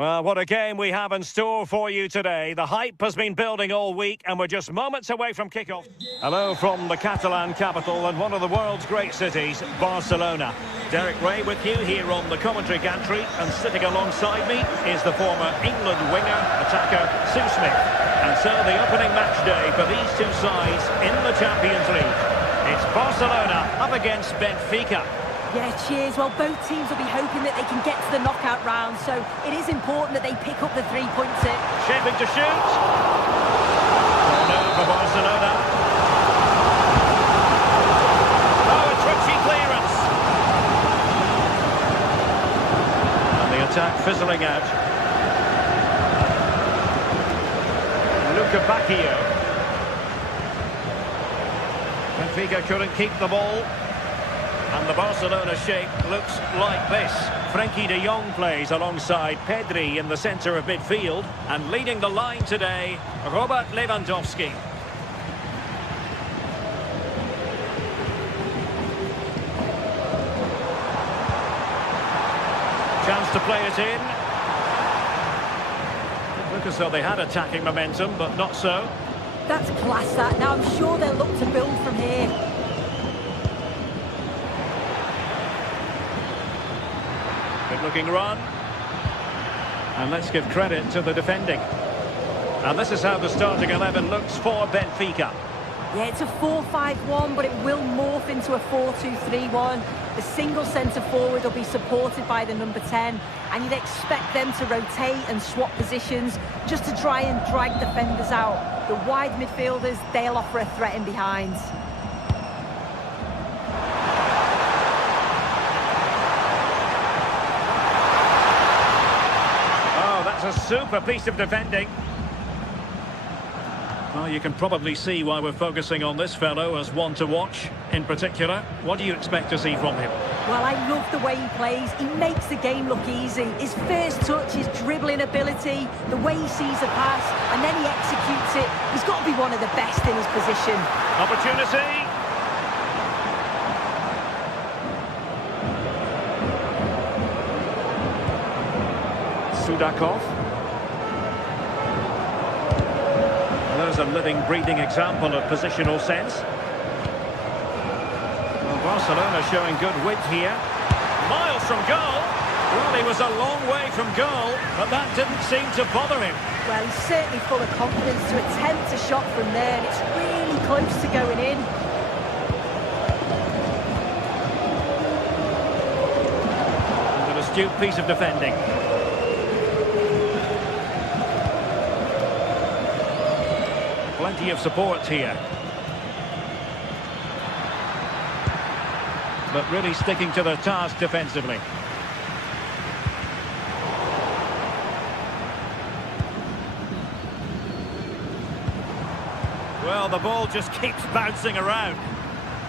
Well, what a game we have in store for you today. The hype has been building all week and we're just moments away from kickoff. Hello from the Catalan capital and one of the world's great cities, Barcelona. Derek Ray with you here on the commentary gantry, and sitting alongside me is the former England winger, attacker, Sue Smith. And so the opening match day for these two sides in the Champions League. It's Barcelona up against Benfica. Yeah, cheers. Well, both teams will be hoping that they can get to the knockout round, so it is important that they pick up the 3 points here. Shaping to shoot. Corner for Barcelona. Oh, a twitchy clearance. And the attack fizzling out. Luca Bacchio. Benfica couldn't keep the ball. And the Barcelona shape looks like this. Frenkie de Jong plays alongside Pedri in the centre of midfield. And leading the line today, Robert Lewandowski. Chance to play it in. Look as though they had attacking momentum, but not so. That's class, that. Now I'm sure they'll look to build from here. Looking run, and let's give credit to the defending. And this is how the starting 11 looks for Benfica. Yeah, it's a 4-5-1, but it will morph into a 4-2-3-1. The single centre forward will be supported by the number 10, and you'd expect them to rotate and swap positions just to try and drag defenders out. The wide midfielders, they'll offer a threat in behind. A super piece of defending. Well, you can probably see why we're focusing on this fellow as one to watch in particular. What do you expect to see from him? Well, I love the way he plays. He makes the game look easy. His first touch, his dribbling ability, the way he sees a pass, and then he executes it. He's got to be one of the best in his position. Opportunity. Sudakov. There's a living, breathing example of positional sense. Well, Barcelona showing good width here. Miles from goal. Well, he was a long way from goal, but that didn't seem to bother him. Well, he's certainly full of confidence to attempt a shot from there, and it's really close to going in. And an astute piece of defending. Plenty of support here. But really sticking to their task defensively. Well, the ball just keeps bouncing around.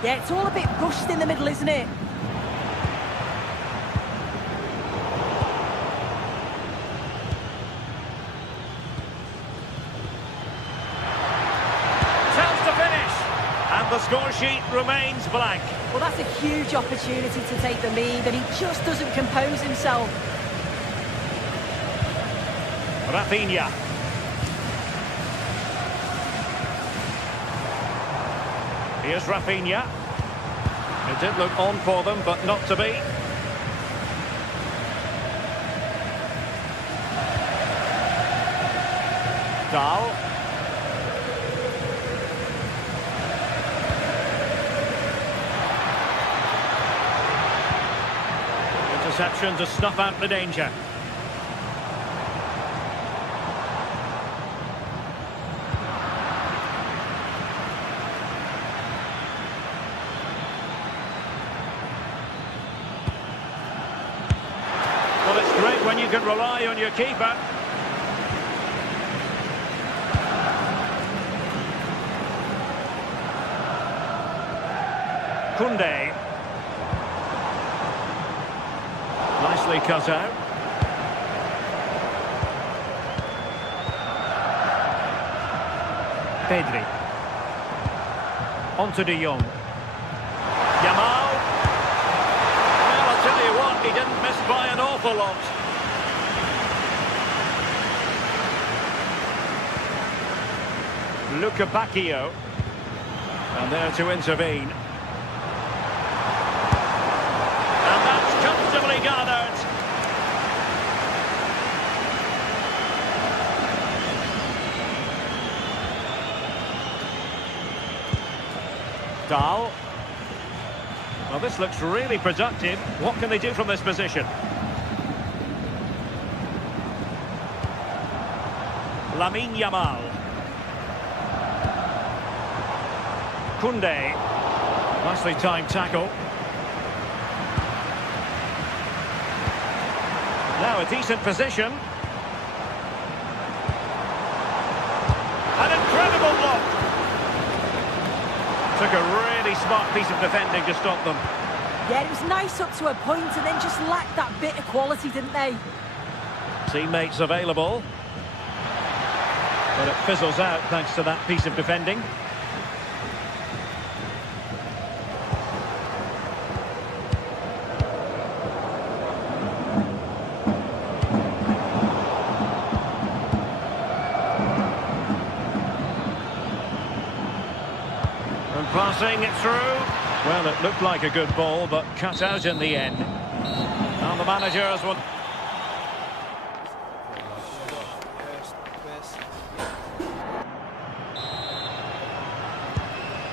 Yeah, it's all a bit rushed in the middle, isn't it? The score sheet remains blank. Well, that's a huge opportunity to take the lead, and he just doesn't compose himself. Rafinha. Here's Rafinha. It did look on for them, but not to be. Dahl. Interception to snuff out the danger. Well, it's great when you can rely on your keeper. Koundé. Nicely cut out. Pedri. On to De Jong. Yamal. Well, I'll tell you what, he didn't miss by an awful lot. Luca Bacchio. And there to intervene. And that's comfortably gathered. Dahl. Well, this looks really productive. What can they do from this position? Lamine Yamal. Koundé. Nicely timed tackle. Now a decent position. An incredible block. Took a really smart piece of defending to stop them. Yeah, it was nice up to a point and then just lacked that bit of quality, didn't they? Teammates available. But it fizzles out thanks to that piece of defending. And passing it through. Well, it looked like a good ball, but cut out in the end. Now the managers will...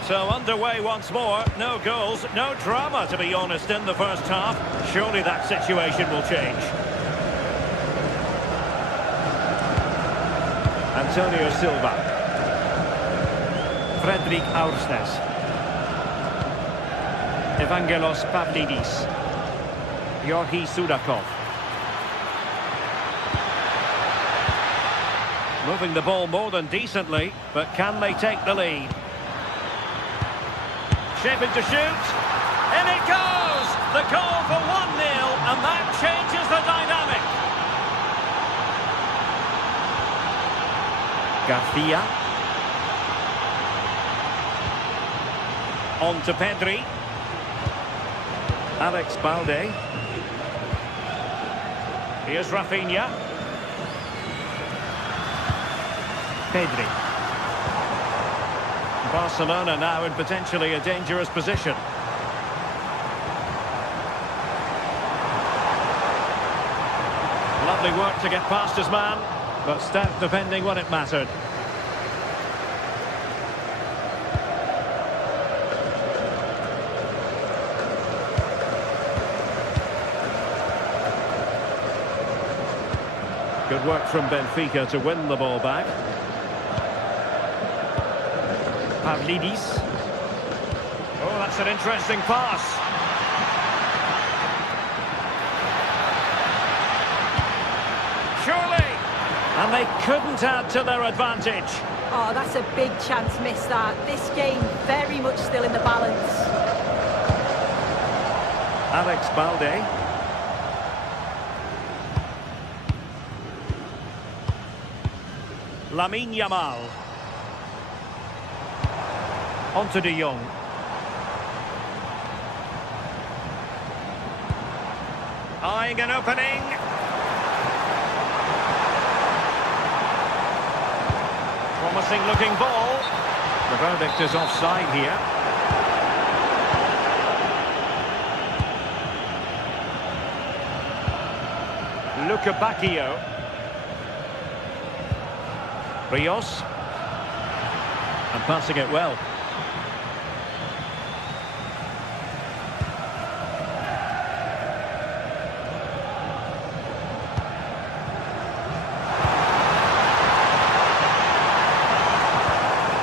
So underway once more. No goals, no drama, to be honest, in the first half. Surely that situation will change. Antonio Silva. Fredrik Aursnes. Evangelos Pavlidis. Georgi Sudakov. Moving the ball more than decently, but can they take the lead? Shaping to shoot. In it goes! The goal for 1-0, and that changes the dynamic. Garcia. On to Pedri. Alex Balde. Here's Rafinha. Pedri. Barcelona now in potentially a dangerous position. Lovely work to get past his man, but stout defending when it mattered. Good work from Benfica to win the ball back. Pavlidis. Oh, that's an interesting pass. Surely! And they couldn't add to their advantage. Oh, that's a big chance missed that. This game very much still in the balance. Alex Balde. Lamine Yamal. On to De Jong. Eyeing an opening. Promising looking ball. The verdict is offside here. Luca Bacchio. Rios. And passing it well.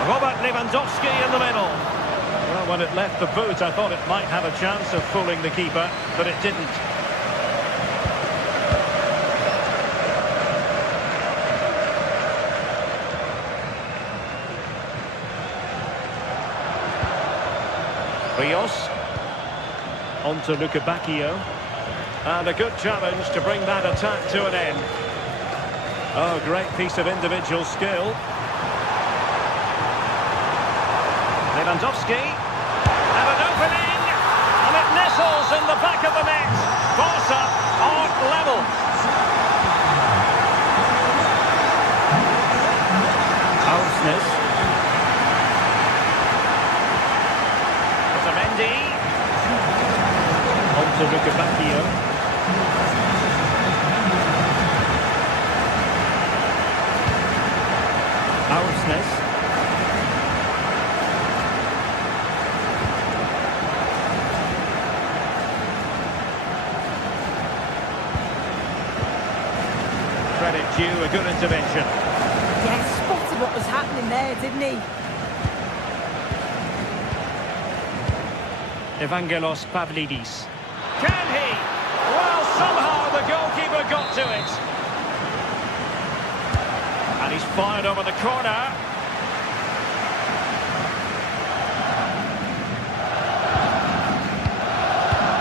Robert Lewandowski in the middle. Well, when it left the boot, I thought it might have a chance of fooling the keeper, but it didn't. Rios. On to Luca Bacchio. And a good challenge to bring that attack to an end. Oh, great piece of individual skill. Lewandowski. And an opening. And it nestles in the back of the net. Barca are level. Aursnes. Credit due, a good intervention. Yeah, spotted what was happening there, didn't he? Evangelos Pavlidis. Can he? Well, somehow the goalkeeper got to it. And he's fired over the corner.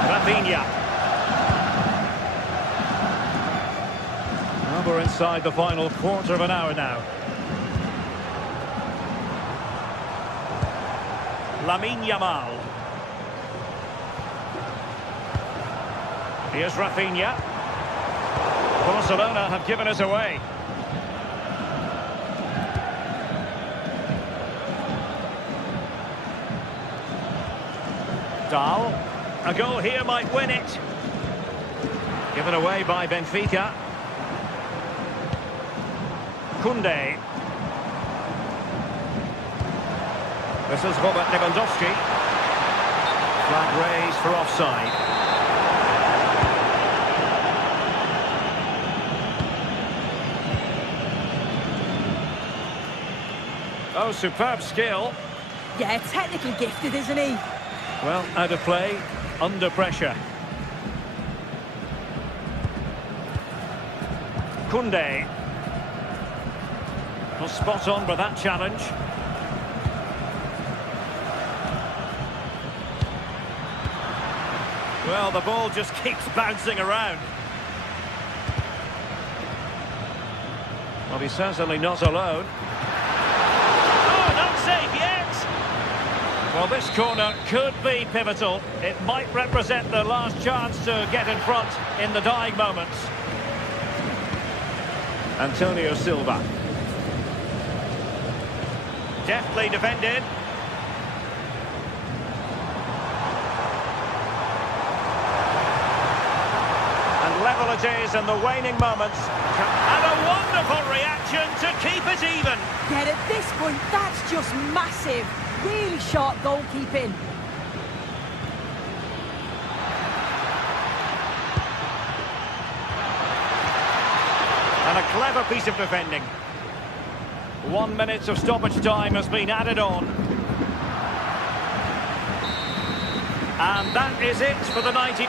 Rafinha. Well, we're inside the final quarter of an hour now. Lamine Yamal. Here's Rafinha. Barcelona have given us away. Dahl. A goal here might win it. Given away by Benfica. Koundé. This is Robert Lewandowski. Flag raised for offside. Oh, superb skill. Yeah, technically gifted, isn't he? Well, out of play, under pressure. Koundé. Well, spot on with that challenge. Well, the ball just keeps bouncing around. Well, he's certainly not alone. Safe yet. Well, this corner could be pivotal. It might represent the last chance to get in front in the dying moments. Antonio Silva. Deftly defended. And level it is in the waning moments. And a wonderful reaction to keep it even. Yeah, at this point, that's just massive. Really sharp goalkeeping. And a clever piece of defending. 1 minute of stoppage time has been added on. And that is it for the 90.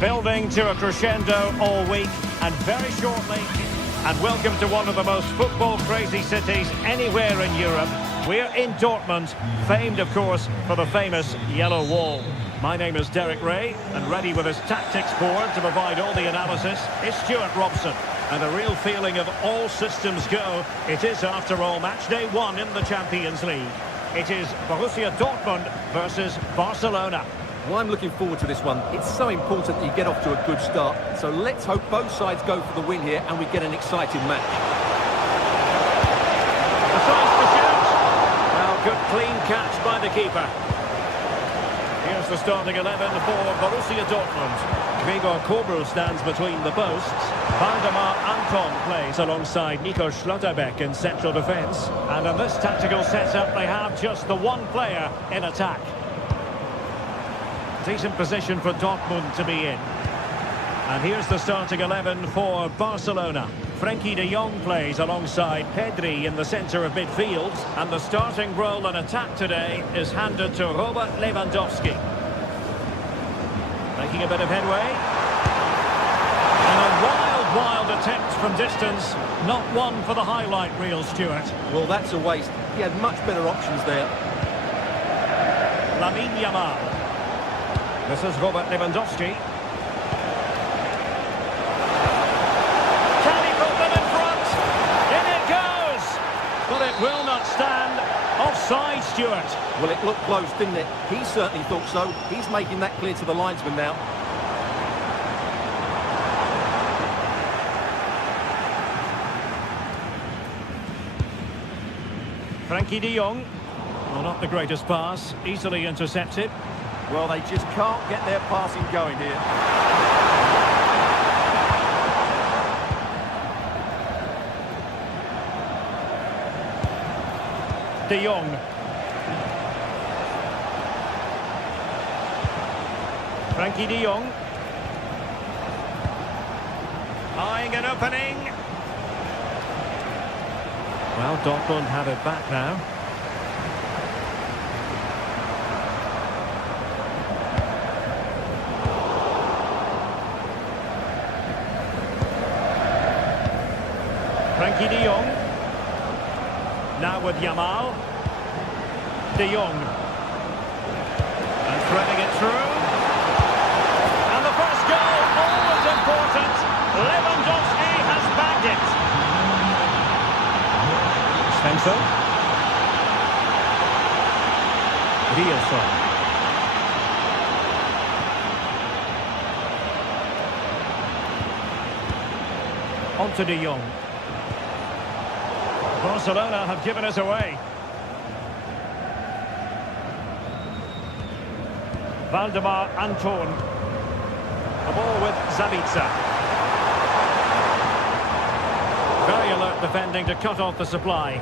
Building to a crescendo all week, and very shortly, and welcome to one of the most football-crazy cities anywhere in Europe. We're in Dortmund, famed, of course, for the famous Yellow Wall. My name is Derek Ray, and ready with his tactics board to provide all the analysis is Stuart Robson. And a real feeling of all systems go. It is, after all, match day 1 in the Champions League. It is Borussia Dortmund versus Barcelona. Well, I'm looking forward to this one. It's so important that you get off to a good start. So let's hope both sides go for the win here and we get an exciting match. The chance to shoot. Well, good clean catch by the keeper. Here's the starting 11 for Borussia Dortmund. Gregor Kobel stands between the posts. Valdemar Anton plays alongside Nico Schlotterbeck in central defence. And in this tactical setup, they have just the one player in attack. Decent position for Dortmund to be in. And here's the starting 11 for Barcelona. Frenkie de Jong plays alongside Pedri in the centre of midfield. And the starting role in attack today is handed to Robert Lewandowski. Making a bit of headway. And a wild attempt from distance. Not one for the highlight reel, Stuart. Well, that's a waste. He had much better options there. Lamine Yamal. This is Robert Lewandowski. Can he put them in front? In it goes! But it will not stand. Offside, Stuart. Well, it looked close, didn't it? He certainly thought so. He's making that clear to the linesman now. Frenkie de Jong. Well, not the greatest pass. Easily intercepted. Well, they just can't get their passing going here. De Jong. Frenkie de Jong. Eyeing an opening. Well, Dortmund have it back now. Frenkie de Jong. Now with Yamal. De Jong. And threading it through. And the first goal, always important. Lewandowski has bagged it. Svensson. Rielson. On to De Jong. Barcelona have given us away. Valdemar Anton. The ball with Zabitza. Very alert defending to cut off the supply.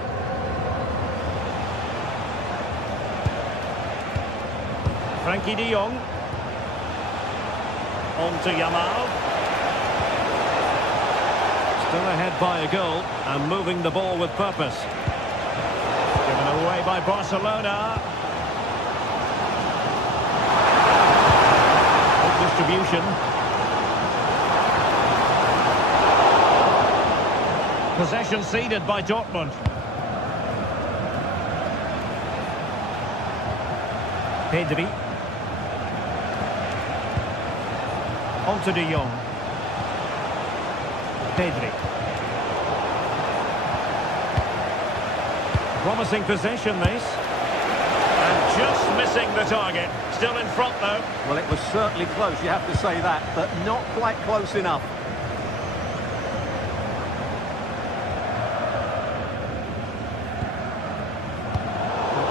Frenkie de Jong. On to Yamal. Still ahead by a goal and moving the ball with purpose. Given away by Barcelona. Good distribution. Possession ceded by Dortmund. Pedri. On to De Jong. Pedri. Promising possession, this. And just missing the target. Still in front, though. Well, it was certainly close, you have to say that, but not quite close enough.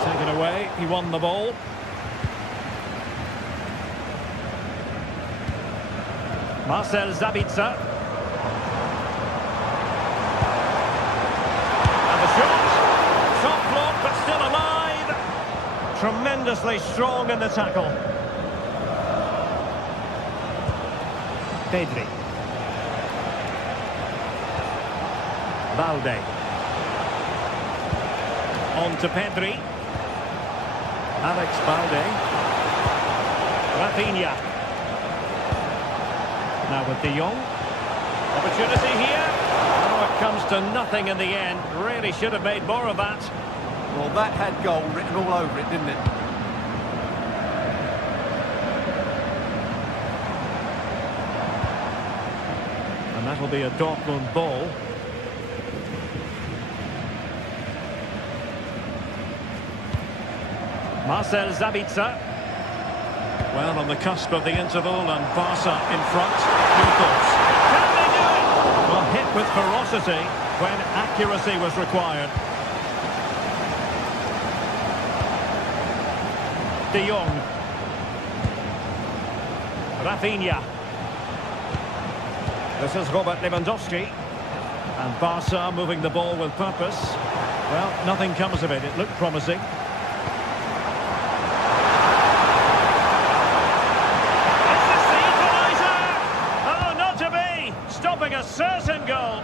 Taken away, he won the ball. Marcel Zabitza. And the shot. Shot blocked, but still alive. Tremendously strong in the tackle. Pedri. Balde. On to Pedri. Alex Balde. Rafinha. Now with De Jong. Opportunity here. Oh, it comes to nothing in the end. Really should have made more of that. Well, that had goal written all over it, didn't it? And that'll be a Dortmund ball. Marcel Zabitza. Well, on the cusp of the interval and Barca in front. New thoughts. Can they do it? Well, hit with ferocity when accuracy was required. De Jong. Rafinha. This is Robert Lewandowski. And Barca moving the ball with purpose. Well, nothing comes of it. It looked promising. Is this the equaliser? Oh, not to be! Stopping a certain goal.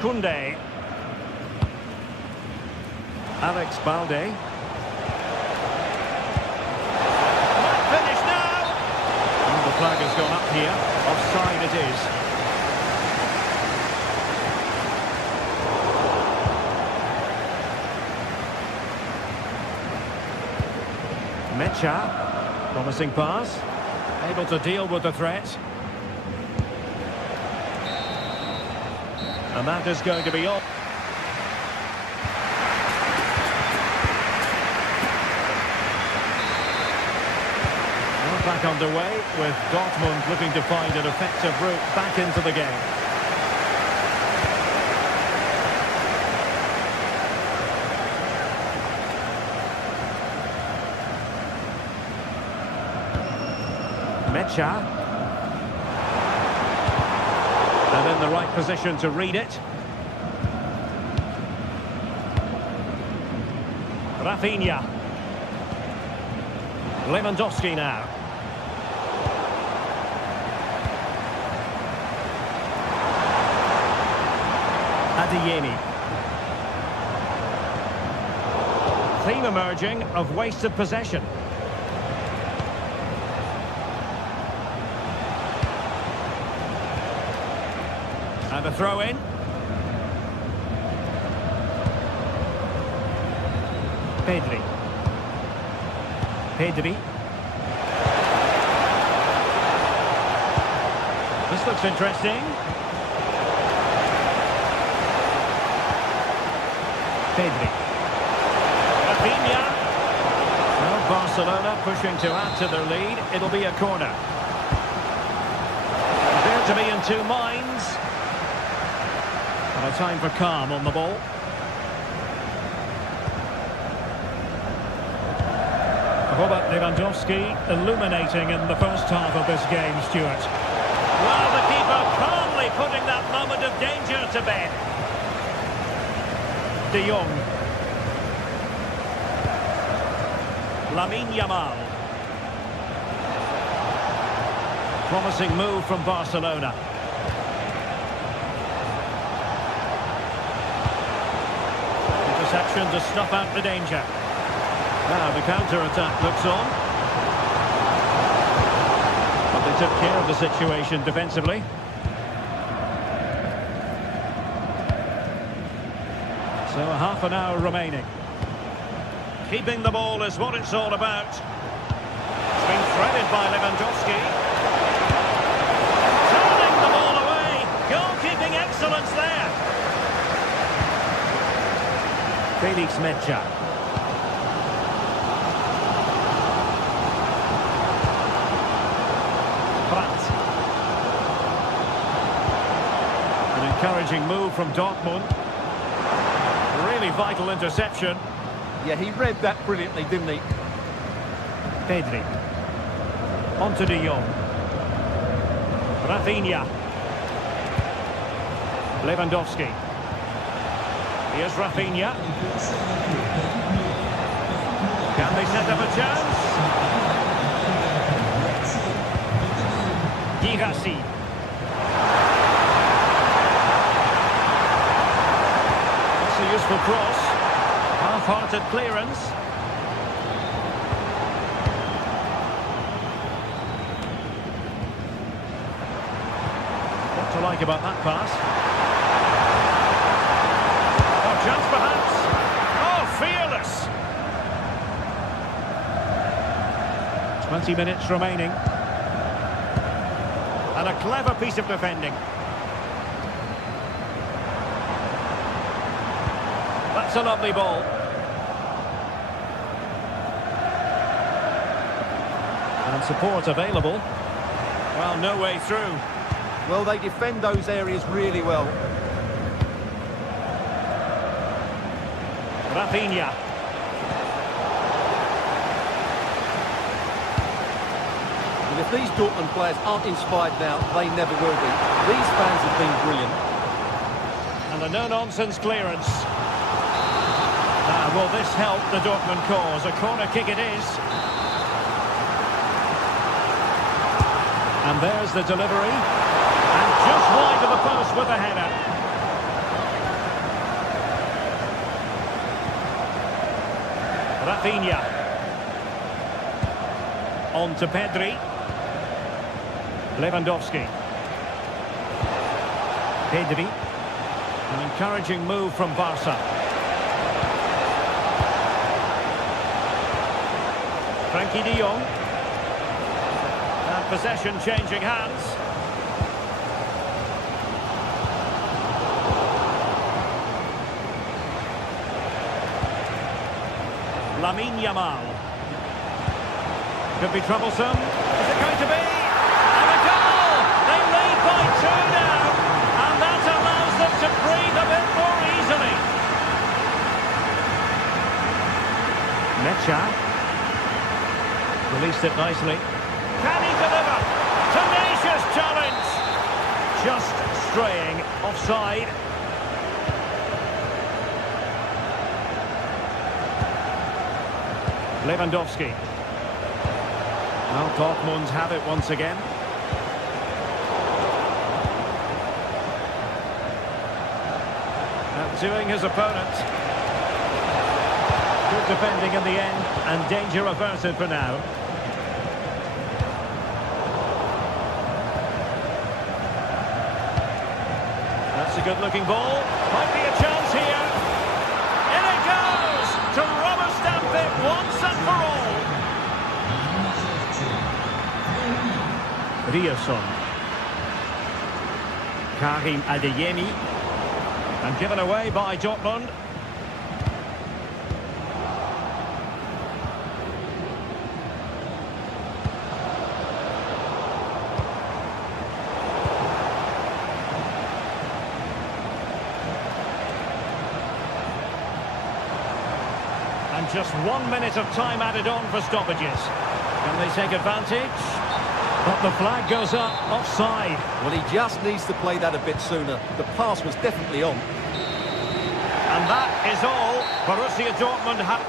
Koundé. Alex Balde. Finish now! And the flag has gone up here. Offside it is. Mecha. Promising pass. Able to deal with the threat. And that is going to be all. Back underway with Dortmund looking to find an effective route back into the game. Mecha. And in the right position to read it. Rafinha. Lewandowski now. Adeyemi. Theme emerging of wasted possession. And a throw in. Pedri. This looks interesting. Pedri. Rafinha. Well, Barcelona pushing to add to their lead. It'll be a corner. Appear to be in two minds. And a time for calm on the ball. Robert Lewandowski illuminating in the first half of this game, Stuart. Well, the keeper calmly putting that moment of danger to bed. De Jong. Lamine Yamal. Promising move from Barcelona. Interception to snuff out the danger. Now the counter-attack looks on. But they took care of the situation defensively. So half an hour remaining. Keeping the ball is what it's all about. It's been threaded by Lewandowski. Turning the ball away. Goalkeeping excellence there. Felix Mecha. An encouraging move from Dortmund. Really vital interception. Yeah, he read that brilliantly, didn't he? Pedri. On to De Jong. Rafinha. Lewandowski. Here's Rafinha. Can they set up a chance? Girassi. That's a useful cross. Half-hearted clearance. What to like about that pass? Oh, chance perhaps. Oh, fearless. 20 minutes remaining. And a clever piece of defending. That's a lovely ball. And support available. Well, no way through. Well, they defend those areas really well. Rafinha. And if these Dortmund players aren't inspired now, they never will be. These fans have been brilliant. And a no-nonsense clearance. Will this help the Dortmund cause? A corner kick it is. And there's the delivery. And just wide of the post with a header. Rafinha. On to Pedri. Lewandowski. Pedri. An encouraging move from Barca. Frankie de Jong. And possession changing hands. Lamine Yamal. Could be troublesome. Is it going to be? And a goal! They lead by 2 now. And that allows them to breathe a bit more easily. Mecha. Released it nicely. Can he deliver? Tenacious challenge. Just straying offside. Lewandowski. Well, Dortmund have it once again. Outdoing his opponent. Good defending in the end, and danger averted for now. That's a good-looking ball. Might be a chance here. In it goes to rubber stamp it once and for all. Rierson. Karim Adeyemi. And given away by Dortmund. And just 1 minute of time added on for stoppages. Can they take advantage? But the flag goes up, offside. Well, he just needs to play that a bit sooner. The pass was definitely on. And that is all Borussia Dortmund have.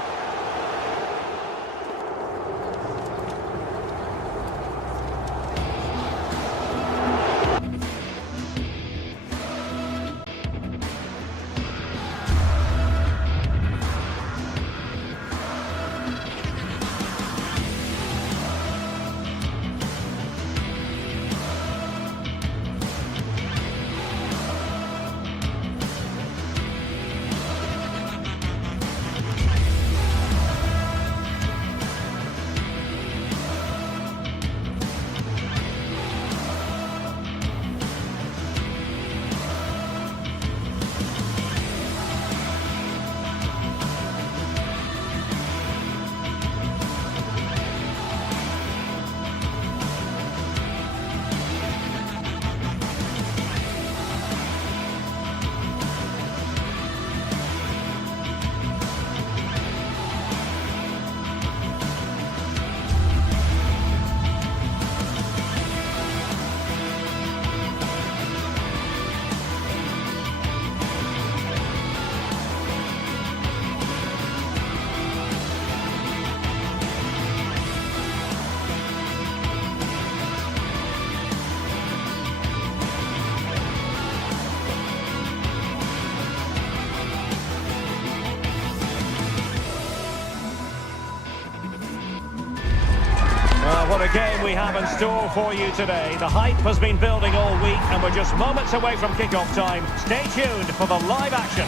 What a game we have in store for you today. The hype has been building all week and we're just moments away from kick-off time. Stay tuned for the live action.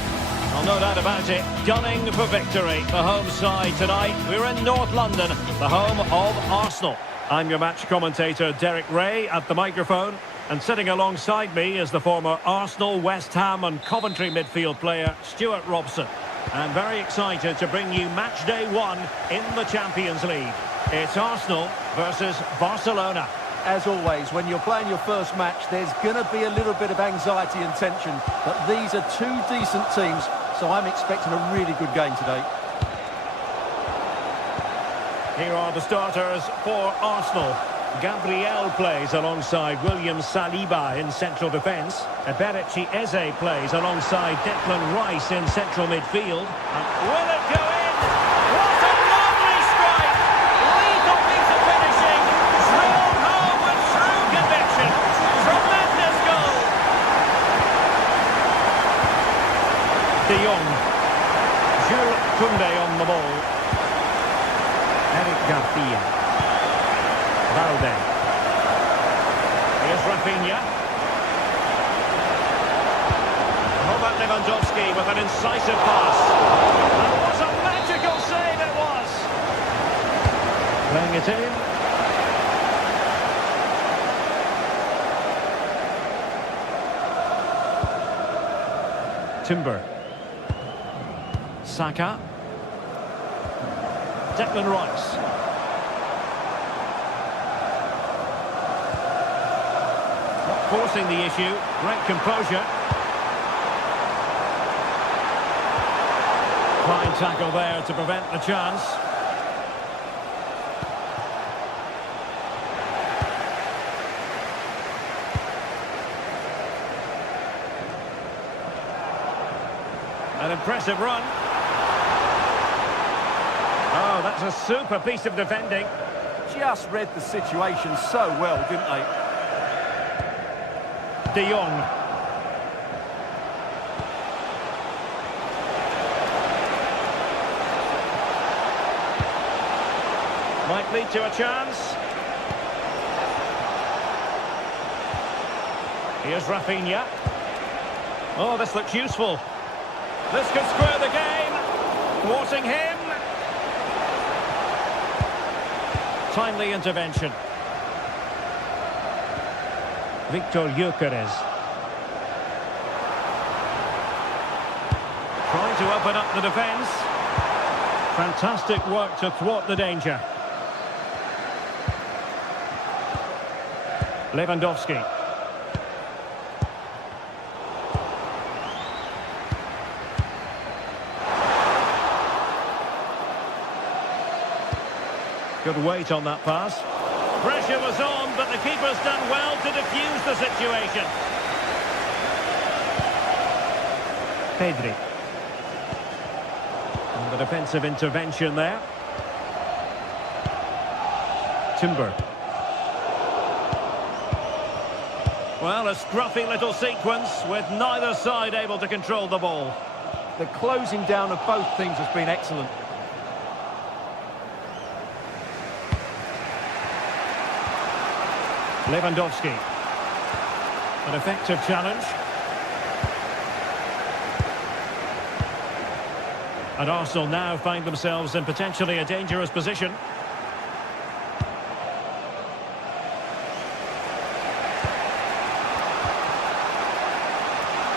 Well, no doubt about it, gunning for victory. The home side tonight. We're in North London, the home of Arsenal. I'm your match commentator, Derek Ray, at the microphone. And sitting alongside me is the former Arsenal, West Ham and Coventry midfield player, Stuart Robson. I'm very excited to bring you match day 1 in the Champions League. It's Arsenal versus Barcelona. As always, when you're playing your first match, there's going to be a little bit of anxiety and tension. But these are two decent teams, So I'm expecting a really good game today. Here are the starters for Arsenal. Gabriel plays alongside William Saliba in central defence. Eberechi Eze plays alongside Declan Rice in central midfield. Will it go in? What a lovely strike! Lethal piece of finishing. Drilled home with true conviction. Tremendous goal. De Jong. Jules Koundé on the ball. Eric Garcia. Valde. Here's Rafinha. Robert Lewandowski with an incisive pass. And what a magical save it was! Playing it in. Timber. Saka. Declan Rice. Forcing the issue, great composure. Fine tackle there to prevent the chance. An impressive run. Oh, that's a super piece of defending. Just read the situation so well, didn't they? De Jong. Might lead to a chance. Here's Rafinha. Oh, this looks useful. This could square the game. Thwarting him. Timely intervention. Victor Gyökeres. Trying to open up the defence. Fantastic work to thwart the danger. Lewandowski. Good weight on that pass. Pressure was on, but the keeper's done well to defuse the situation. Pedri. And the defensive intervention there. Timber. Well, a scruffy little sequence with neither side able to control the ball. The closing down of both teams has been excellent. Lewandowski. An effective challenge. And Arsenal now find themselves in potentially a dangerous position.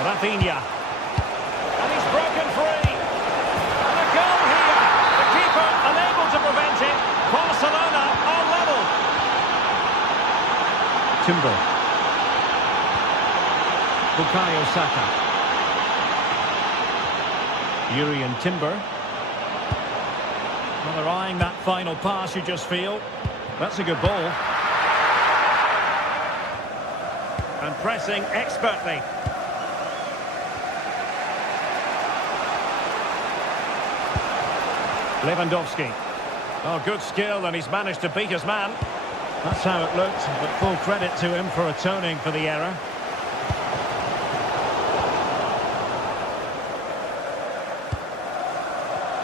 Rafinha. And he's broken free. And a goal here. The keeper unable to prevent it. Barcelona are level. Timber. Bukayo Saka. Urian Timber. Well, they're eyeing that final pass, you just feel. That's a good ball. And pressing expertly. Lewandowski. Oh, good skill, and he's managed to beat his man. That's how it looked, but full credit to him for atoning for the error.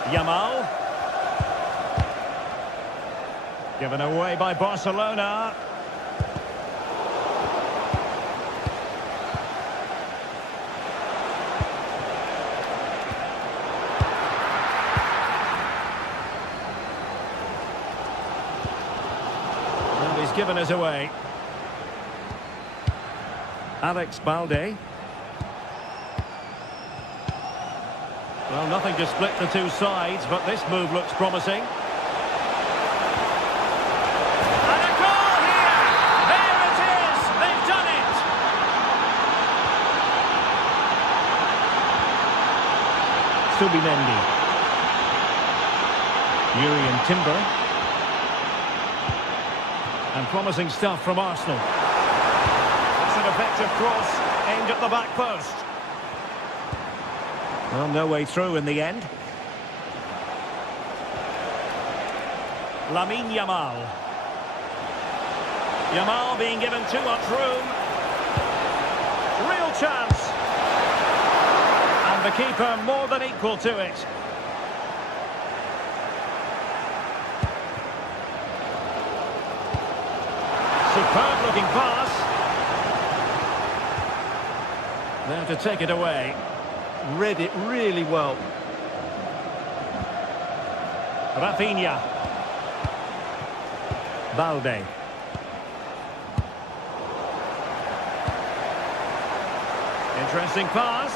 Yamal. Given away by Barcelona. And he's given us away. Alex Balde. Well, nothing to split the two sides, but this move looks promising. And a goal here! There it is! They've done it! Subimendi. Urian Timber. And promising stuff from Arsenal. That's an effective cross aimed at the back post. Well, no way through in the end. Lamine Yamal. Yamal being given too much room. Real chance. And the keeper more than equal to it. Superb looking pass. There to take it away. Read it really well. Rafinha. Balde. Interesting pass.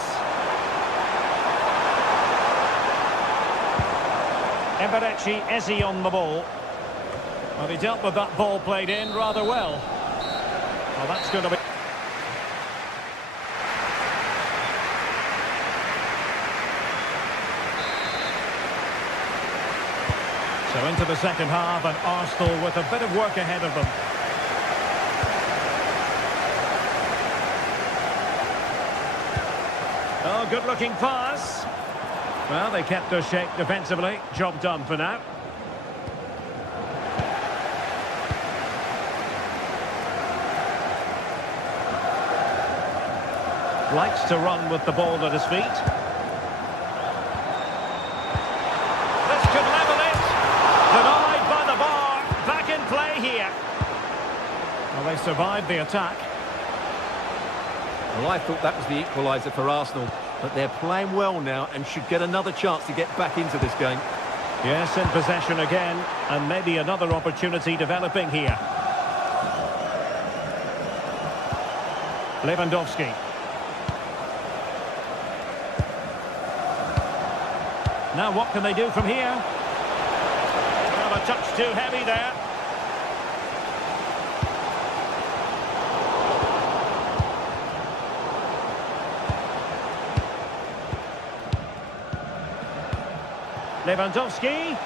Eberechi Eze on the ball. Well, he dealt with that ball played in rather well. Well, that's going to be... So into the second half, and Arsenal with a bit of work ahead of them. Oh, good-looking pass. Well, they kept their shape defensively. Job done for now. Likes to run with the ball at his feet. This could level it. Denied by the bar. Back in play here. Well, they survived the attack. Well, I thought that was the equaliser for Arsenal, but they're playing well now and should get another chance to get back into this game. Yes, in possession again, and maybe another opportunity developing here. Lewandowski. Now what can they do from here? Well, a touch too heavy there. Lewandowski.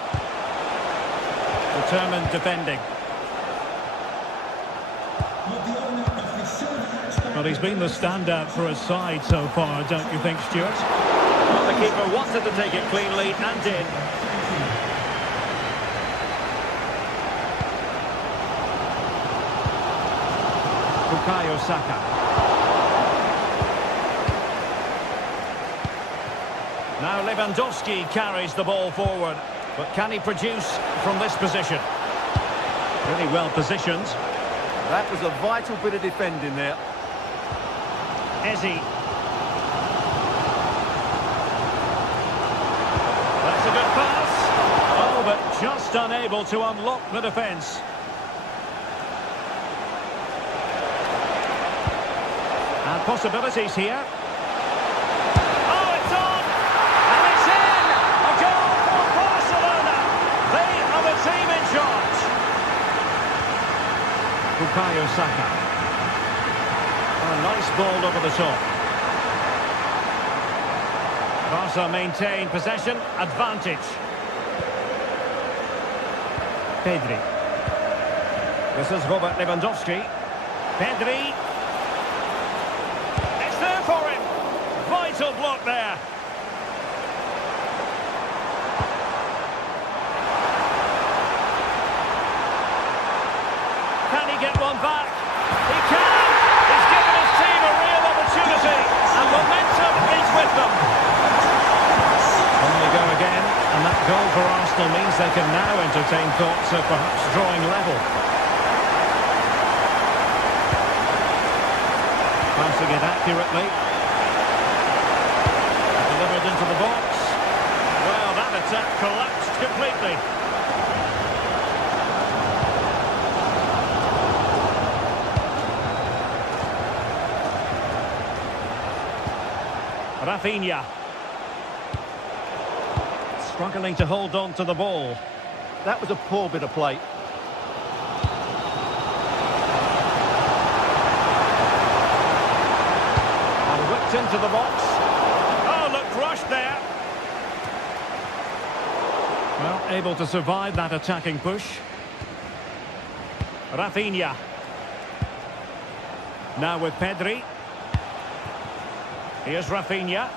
Determined defending. Well, he's been the standout for his side so far, don't you think, Stuart? Well, the keeper wanted to take it cleanly and did. Bukayo Saka. Now Lewandowski carries the ball forward, but can he produce from this position? Really well positioned. That was a vital bit of defending there. Eze. That's a good pass. Oh, but just unable to unlock the defence. And possibilities here. Oh, it's on! And it's in! A goal for Barcelona! They are the team in charge. Bukayo Saka. A nice ball over the top. Barca maintain possession, advantage. Pedri. This is Robert Lewandowski. Pedri. It's there for him. Vital block there. Can he get one back? He can! He's given his team a real opportunity, and momentum is with them. On they go again, and that goal for Arsenal means they can now entertain thoughts of perhaps drawing level. Passing it accurately. Delivered into the box. Well, that attack collapsed completely. Rafinha. Struggling to hold on to the ball. That was a poor bit of play. And whipped into the box. Oh, looked rushed there. Well, able to survive that attacking push. Rafinha. Now with Pedri. Here's Rafinha.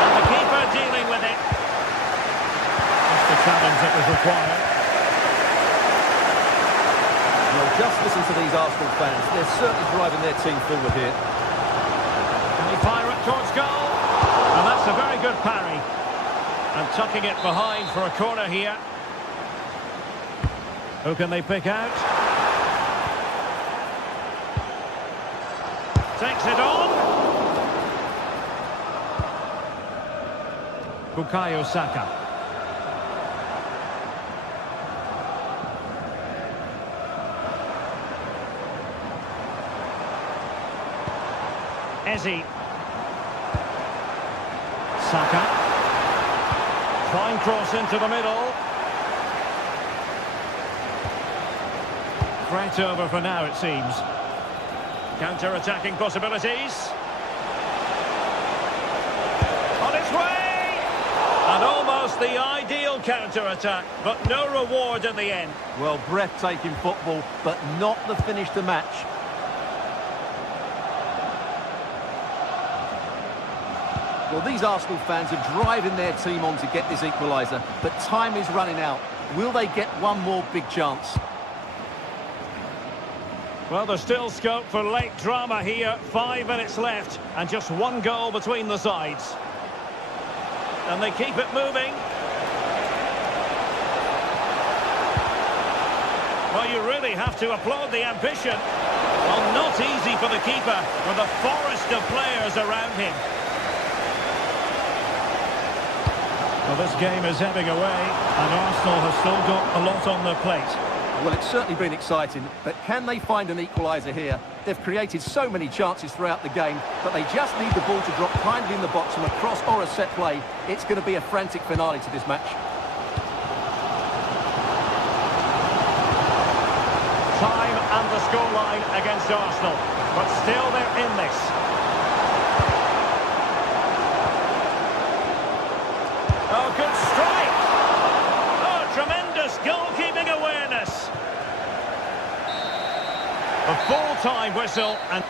And the keeper dealing with it. That's the challenge that was required. Well, just listen to these Arsenal fans. They're certainly driving their team forward here. Can he fire it towards goal? And that's a very good parry. And tucking it behind for a corner here. Who can they pick out? Takes it on. Bukayo Saka. Eze. Saka. Fine cross into the middle. Right over for now, it seems. Counter-attacking possibilities. On its way! And almost the ideal counter-attack, but no reward in the end. Well, breathtaking football, but not the finish to match. Well, these Arsenal fans are driving their team on to get this equaliser, but time is running out. Will they get one more big chance? Well, there's still scope for late drama here. 5 minutes left, and just one goal between the sides. And they keep it moving. Well, you really have to applaud the ambition. Well, not easy for the keeper, with a forest of players around him. Well, this game is ebbing away, and Arsenal have still got a lot on their plate. Well, it's certainly been exciting, but can they find an equaliser here? They've created so many chances throughout the game, but they just need the ball to drop kindly in the box from a cross or a set play. It's going to be a frantic finale to this match. Time and the scoreline against Arsenal, but still they're in this. Oh, good strike! Oh, tremendous goalkeeping awareness. A full-time whistle and...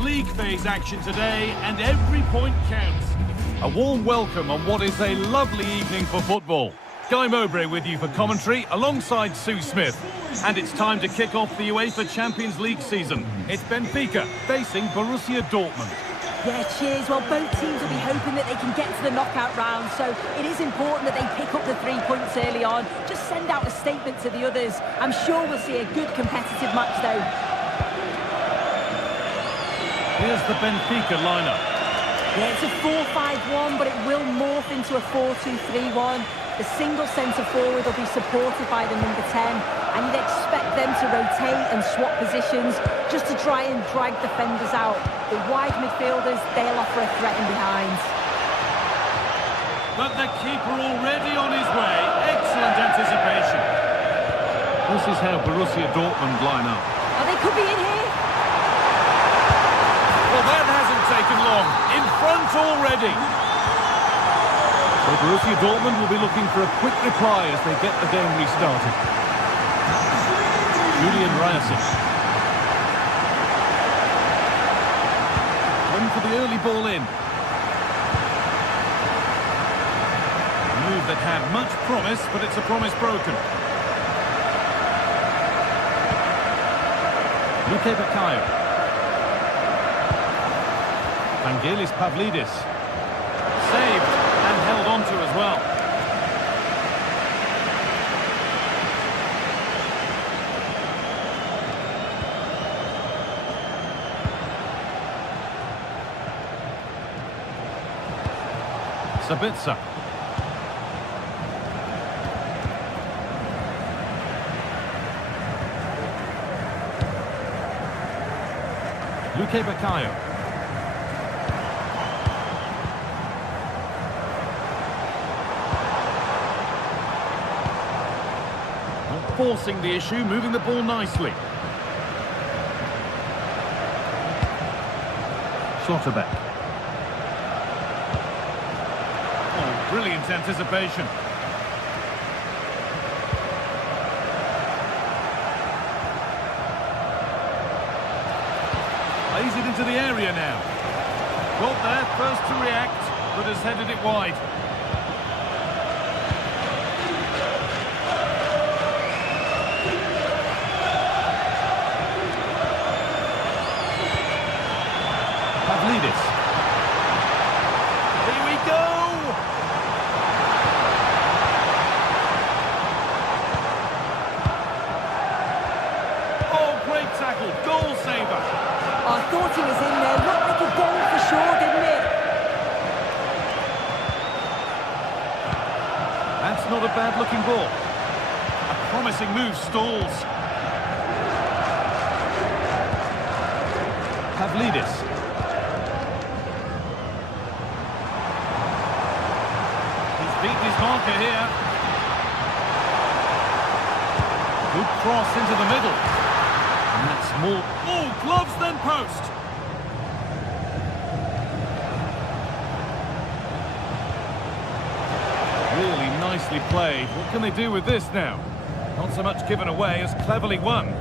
League phase action today, and every point counts. A warm welcome on what is a lovely evening for football. Guy Mowbray with you for commentary alongside Sue Smith. And it's time to kick off the UEFA Champions League season. It's Benfica facing Borussia Dortmund. Yeah, cheers. Well, both teams will be hoping that they can get to the knockout round, so it is important that they pick up the 3 points early on. Just send out a statement to the others. I'm sure we'll see a good competitive match, though. Here's the Benfica lineup. Yeah, it's a 4-5-1, but it will morph into a 4-2-3-1. The single centre forward will be supported by the number 10, and you'd expect them them to rotate and swap positions just to try and drag defenders out. The wide midfielders, they'll offer a threat in behind. But the keeper already on his way. Excellent anticipation. This is how Borussia Dortmund line up. Oh, they could be in here. Well, that hasn't taken long. In front already. So Borussia Dortmund will be looking for a quick reply as they get the game restarted. Julian Ryerson. Going for the early ball in. A move that had much promise, but it's a promise broken. Luke Bakayo. Vangelis Pavlidis. Saved and held on to as well. Sabitzer. Luke Bakayo. Not forcing the issue, moving the ball nicely. Schlotterbeck. Oh, brilliant anticipation. Plays it into the area now. Got there, first to react, but has headed it wide. Pavlidis. Here we go! Oh, great tackle, goal saver. I thought he was in there. Looked like a goal for sure, didn't it? That's not a bad-looking ball. A promising move stalls. Pavlidis. He's beaten his marker here. Good cross into the middle. And that's more. Oh, gloves then post. Really nicely played. What can they do with this now? Not so much given away as cleverly won.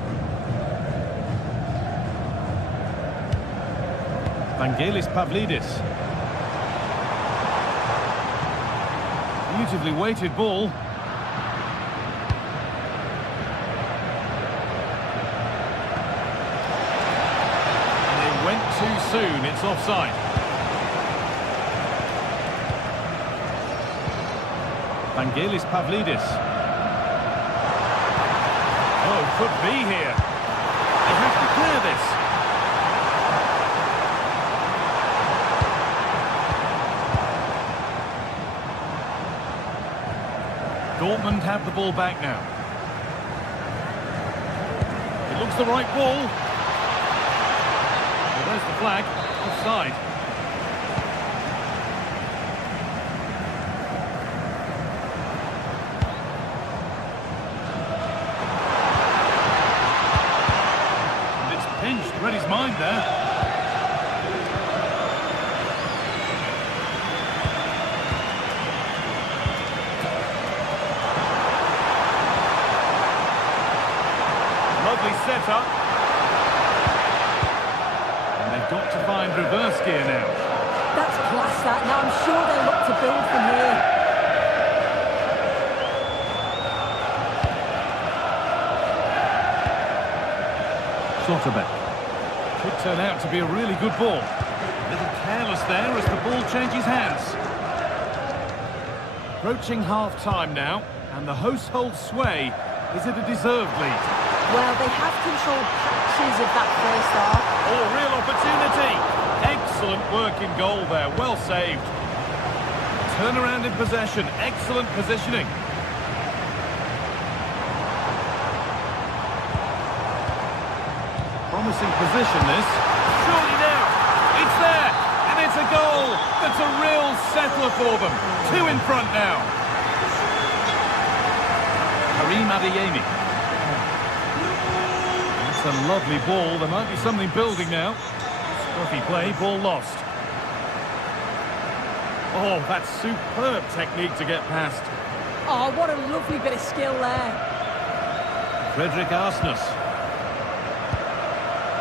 Vangelis Pavlidis. Beautifully weighted ball. Too soon, it's offside. Vangelis Pavlidis. Oh, could be here. They have to clear this. Dortmund have the ball back now. It looks the right ball. There's the flag, offside. And it's pinched, read his mind there. Lovely setup. Got to find reverse gear now. That's class, that. Now I'm sure they'll look to build from here. Schlotterbeck. Could turn out to be a really good ball. A little careless there as the ball changes hands. Approaching half-time now, and the hosts hold sway. Is it a deserved lead? Well, they have controlled patches of that first half. Oh, real opportunity. Excellent work in goal there. Well saved. Turnaround in possession. Excellent positioning. Promising position, this. Surely now. It's there. And it's a goal. That's a real settler for them. 2 in front now. Karim Adeyemi. That's a lovely ball. There might be something building now. Scruffy play, ball lost. Oh, that's superb technique to get past. Oh, what a lovely bit of skill there. Frederick Arsnes.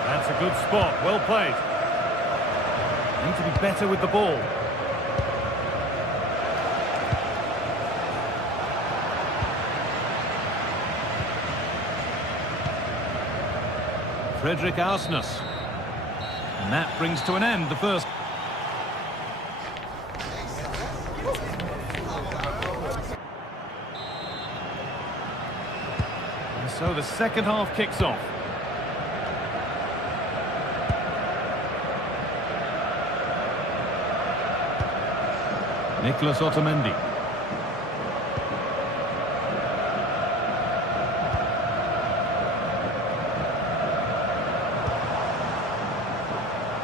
That's a good spot, well played. Need to be better with the ball. Frederick Arsnes. And that brings to an end the first. And so the second half kicks off. Nicolas Otamendi.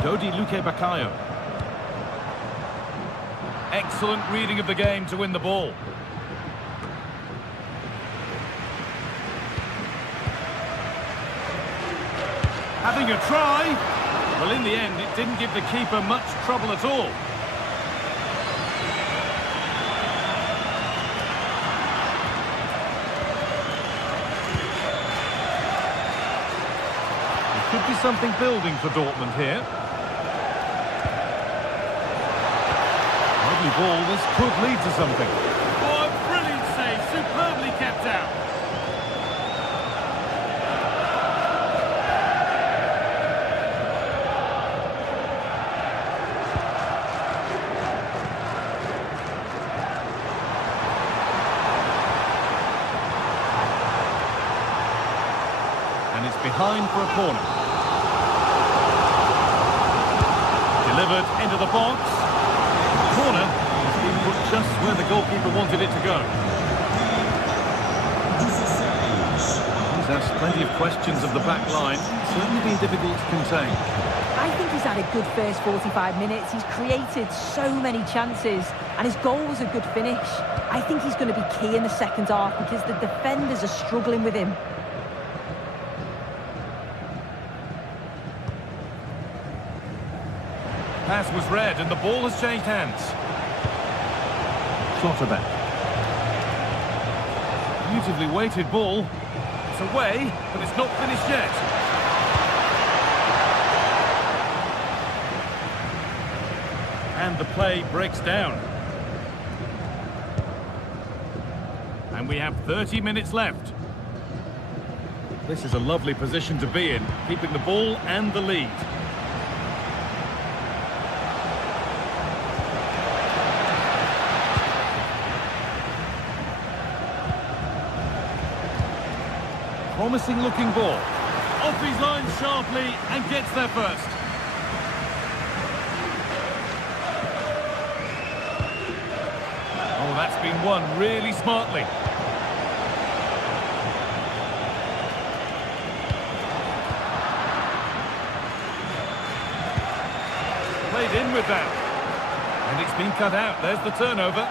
Dodi Luque Bakayo. Excellent reading of the game to win the ball. Having a try. Well, in the end, it didn't give the keeper much trouble at all. There could be something building for Dortmund here. Lovely ball, this could lead to something. Oh, a brilliant save, superbly kept out. And it's behind for a corner. Delivered into the box. Corner has been put just where the goalkeeper wanted it to go. He's asked plenty of questions of the back line. Certainly been difficult to contain. I think he's had a good first 45 minutes. He's created so many chances, and his goal was a good finish. I think he's going to be key in the second half because the defenders are struggling with him. Pass was read and the ball has changed hands. Schlotterbeck. Beautifully weighted ball. It's away, but it's not finished yet. And the play breaks down. And we have 30 minutes left. This is a lovely position to be in, keeping the ball and the lead. Promising looking ball. Off his line sharply and gets there first. Oh, that's been won really smartly. Played in with that. And it's been cut out. There's the turnover.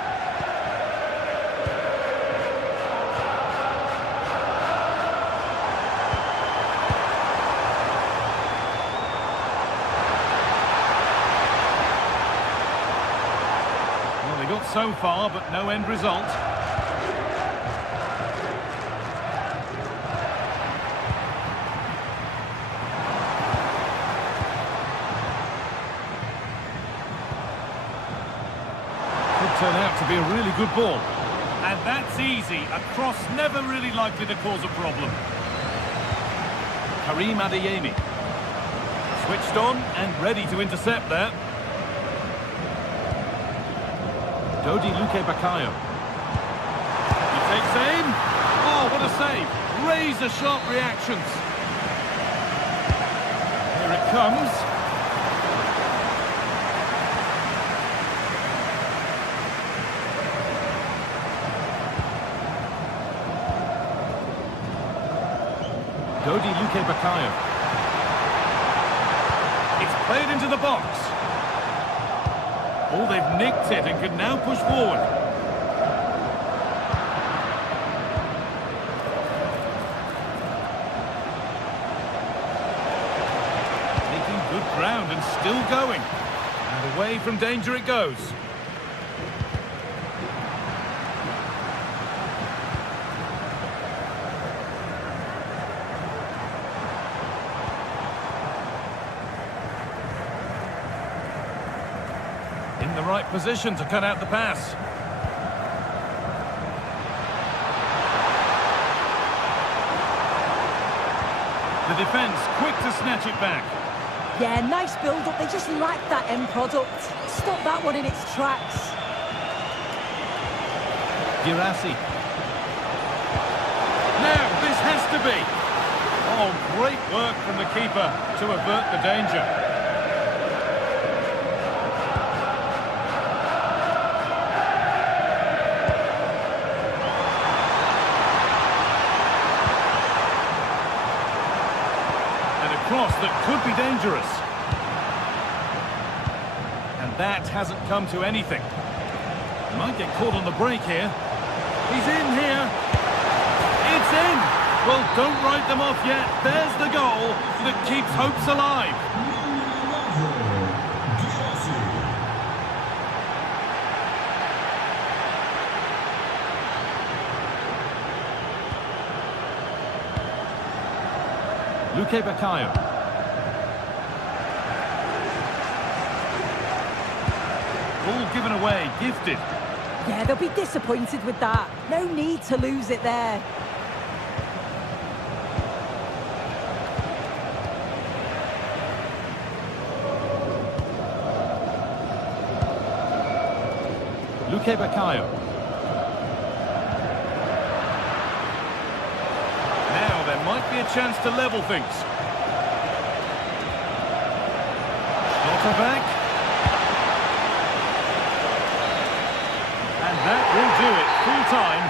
So far, but no end result. Could turn out to be a really good ball. And that's easy. A cross never really likely to cause a problem. Karim Adeyemi. Switched on and ready to intercept there. Dodi Luque Bakayo. He takes aim. Oh, what a save. Razor-sharp reactions. Here it comes. Dodi Luque Bakayo. Played into the box. Oh, they've nicked it and can now push forward. Making good ground and still going. And away from danger it goes. In the right position to cut out the pass. The defence quick to snatch it back. Yeah, nice build-up. They just lack that end product. Stop that one in its tracks. Girassi. Now, this has to be. Oh, great work from the keeper to avert the danger. Cross that could be dangerous. And that hasn't come to anything. Might get caught on the break here. He's in here. It's in. Well, don't write them off yet. There's the goal that keeps hopes alive. Luque Baccaio. Ball given away, gifted. Yeah, they'll be disappointed with that. No need to lose it there. Luque Baccaio. Might be a chance to level things. Back. And that will do it. Full time.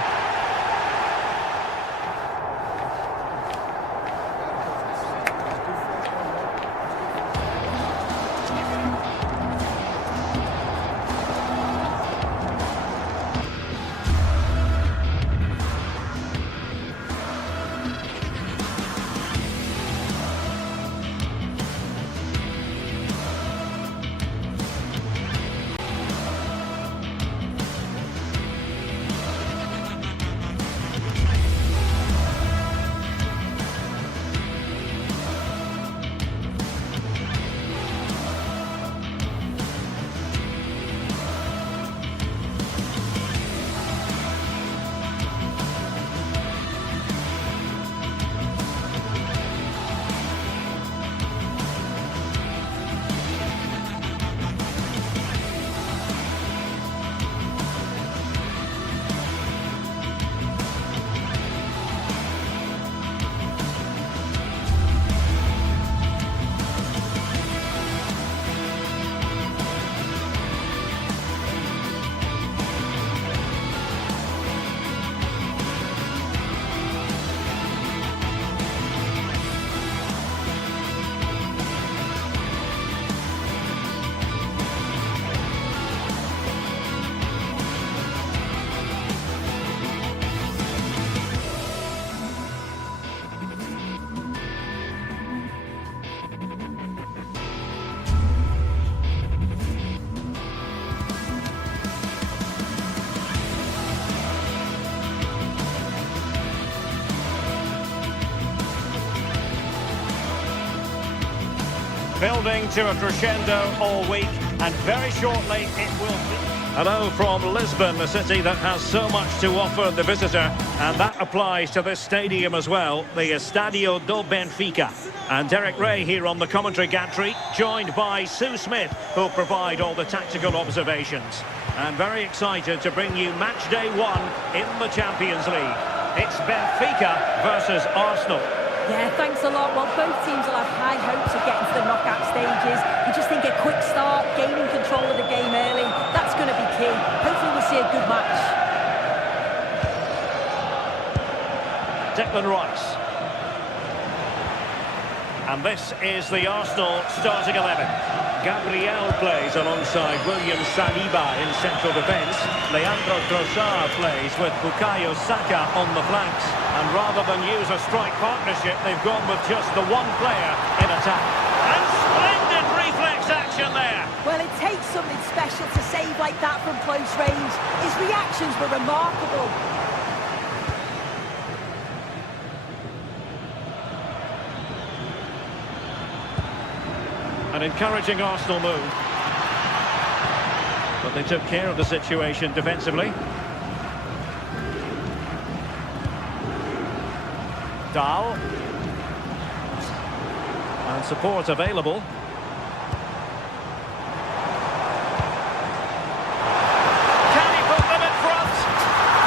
Building to a crescendo all week, and very shortly it will be. Hello from Lisbon, a city that has so much to offer the visitor, and that applies to this stadium as well, the Estadio do Benfica. And Derek Ray here on the commentary gantry, joined by Sue Smith, who'll provide all the tactical observations. And very excited to bring you match day 1 in the Champions League. It's Benfica versus Arsenal. Yeah, thanks a lot. Well, both teams will have high hopes of getting to the knockout stages. You just think a quick start, gaining control of the game early, that's going to be key. Hopefully we'll see a good match. Declan Rice. And this is the Arsenal starting 11. Gabriel plays alongside William Saliba in central defence. Leandro Trossard plays with Bukayo Saka on the flanks. And rather than use a strike partnership, they've gone with just the one player in attack. And splendid reflex action there. Well, it takes something special to save like that from close range. His reactions were remarkable. An encouraging Arsenal move. But they took care of the situation defensively. Dahl. And support available. Can he put them in front?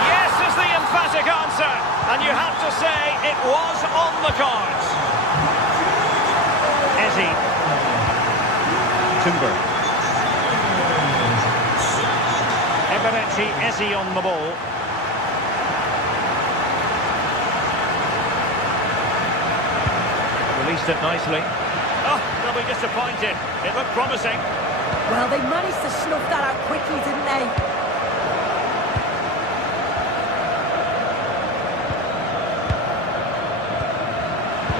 Yes is the emphatic answer. And you have to say it was on the cards. Eze. Timber. Eberechi Eze on the ball. Released it nicely. Oh, they'll be disappointed. It looked promising. Well, they managed to snuff that out quickly, didn't they?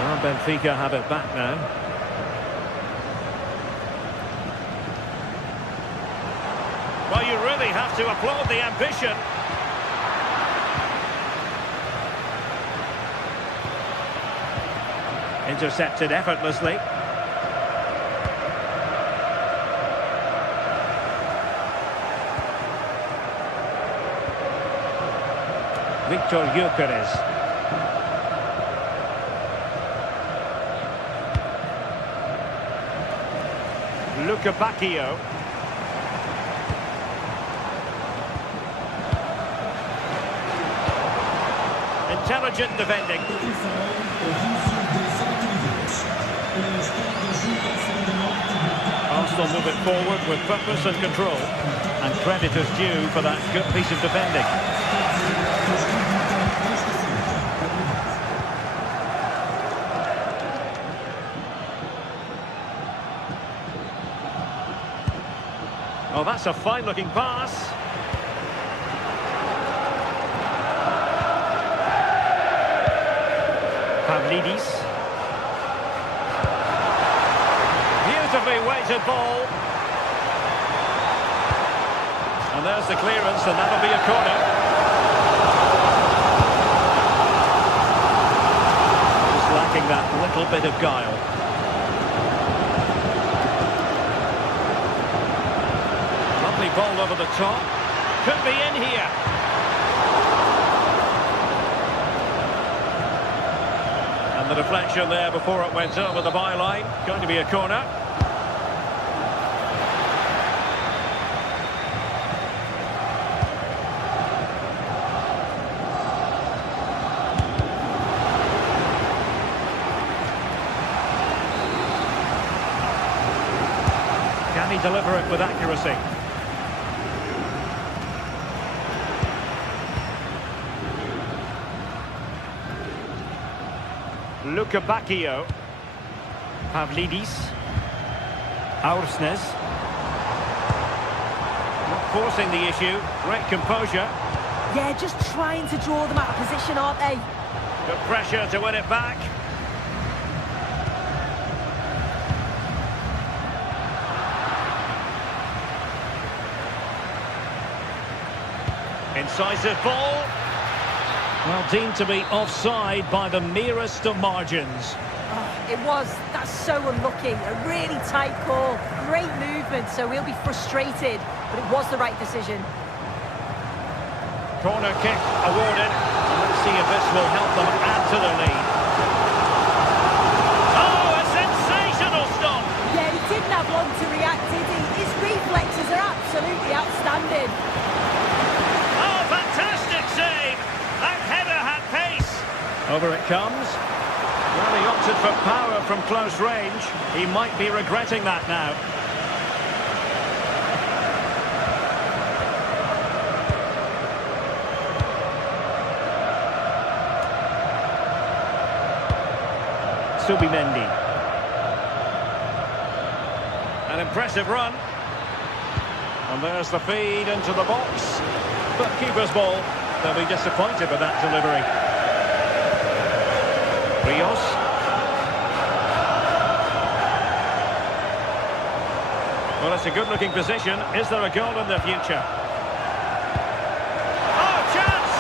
Well, Benfica have it back now. Well, you really have to applaud the ambition. Intercepted effortlessly. Victor Gyökeres. Luca Bacchio. Intelligent defending. Arsenal move it forward with purpose and control. And credit is due for that good piece of defending. Oh, that's a fine-looking pass. Pavlidis. Beautifully weighted ball. And there's the clearance, and that'll be a corner. Just lacking that little bit of guile. Lovely ball over the top. Could be in here. The deflection there before it went over the byline. Going to be a corner. Can he deliver it with accuracy? Luca Bacchio. Pavlidis. Aursnes. Not forcing the issue. Great composure. Yeah, just trying to draw them out of position, aren't they? Good pressure to win it back. Incisive ball. Well, deemed to be offside by the merest of margins. Oh, it was. That's so unlucky. A really tight call. Great movement, so he'll be frustrated. But it was the right decision. Corner kick awarded. Let's see if this will help them add to their lead. Oh, a sensational stop! Yeah, he didn't have long to react, did he? His reflexes are absolutely outstanding. Oh, fantastic save! That header had pace. Over it comes. Well, he opted for power from close range. He might be regretting that now. Subimendi. An impressive run. And there's the feed into the box. But keeper's ball. They'll be disappointed with that delivery. Rios. Well, it's a good-looking position. Is there a goal in the future? Oh, chance!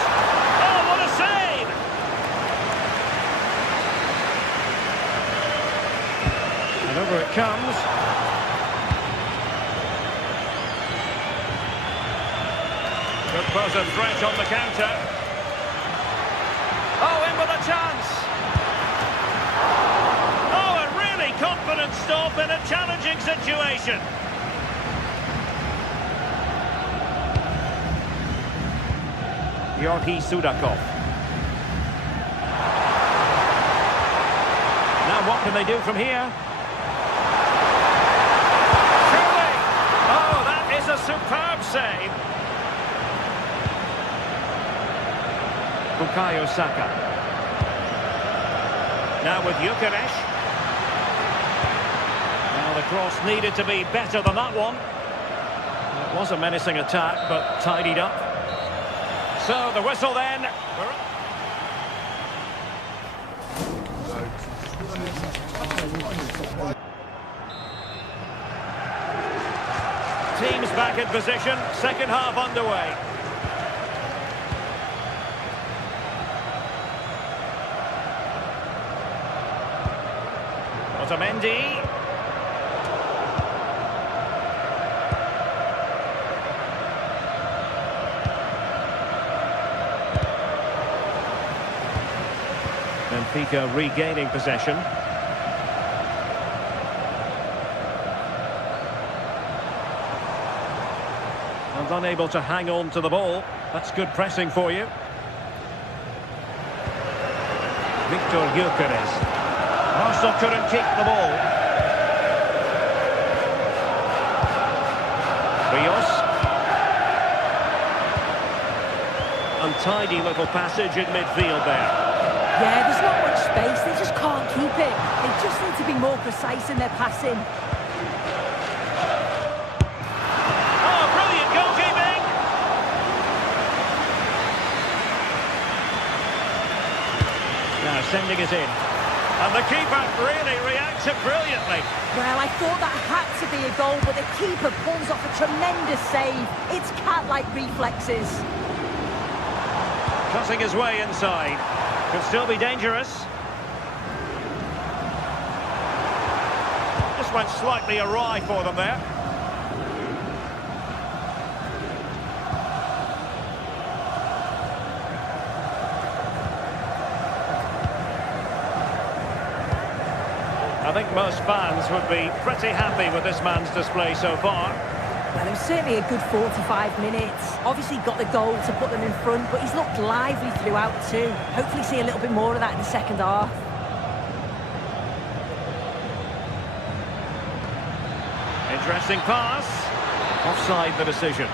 Oh, what a save! And over it comes. Could pose a threat on the counter. Oh, in with a chance! Oh, a really confident stop in a challenging situation. Georgi Sudakov. Now what can they do from here? Surely! Oh, that is a superb save. Bukayo Saka. Now with Gyökeres. Now the cross needed to be better than that one. It was a menacing attack, but tidied up. So the whistle then. Teams back in position, second half underway. Otamendi. Benfica regaining possession. And unable to hang on to the ball. That's good pressing for you. Victor Gyökeres. Arsenal couldn't keep the ball. Rios. Untidy little passage in midfield there. Yeah, there's not much space. They just can't keep it. They just need to be more precise in their passing. Oh, brilliant goalkeeping! Now sending it in. And the keeper really reacted brilliantly. Well, I thought that had to be a goal, but the keeper pulls off a tremendous save. It's cat-like reflexes. Cutting his way inside. Could still be dangerous. Just went slightly awry for them there. I think most fans would be pretty happy with this man's display so far. Well, it was certainly a good 45 minutes. Obviously got the goal to put them in front, but he's looked lively throughout too. Hopefully see a little bit more of that in the second half. Interesting pass. Offside the decision.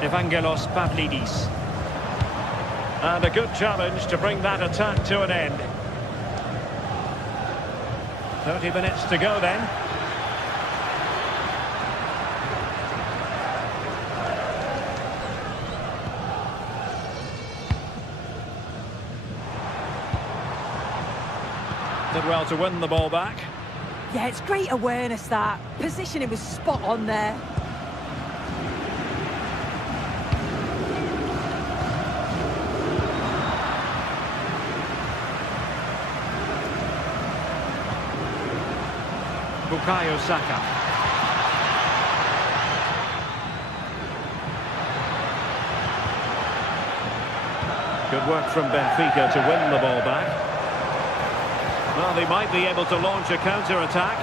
Evangelos Pavlidis. And a good challenge to bring that attack to an end. 30 minutes to go then. Did well to win the ball back. Yeah, it's great awareness, that. Positioning was spot on there. Bukayo Saka. Good work from Benfica to win the ball back. Well, they might be able to launch a counter-attack.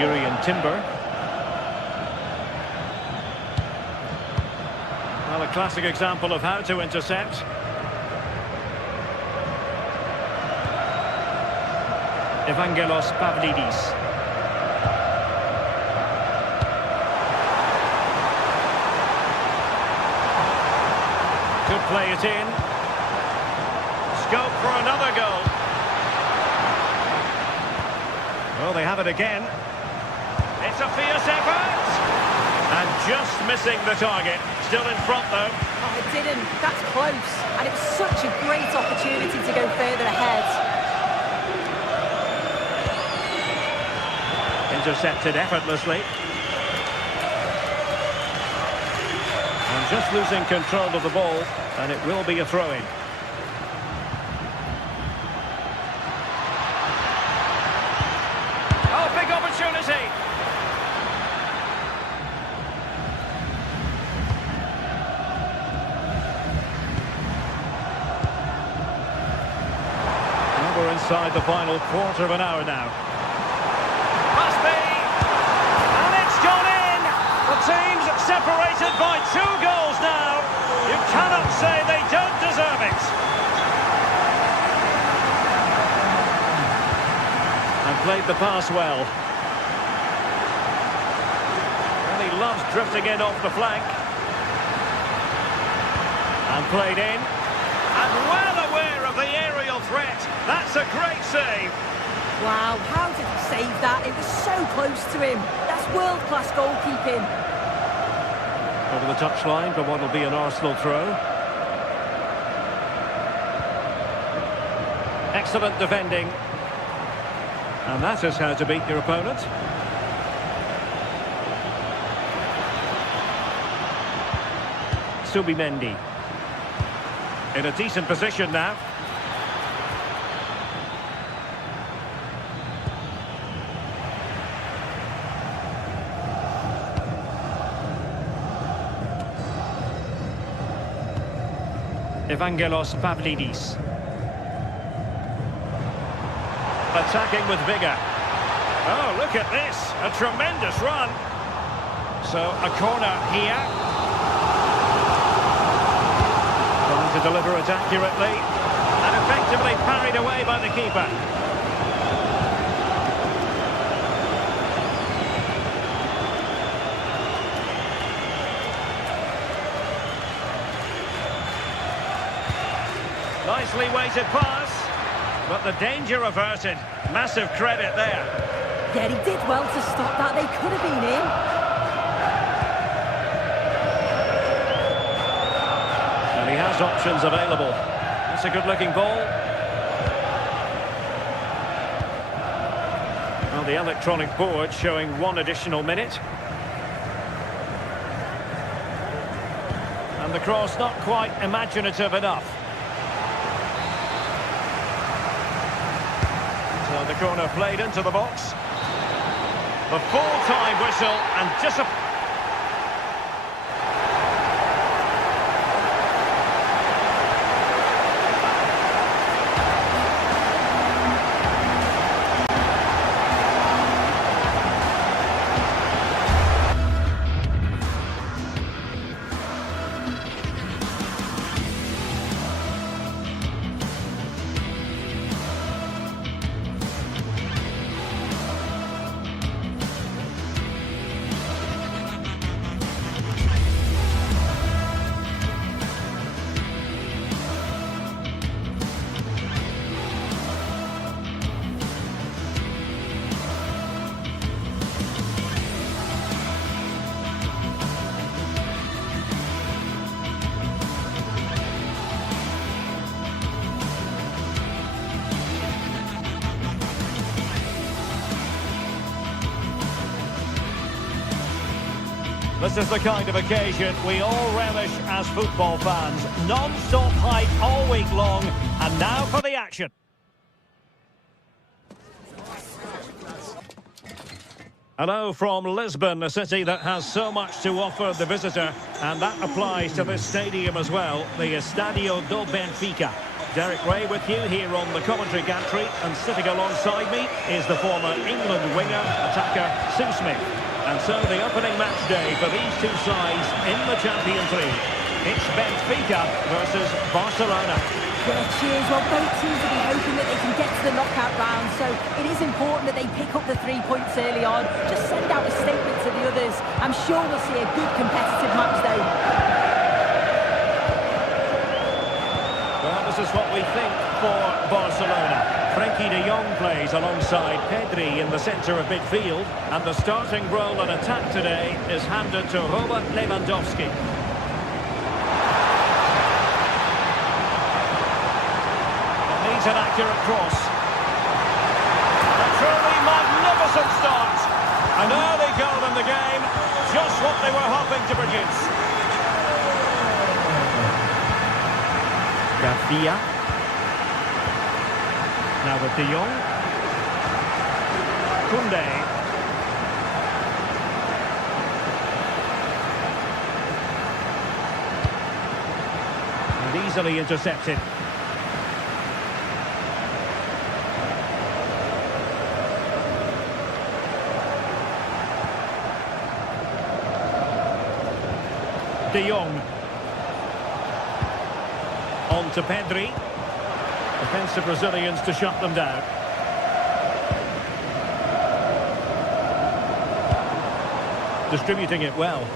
Urian Timber. Well, a classic example of how to intercept. Evangelos Pavlidis. play it in. Scope for another goal. Well, they have it again. It's a fierce effort. And just missing the target. Still in front, though. Oh, it didn't. That's close. And it was such a great opportunity to go further ahead. Intercepted effortlessly. And just losing control of the ball. And it will be a throw-in. Oh, big opportunity. We're inside the final quarter of an hour now. Must be! And it's gone in! The team's separated by 2 goals now. You cannot say they don't deserve it. And played the pass well. And he loves drifting in off the flank. And played in. And well aware of the aerial threat. That's a great save. Wow, how did he save that? It was so close to him. That's world-class goalkeeping. Over the touchline for what will be an Arsenal throw. Excellent defending. And that is how to beat your opponent. Subimendi. In a decent position now. Evangelos Pavlidis. Attacking with vigour. Oh, look at this. A tremendous run. So, a corner here. Trying to deliver it accurately. And effectively parried away by the keeper. Nicely weighted pass, but the danger averted. Massive credit there. Yeah, he did well to stop that. They could have been in. And he has options available. That's a good-looking ball. Well, the electronic board showing 1 additional minute. And the cross not quite imaginative enough. So the corner played into the box. The full-time whistle and disappointment. This is the kind of occasion we all relish as football fans. Non-stop hype all week long, and now for the action. Hello from Lisbon, a city that has so much to offer the visitor, and that applies to this stadium as well, the Estadio do Benfica. Derek Ray with you here on the commentary gantry, and sitting alongside me is the former England winger, attacker, Sue Smith. And so the opening match day for these two sides in the Champions League. It's Benfica versus Barcelona. Yeah, cheers. Well, both teams will be hoping that they can get to the knockout round, so it is important that they pick up the 3 points early on. Just send out a statement to the others. I'm sure we'll see a good competitive match though. is what we think for Barcelona. Frenkie de Jong plays alongside Pedri in the centre of midfield, and the starting role in attack today is handed to Robert Lewandowski. It needs an accurate cross. A truly magnificent start. An early goal in the game, just what they were hoping to produce. Garcia. Now with De Jong. Koundé. And easily intercepted. De Jong. On to Pedri. Defensive Brazilians to shut them down. Distributing it well.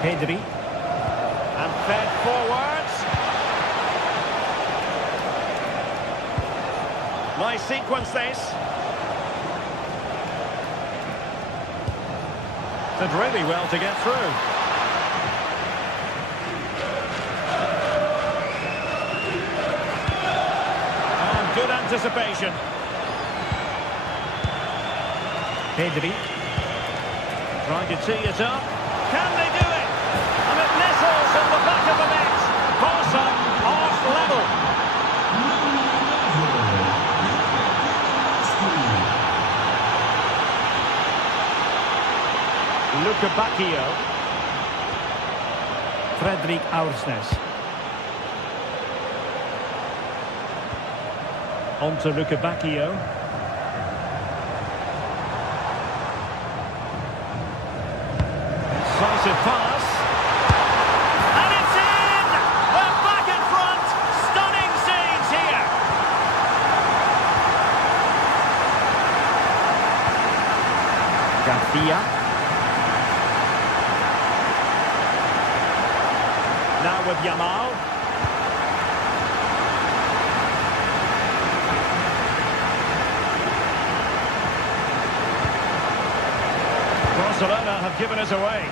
Pedri. And fed forwards. Nice sequence this. Did really well to get through. And good anticipation. Pedri. Trying to tee it up. Can they do it? And it nestles in the back of the net. Barca are level. Luca Bacchio. Fredrik Aursnes. On to Luca Bacchio. Decisive pass. And it's in! They're back in front. Stunning scenes here. Garcia. Now with Yamal. Barcelona have given us away.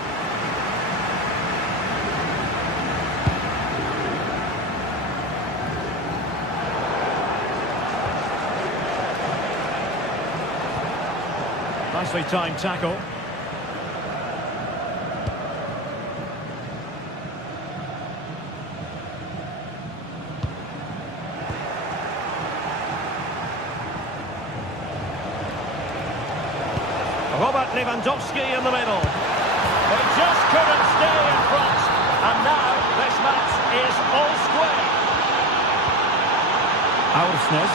Nicely timed tackle. Robert Lewandowski in the middle. They just couldn't stay in front. And now this match is all square. Aursnes.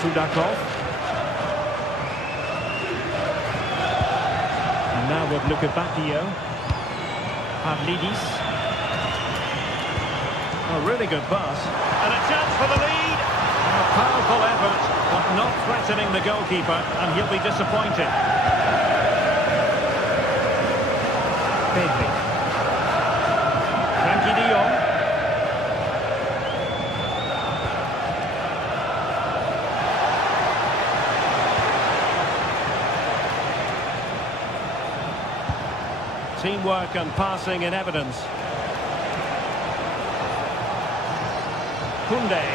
Sudakov. Now with Luca Bacchio. Pavlidis. A really good pass. And a chance for the lead. A powerful effort, but not threatening the goalkeeper, and he'll be disappointed. Pedri. Frenkie de Jong. Teamwork and passing in evidence. Koundé.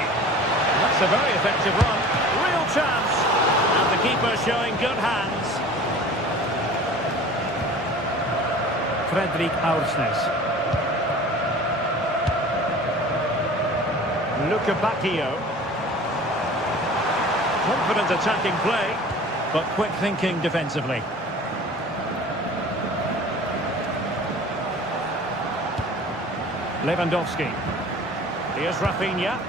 That's a very effective run. Real chance. And the keeper showing good hands. Fredrik Aursnes. Luca Bacchio. Confident attacking play, but quick thinking defensively. Lewandowski. Here's Rafinha.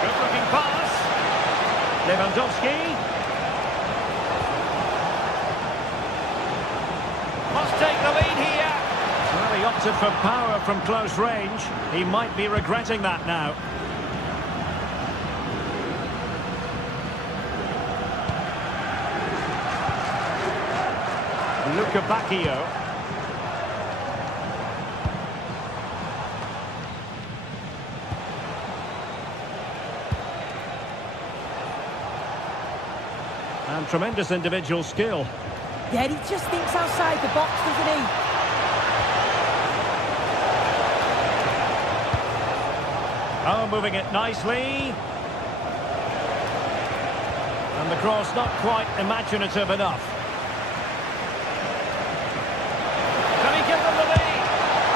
Good looking pass. Lewandowski. Must take the lead here. Well, he opted for power from close range. He might be regretting that now. Bacchio. And tremendous individual skill. Yeah, he just thinks outside the box, doesn't he? Oh, moving it nicely. And the cross not quite imaginative enough. Can he give them the lead?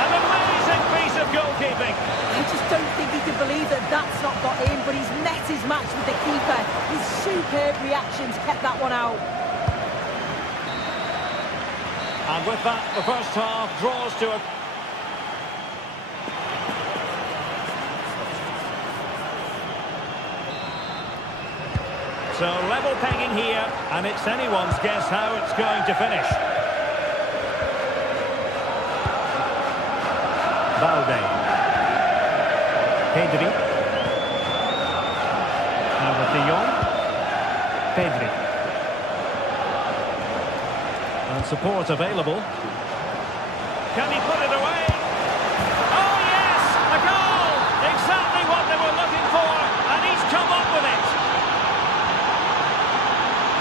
An amazing piece of goalkeeping. I just don't think he can believe that that's not got in, but he's met his match with the keeper. His superb reactions kept that one out. And with that, the first half draws to a... So level pegging here, and it's anyone's guess how it's going to finish. Valde. Pedri. Now with De Jong. Pedri. And support available. Can he put it away? Oh yes! A goal! Exactly what they were looking for, and he's come up with it.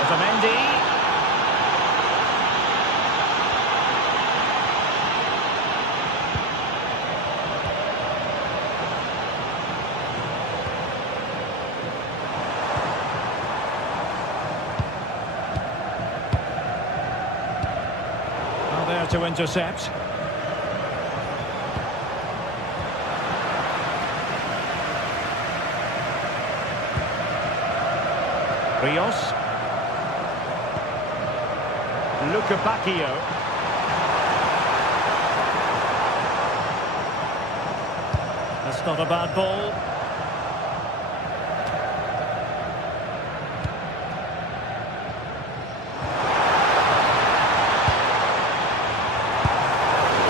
Mendy. Well, there to intercept. Rios. Bacchio. That's not a bad ball.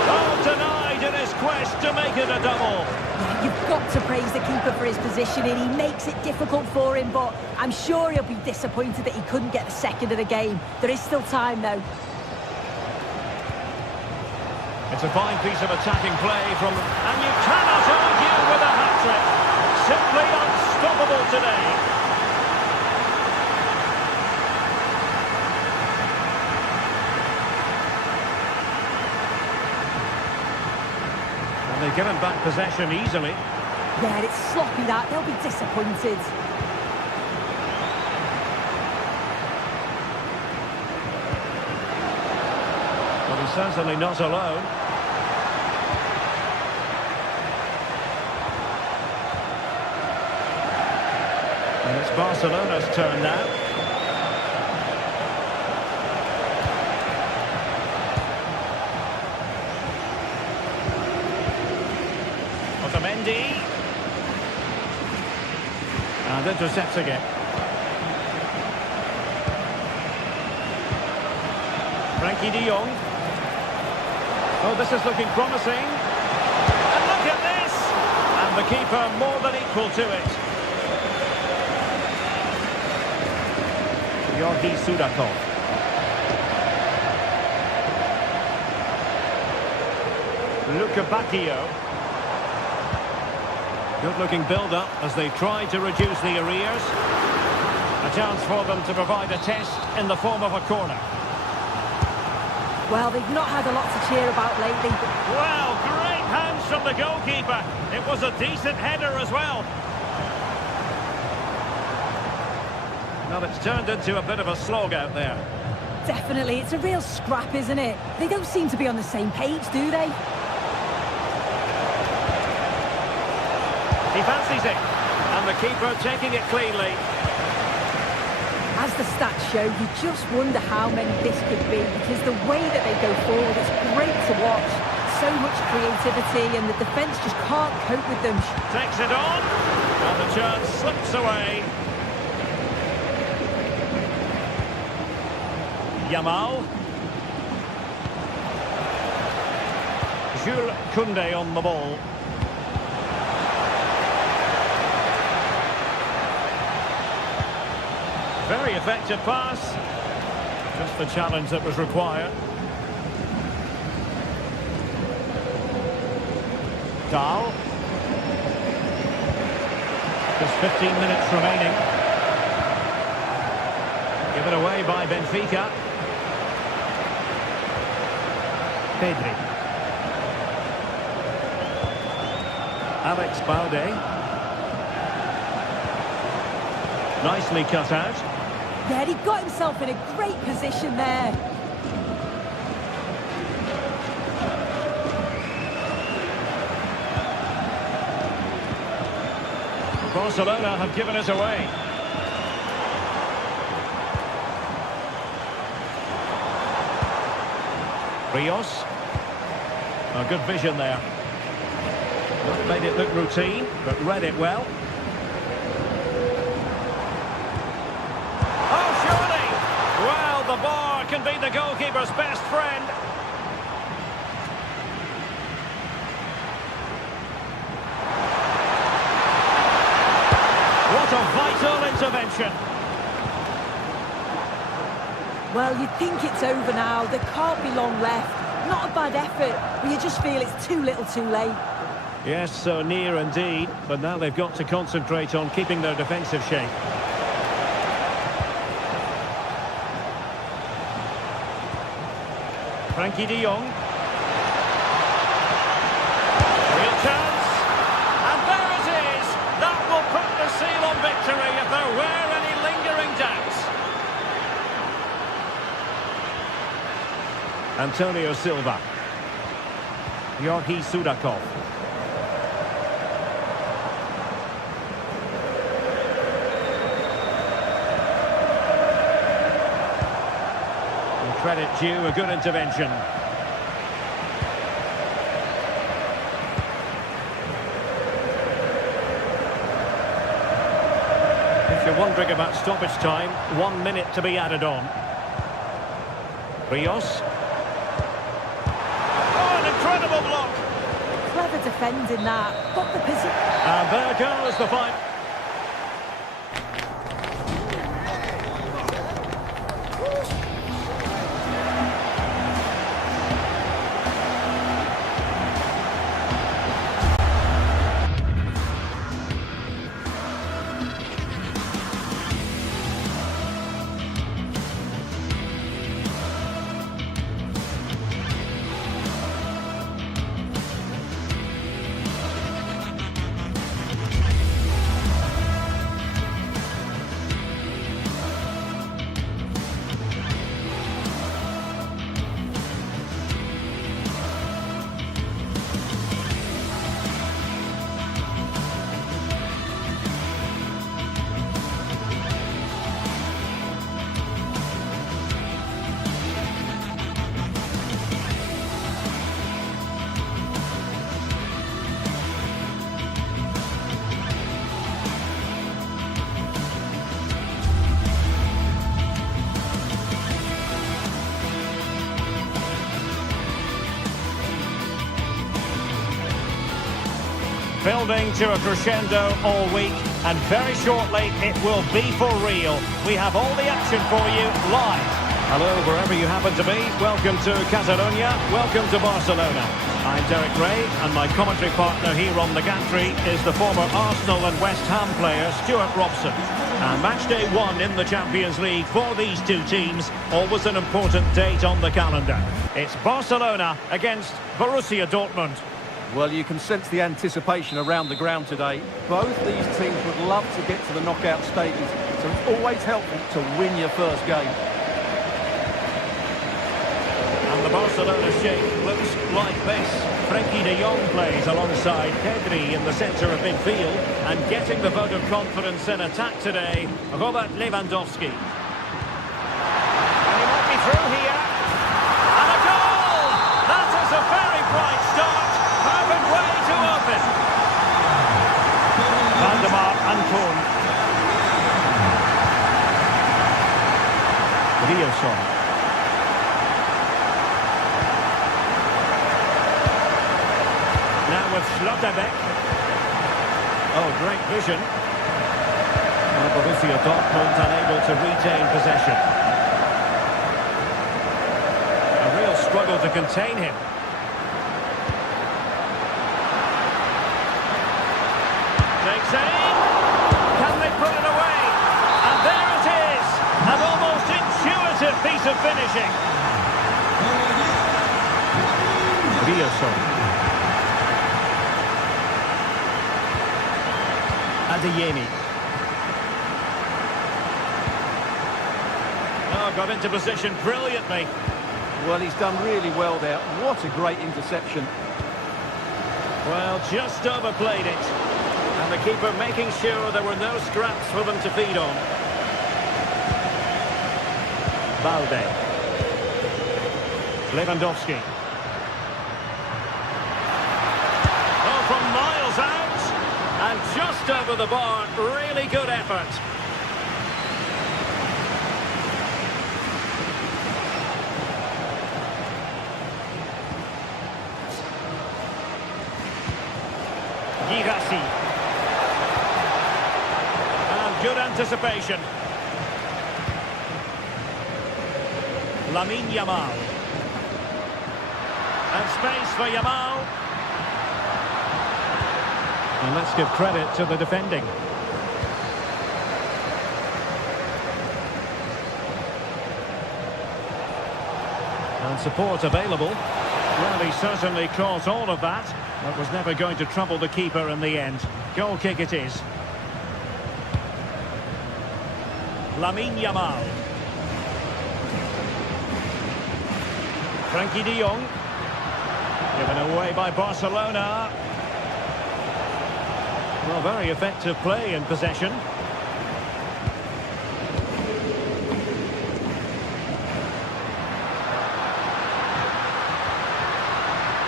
Oh, denied in his quest to make it a double. You've got to praise the keeper for his positioning. He makes it difficult for him, but I'm sure he'll be disappointed that he couldn't get the second of the game. There is still time, though. It's a fine piece of attacking play from... And you cannot argue with a hat-trick. Simply unstoppable today. And they've given back possession easily. Yeah, it's sloppy that. They'll be disappointed. But he's certainly not alone. And it's Barcelona's turn now. Otamendi. And intercepts again. Frankie de Jong. Oh, this is looking promising. And look at this! And the keeper more than equal to it. Georgi Sudakov. Bacchio. Good-looking build-up as they try to reduce the arrears. A chance for them to provide a test in the form of a corner. Well, they've not had a lot to cheer about lately. Well, great hands from the goalkeeper. It was a decent header as well. Well, it's turned into a bit of a slog out there. Definitely, it's a real scrap, isn't it? They don't seem to be on the same page, do they? He fancies it, and the keeper taking it cleanly. As the stats show, you just wonder how many this could be, because the way that they go forward, it's great to watch. So much creativity, and the defence just can't cope with them. Takes it on, and the chance slips away. Yamal. Jules Koundé on the ball. Very effective pass. Just the challenge that was required. Dahl. Just 15 minutes remaining. Given away by Benfica. Pedri. Alex Balde. Nicely cut out. Yeah, he got himself in a great position there. Barcelona have given it away. Rios. A good vision there. Not made it look routine, but read it well. Oh, surely! Well, the bar can be the goalkeeper's best friend. What a vital intervention. Well, you think it's over now. There can't be long left. Not a bad effort, but you just feel it's too little too late. Yes, so near indeed, but now they've got to concentrate on keeping their defensive shape. Frankie de Jong. Real chance. And there it is. That will put the seal on victory if there were any lingering doubts. Antonio Silva. Georgi Sudakov. Credit due, a good intervention. If you're wondering about stoppage time, 1 minute to be added on. Rios. Oh, an incredible block. Clever defending that. Got the position. And there goes the fight. Building to a crescendo all week, and very shortly it will be for real. We have all the action for you live. Hello, wherever you happen to be. Welcome to Catalonia. Welcome to Barcelona. I'm Derek Ray, and my commentary partner here on the gantry is the former Arsenal and West Ham player Stuart Robson. And match day 1 in the Champions League for these two teams, always an important date on the calendar. It's Barcelona against Borussia Dortmund. Well, you can sense the anticipation around the ground today. Both these teams would love to get to the knockout stages, so it's always helpful to win your first game. And the Barcelona shape looks like this. Frankie de Jong plays alongside Pedri in the centre of midfield, and getting the vote of confidence in attack today, Robert Lewandowski. And he might be through here. And a goal! That is a very bright start. Perfect way to open. Valdemar Anton. Riosson. with Schlotterbeck. Oh, great vision. Well, Borussia Dortmund unable to retain possession. A real struggle to contain him. Takes aim. Can they put it away? And there it is. An almost intuitive piece of finishing. Adeyemi. Oh, got into position brilliantly. Well, he's done really well there. What a great interception. Well, just overplayed it. And the keeper making sure there were no scraps for them to feed on. Balde. Lewandowski. Oh, from miles out. And just over the bar. Really good effort. Girassi. And good anticipation. Lamine Yamal. And space for Yamal. And let's give credit to the defending. And support available. Well, he certainly caught all of that, but was never going to trouble the keeper in the end. Goal kick it is. Lamine Yamal. Frankie de Jong. Given away by Barcelona. Well, very effective play in possession.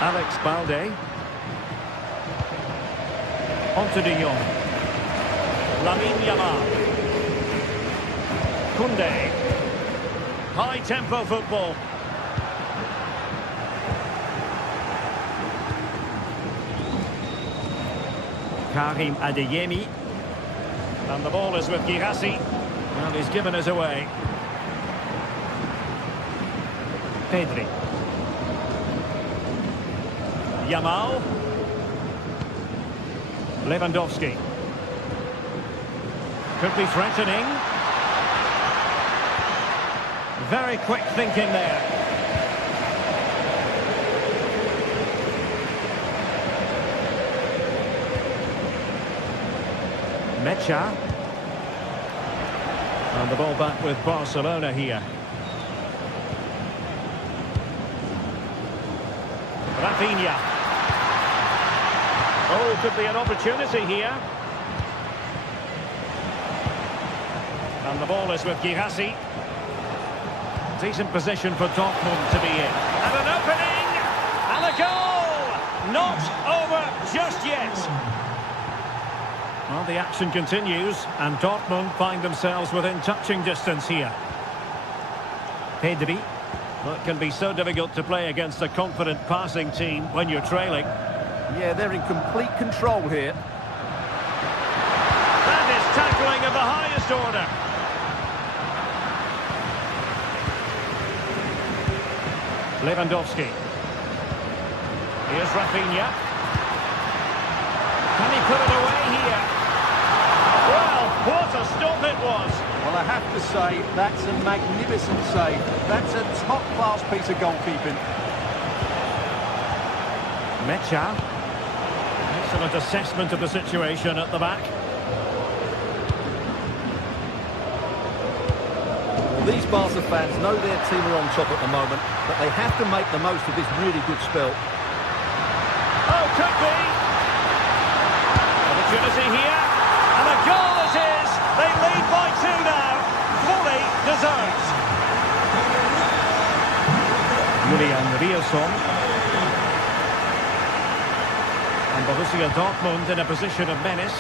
Alex Balde. Onto de Jong. Lamine Yamal. Koundé. High-tempo football. Karim Adeyemi. And the ball is with Girassi. And he's given us away. Pedri. Yamal. Lewandowski. Could be threatening. Very quick thinking there. Mecha. And the ball back with Barcelona here. Rafinha. Oh, could be an opportunity here. And the ball is with Girassi. Decent position for Dortmund to be in. And an opening! And a goal! Not over just yet. Well, the action continues, and Dortmund find themselves within touching distance here. Pedri. Well, it can be so difficult to play against a confident passing team when you're trailing. Yeah, they're in complete control here. That is tackling of the highest order. Lewandowski. Here's Rafinha. Can he put it away here? Well, what a stop it was. Well, I have to say, that's a magnificent save. That's a top-class piece of goalkeeping. Mecha. Excellent assessment of the situation at the back. Well, these Barca fans know their team are on top at the moment, but they have to make the most of this really good spell. Oh, could be. Opportunity here. And a goal it is. They lead by 2 now. Fully deserved. Julian Riasson. And Borussia Dortmund in a position of menace.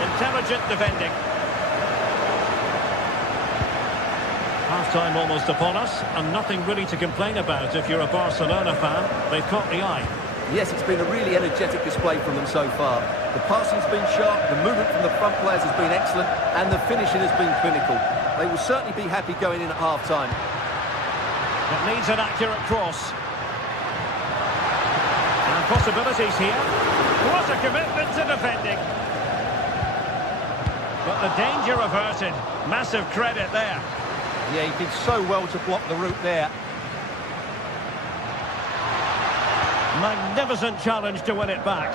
Intelligent defending. Half-time almost upon us, and nothing really to complain about if you're a Barcelona fan. They've caught the eye. Yes, it's been a really energetic display from them so far. The passing's been sharp, the movement from the front players has been excellent, and the finishing has been clinical. They will certainly be happy going in at half-time. It needs an accurate cross. And possibilities here. What a commitment to defending. But the danger averted. Massive credit there. Yeah, he did so well to block the route there. Magnificent challenge to win it back.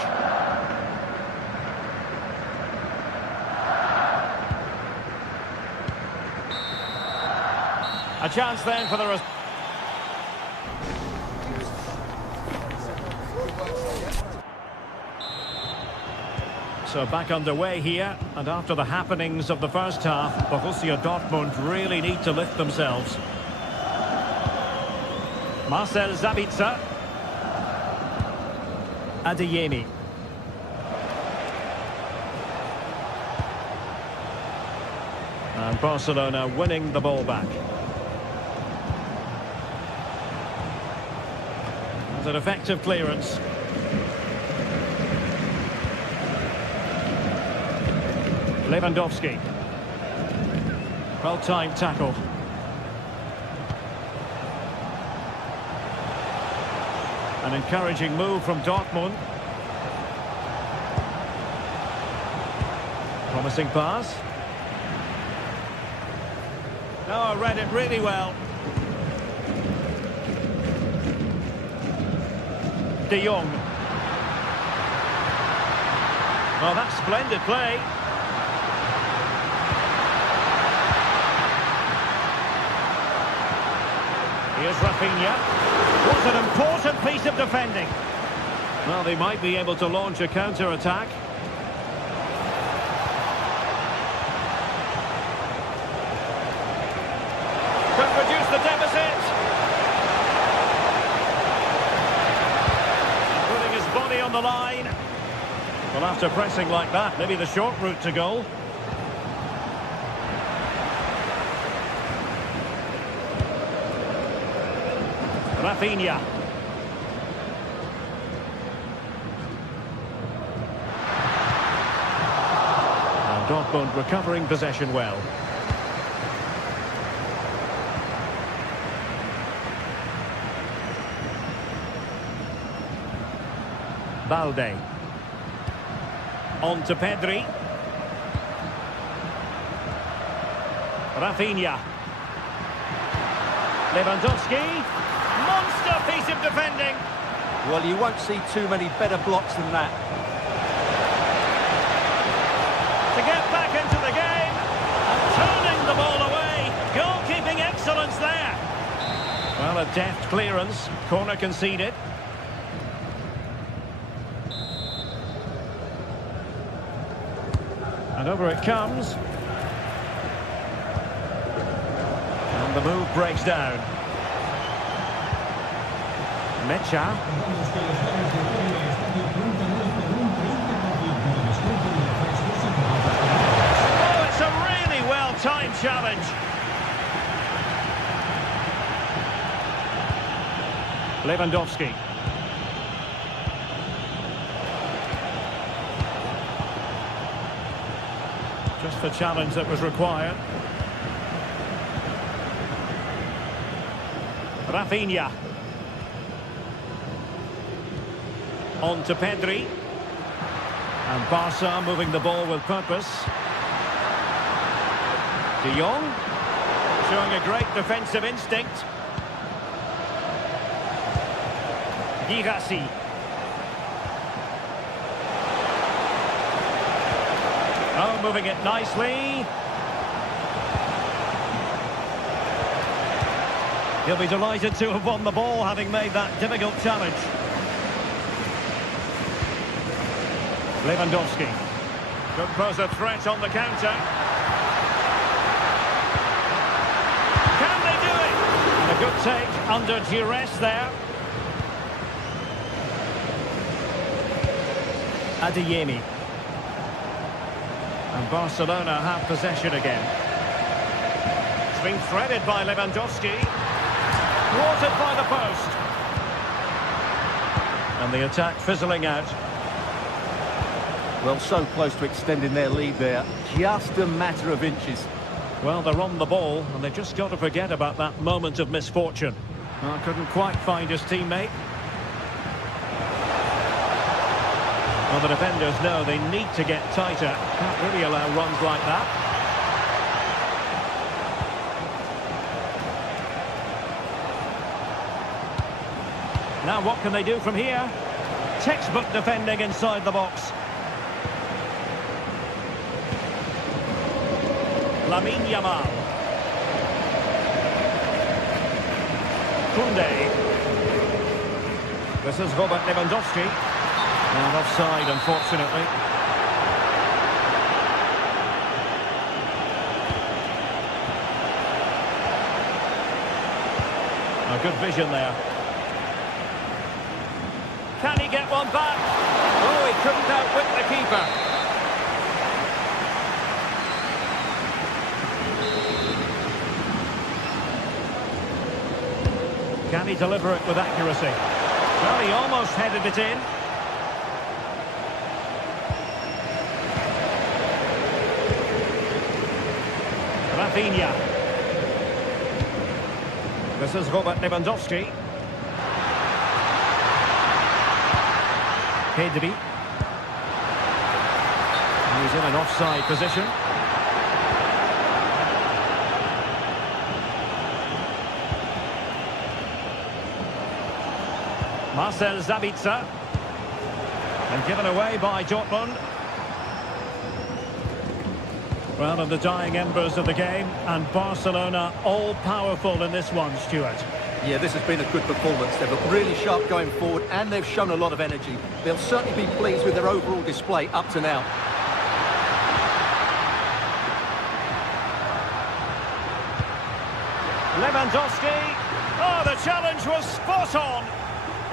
A chance then for the... So back underway here, and after the happenings of the first half, Borussia Dortmund really need to lift themselves. Marcel Sabitzer. Adeyemi. And Barcelona winning the ball back. It's an effective clearance. Lewandowski. Well-timed tackle. An encouraging move from Dortmund. Promising pass. Oh, read it really well. De Jong. Well, that's splendid play. Here's Rafinha. What an important piece of defending. Well, they might be able to launch a counter-attack. Could reduce the deficit. Putting his body on the line. Well, after pressing like that, maybe the short route to goal. Rafinha. And Dortmund recovering possession well. Balde. On to Pedri. Rafinha. Lewandowski. Monster piece of defending. Well, you won't see too many better blocks than that. To get back into the game and turning the ball away. Goalkeeping excellence there. Well, a deft clearance. Corner conceded. And over it comes. And the move breaks down. Mecha. Oh, it's a really well-timed challenge. Lewandowski. Just the challenge that was required. Rafinha. On to Pedri. And Barca moving the ball with purpose. De Jong. Showing a great defensive instinct. Girassi. Oh, moving it nicely. He'll be delighted to have won the ball, having made that difficult challenge. Lewandowski. Could pose a threat on the counter. Can they do it? And a good take under duress there. Adeyemi. And Barcelona have possession again. Been threaded by Lewandowski. Thwarted by the post. And the attack fizzling out. Well, so close to extending their lead there. Just a matter of inches. Well, they're on the ball, and they've just got to forget about that moment of misfortune. Well, couldn't quite find his teammate. Well, the defenders know they need to get tighter. Can't really allow runs like that. Now what can they do from here? Textbook defending inside the box. Lamine Yamal. Koundé. This is Robert Lewandowski. And offside, unfortunately. A good vision there. Can he get one back? Oh, he couldn't outwit the keeper. Can he deliver it with accuracy? Well, he almost headed it in. Rafinha. This is Robert Lewandowski. Pedri. He's in an offside position. Marcel Sabitzer. And given away by Dortmund. Well, in the dying embers of the game, and Barcelona all-powerful in this one, Stuart. Yeah, this has been a good performance. They've looked really sharp going forward, and they've shown a lot of energy. They'll certainly be pleased with their overall display up to now. Lewandowski. Oh, the challenge was spot on.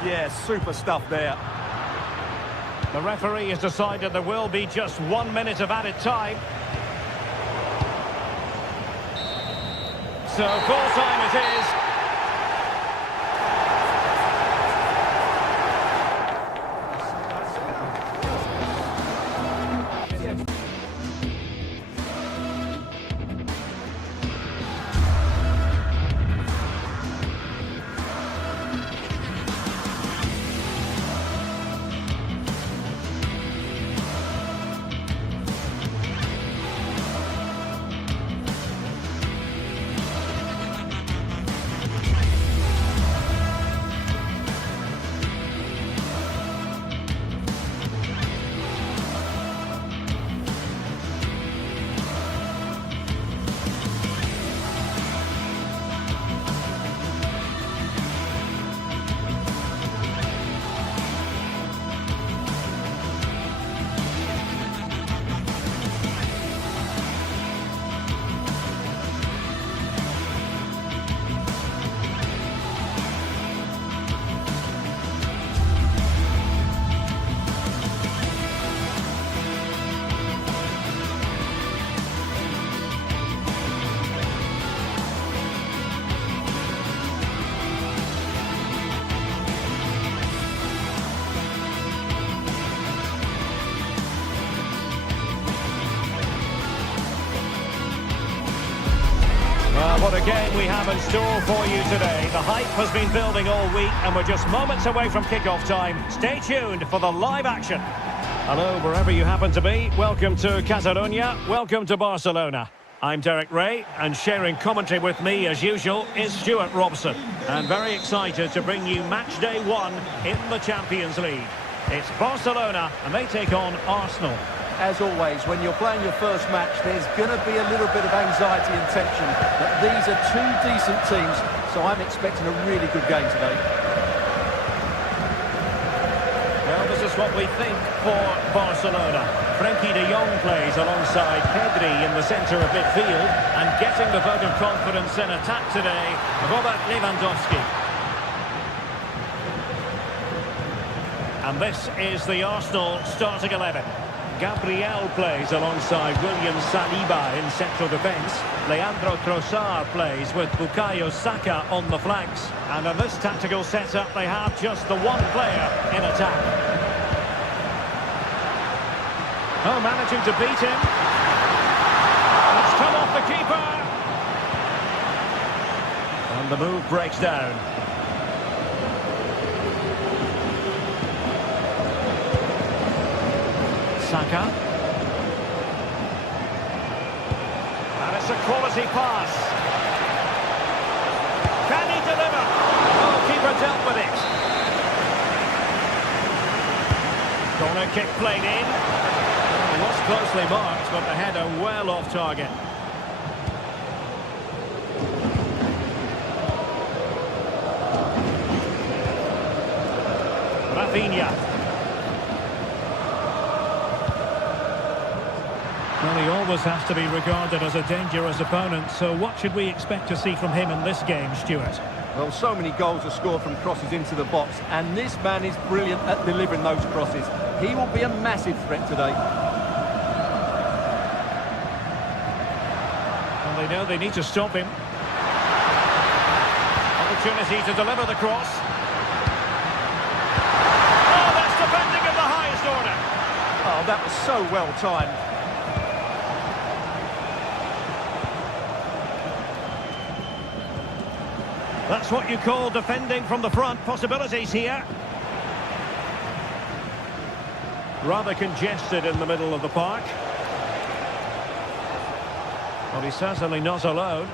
Yeah, super stuff there. The referee has decided there will be just 1 minute of added time. So full time it is. What a game we have in store for you today. The hype has been building all week and we're just moments away from kick-off time. Stay tuned for the live action. Hello, wherever you happen to be. Welcome to Catalonia. Welcome to Barcelona. I'm Derek Ray, and sharing commentary with me, as usual, is Stuart Robson. And very excited to bring you match day 1 in the Champions League. It's Barcelona, and they take on Arsenal. As always, when you're playing your first match, there's going to be a little bit of anxiety and tension. But these are two decent teams, so I'm expecting a really good game today. Well, this is what we think for Barcelona. Frenkie de Jong plays alongside Pedri in the centre of midfield, and getting the vote of confidence in attack today, Robert Lewandowski. And this is the Arsenal starting 11. Gabriel plays alongside William Saliba in central defence. Leandro Trossard plays with Bukayo Saka on the flanks. And in this tactical setup, they have just the one player in attack. Oh, managing to beat him. It's come off the keeper. And the move breaks down. Saka. And it's a quality pass. Can he deliver? Oh, keeper dealt with it. Corner kick played in. It was closely marked, but the header well off target. Rafinha. Well, he always has to be regarded as a dangerous opponent, so what should we expect to see from him in this game, Stuart? Well, so many goals are scored from crosses into the box, and this man is brilliant at delivering those crosses. He will be a massive threat today. And they know they need to stop him. Opportunity to deliver the cross. Oh, that's defending of the highest order. Oh, that was so well timed. That's what you call defending from the front. Possibilities here. Rather congested in the middle of the park. Well, he's certainly not alone.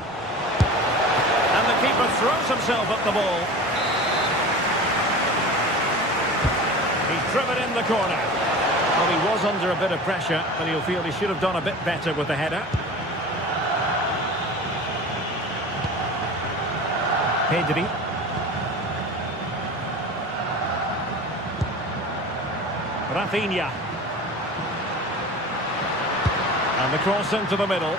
And the keeper throws himself at the ball. He's driven in the corner. Well, he was under a bit of pressure, but he'll feel he should have done a bit better with the header. Pedri. Rafinha. And the cross into the middle.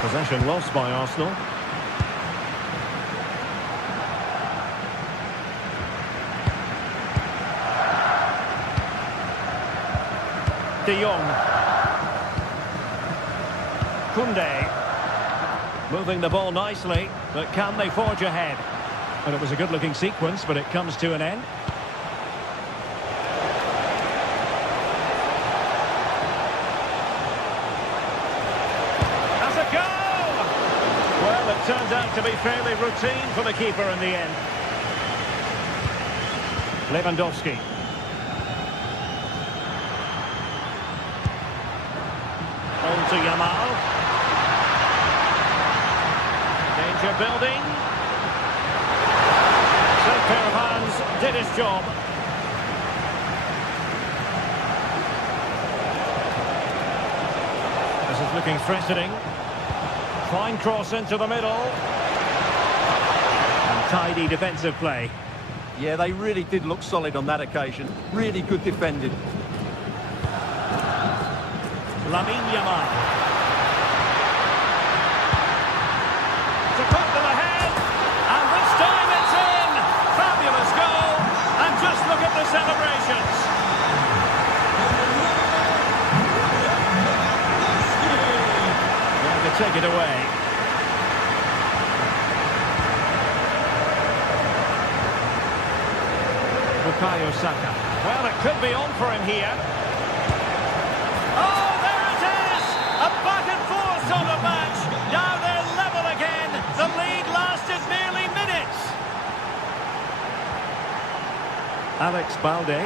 Possession lost by Arsenal. De Jong. Koundé. Moving the ball nicely, but can they forge ahead? And it was a good-looking sequence, but it comes to an end. That's a goal! Well, it turns out to be fairly routine for the keeper in the end. Lewandowski. On to Yamal. Danger building. That pair of hands did his job. This is looking threatening. Fine cross into the middle. And tidy defensive play. Yeah, they really did look solid on that occasion. Really good defending. Lamine Yamal. To put them ahead, and this time it's in! Fabulous goal, and just look at the celebrations. Well, to take it away. Bukayo Saka. Well, it could be on for him here. Oh, there it is! A back and forth on the match. Now they're level again. The lead lasted nearly minutes. Alex Balde.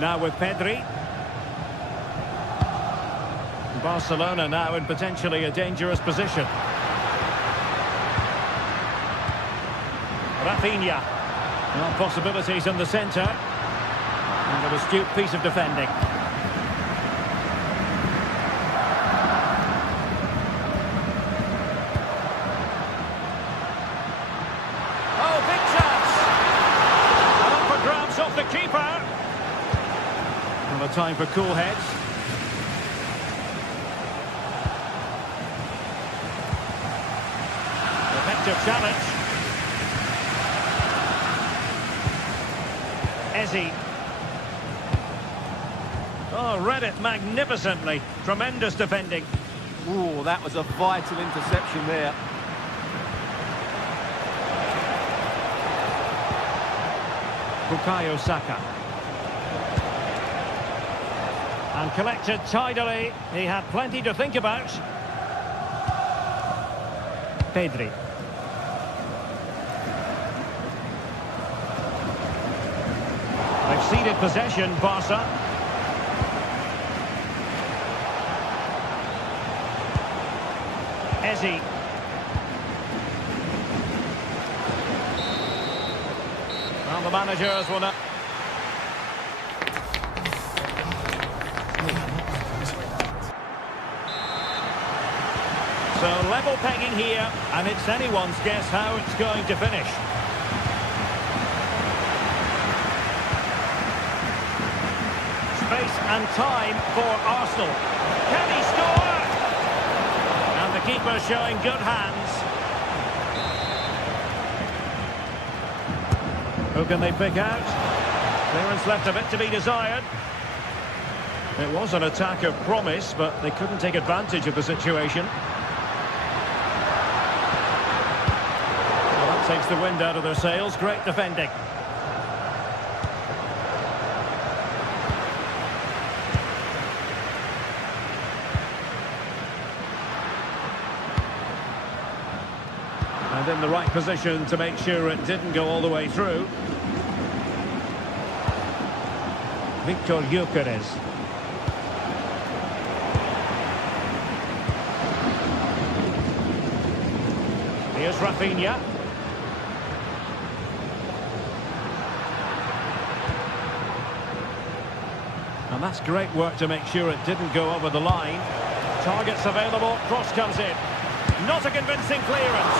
Now with Pedri. Barcelona now in potentially a dangerous position. Rafinha. Well, possibilities in the centre. And an astute piece of defending. Oh, big chance! And up for grabs off the keeper. And a time for cool heads. Effective challenge. Ezzy. Oh, read it magnificently. Tremendous defending. Ooh, that was a vital interception there. Bukayo Saka. And collected tidily. He had plenty to think about. Pedri. They've ceded possession, Barca. Ezzy. Well, the managers will not. So level pegging here, and it's anyone's guess how it's going to finish. Space and time for Arsenal. Can he score? And the keeper showing good hands. Who can they pick out? Clearance left a bit to be desired. It was an attack of promise, but they couldn't take advantage of the situation. Well, that takes the wind out of their sails. Great defending. And in the right position to make sure it didn't go all the way through. Victor Gyökeres. Here's Rafinha. And that's great work to make sure it didn't go over the line. Targets available, cross comes in. Not a convincing clearance.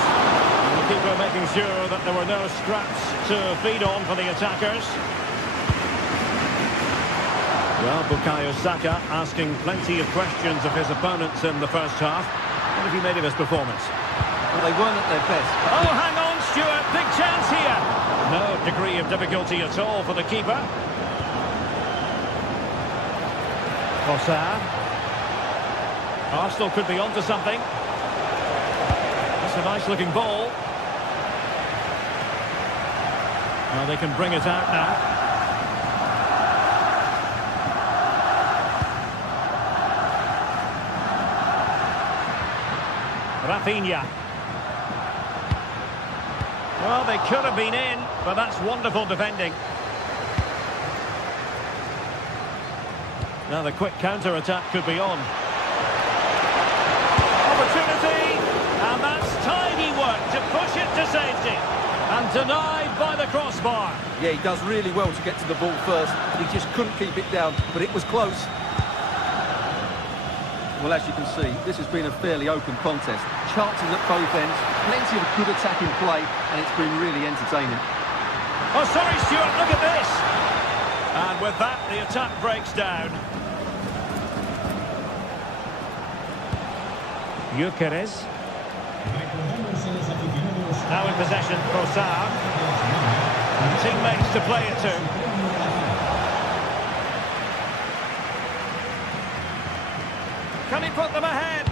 And the keeper making sure that there were no scraps to feed on for the attackers. Well, Bukayo Saka asking plenty of questions of his opponents in the first half. What have you made of his performance? Well, they weren't at their best. Oh, hang on, Stuart. Big chance here. No degree of difficulty at all for the keeper. Trossard. Arsenal could be onto something. That's a nice-looking ball. Well, they can bring it out now. Rafinha. Well, they could have been in, but that's wonderful defending. Now the quick counter-attack could be on. Opportunity, and that's tidy work to push it to safety. And denied by the crossbar. Yeah, he does really well to get to the ball first, but he just couldn't keep it down, but it was close. Well, as you can see, this has been a fairly open contest. Chances at both ends, plenty of good attacking play, and it's been really entertaining. Oh, sorry, Stuart, look at this. And with that, the attack breaks down. Gyökeres. Now in possession, Trossard. And teammates to play it to. Can he put them ahead?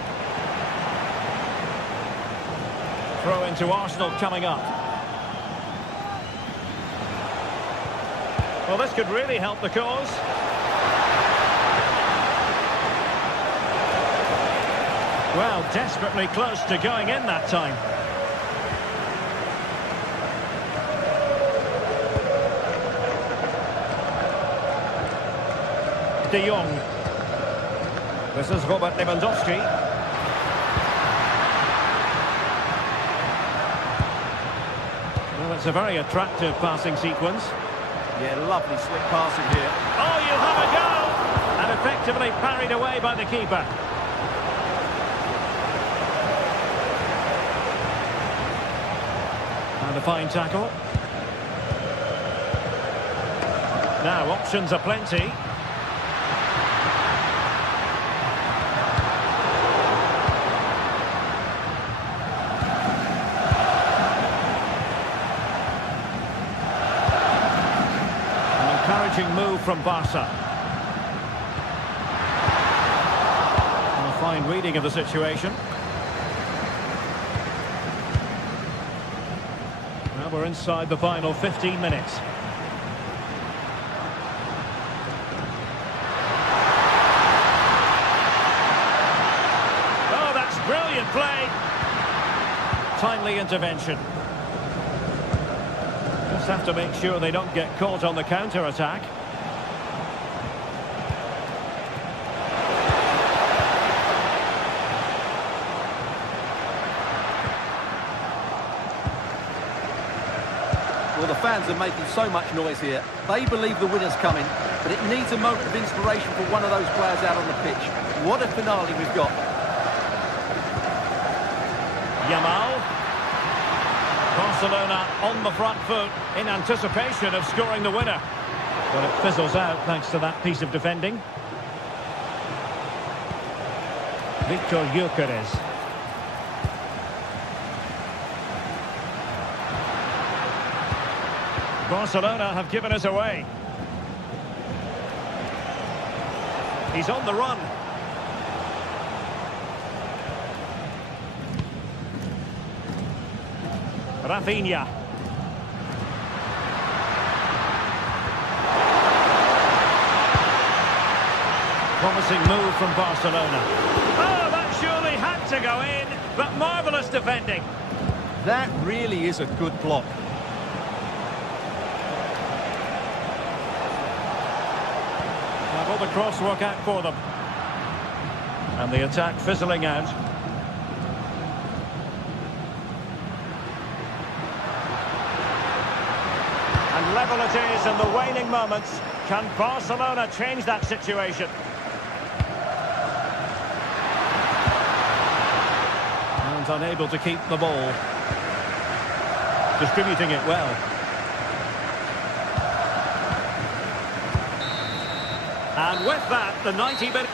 Throw into Arsenal coming up. Well, this could really help the cause. Well, desperately close to going in that time. De Jong. This is Robert Lewandowski. Well, it's a very attractive passing sequence. Yeah, lovely slick passing here. Oh, you have a go! And effectively parried away by the keeper. And a fine tackle. Now, options are plenty. Attaching move from Barca. And a fine reading of the situation. Now we're inside the final 15 minutes. Oh, that's brilliant play. Timely intervention. Just have to make sure they don't get caught on the counter-attack. Well, the fans are making so much noise here. They believe the winner's coming, but it needs a moment of inspiration for one of those players out on the pitch. What a finale we've got. Yamal. Barcelona on the front foot in anticipation of scoring the winner. But it fizzles out thanks to that piece of defending. Victor Gyökeres. Barcelona have given us away. He's on the run. Rafinha. Promising move from Barcelona. Oh, that surely had to go in, but marvellous defending. That really is a good block. Now will the cross work out for them? And the attack fizzling out. And level it is in the waning moments. Can Barcelona change that situation? And unable to keep the ball. Distributing it well. And with that, the 90 minutes.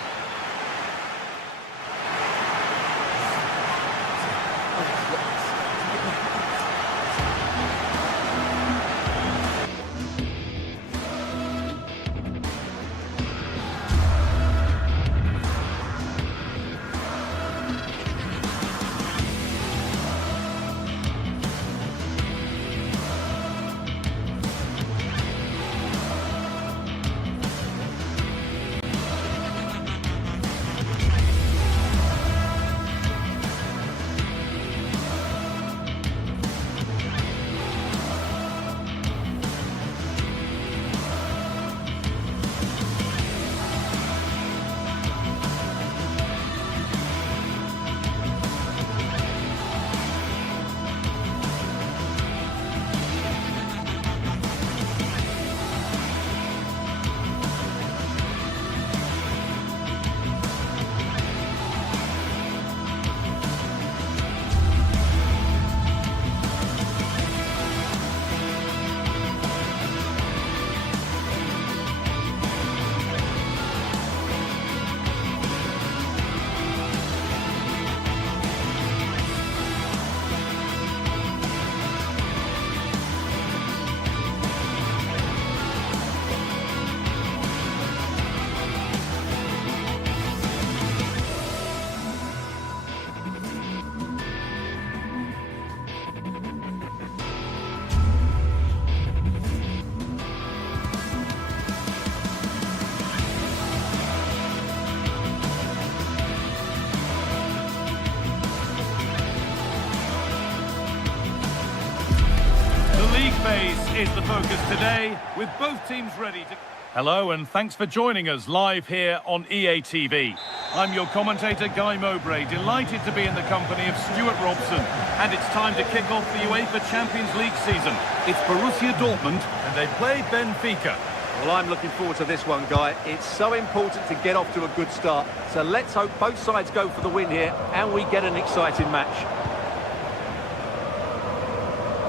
Phase is the focus today, with both teams ready to... Hello and thanks for joining us live here on EA TV. I'm your commentator Guy Mowbray, delighted to be in the company of Stuart Robson. And it's time to kick off the UEFA Champions League season. It's Borussia Dortmund and they play Benfica. Well, I'm looking forward to this one, Guy. It's so important to get off to a good start. So let's hope both sides go for the win here and we get an exciting match.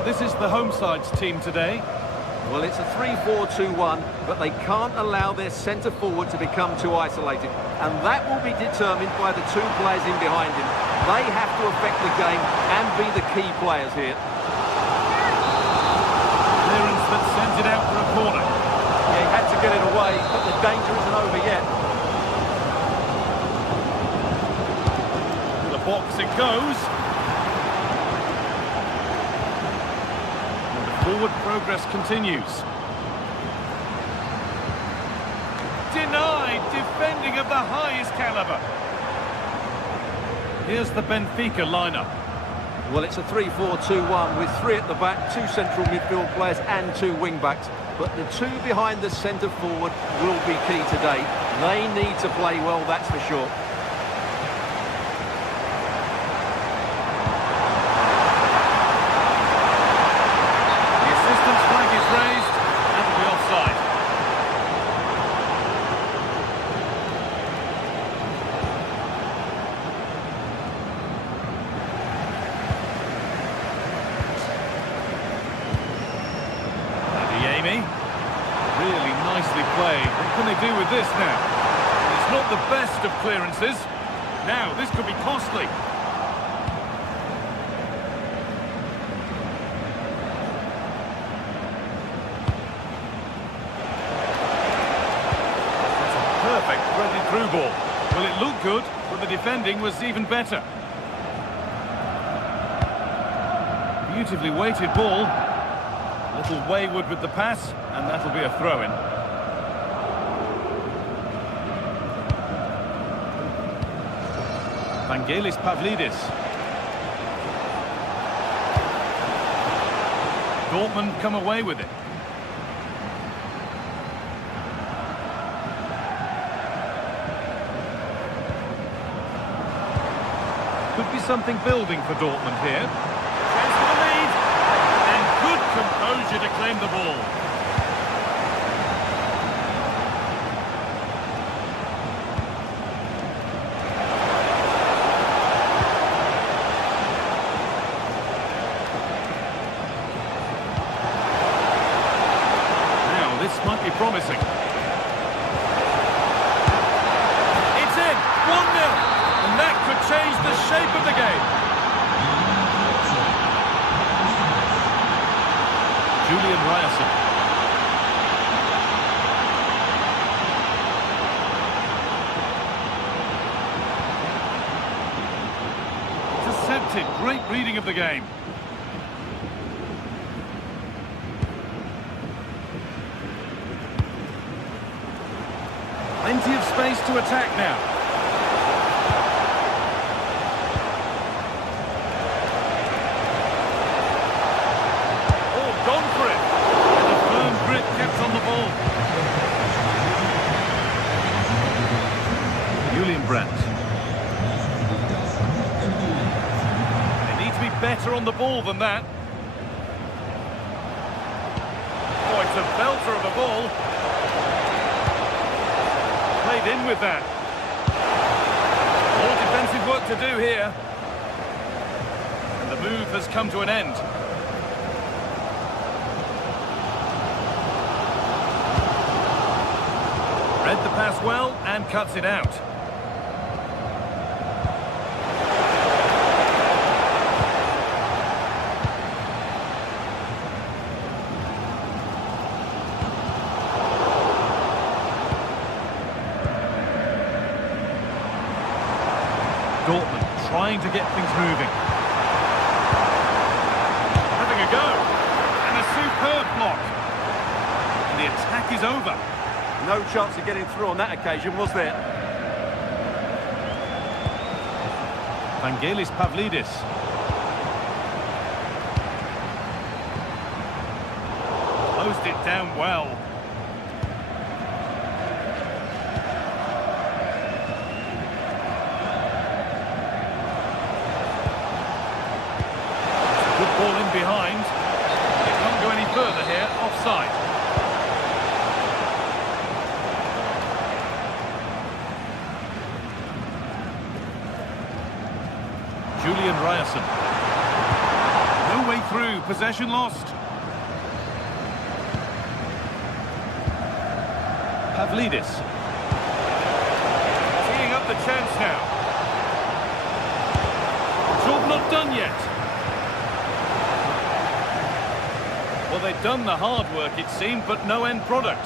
This is the home side's team today. Well, it's a 3-4-2-1, but they can't allow their centre forward to become too isolated. And that will be determined by the two players in behind him. They have to affect the game and be the key players here. Clearance that sends it out for a corner. Yeah, he had to get it away, but the danger isn't over yet. To the box it goes. And the forward progress continues. Denied, defending of the highest caliber. Here's the Benfica lineup. Well, it's a 3-4-2-1 with 3 at the back, 2 central midfield players and 2 wing-backs. But the 2 behind the centre forward will be key today. They need to play well, that's for sure. The assistant's flag is raised, and will be offside. Really nicely played. What can they do with this now? It's not the best of clearances. Now, this could be costly. That's a perfect threaded through ball. Well, it looked good, but the defending was even better. Beautifully weighted ball. A little wayward with the pass, and that'll be a throw-in. Vangelis Pavlidis. Dortmund come away with it. Could be something building for Dortmund here. Chance for the lead. And good composure to claim the ball. Might be promising. It's in! 1-0! And that could change the shape of the game. Julian Ryerson. Intercepted. Great reading of the game. Plenty of space to attack now. Oh, gone for it. And a firm grip kept on the ball. Julian Brandt. They need to be better on the ball than that. Oh, it's a belter of a ball. Played in with that. More defensive work to do here. And the move has come to an end. Read the pass well and cuts it out. Dortmund trying to get things moving. Having a go. And a superb block. And the attack is over. No chance of getting through on that occasion, was there? Vangelis Pavlidis. Closed it down well. Good ball in behind. It can't go any further here. Offside. Julian Ryerson. No way through. Possession lost. Pavlidis. Teeing up the chance now. Job not done yet. Well, they've done the hard work, it seemed, but no end product.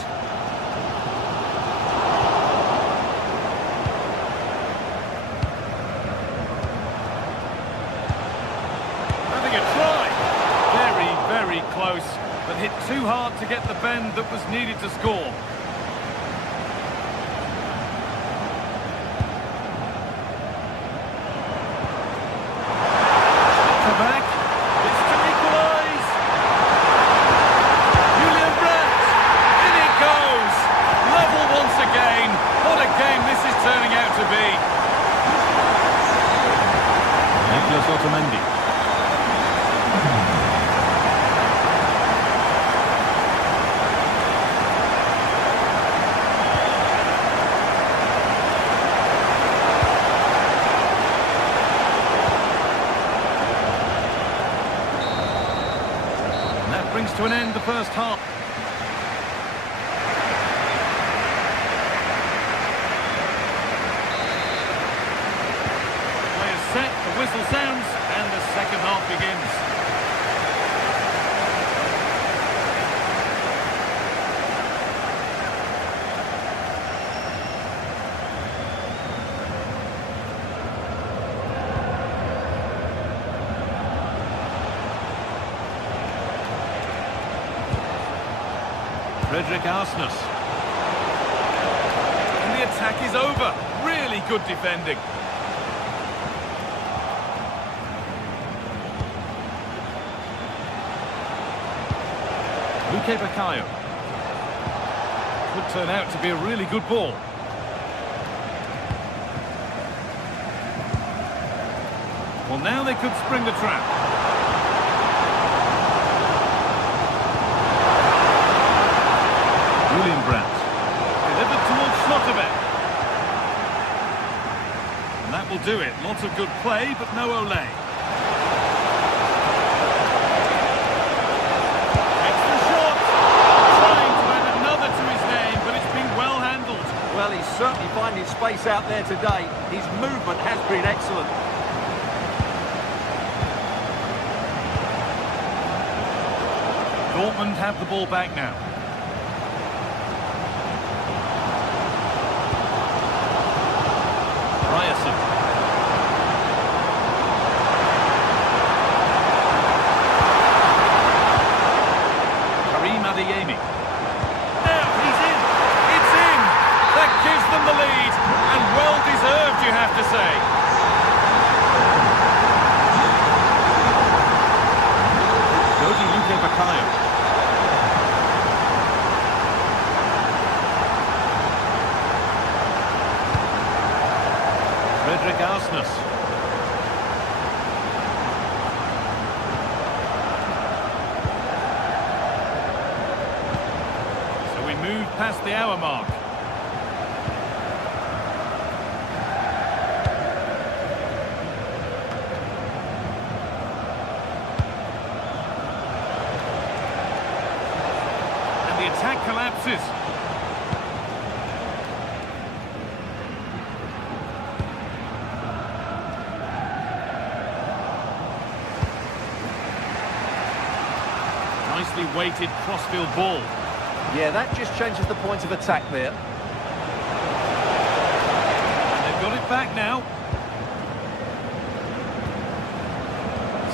too hard to get the bend that was needed to score. Back. It's to equalise. Julian Brandt. In it goes. Level once again. What a game this is turning out to be. Nicholas Otamendi. Brings to an end the first half. Play is set, the whistle sounds, and the second half begins. Frederick Arsness. And the attack is over. Really good defending. Luque Baccaio. Could turn out to be a really good ball. Well, now they could spring the trap. Julian Brandt. Delivered towards Schlotterbeck. And that will do it. Lots of good play, but no Olé. Extra shot. Trying to add another to his name, but it's been well handled. Well, he's certainly finding space out there today. His movement has been excellent. Dortmund have the ball back now. Now he's in. It's in. That gives them the lead, and well deserved, you have to say. Luque Baccaio. Frederick Arsness. Move past the hour mark. And the attack collapses. Nicely weighted crossfield ball. Yeah, that just changes the point of attack there. And they've got it back now.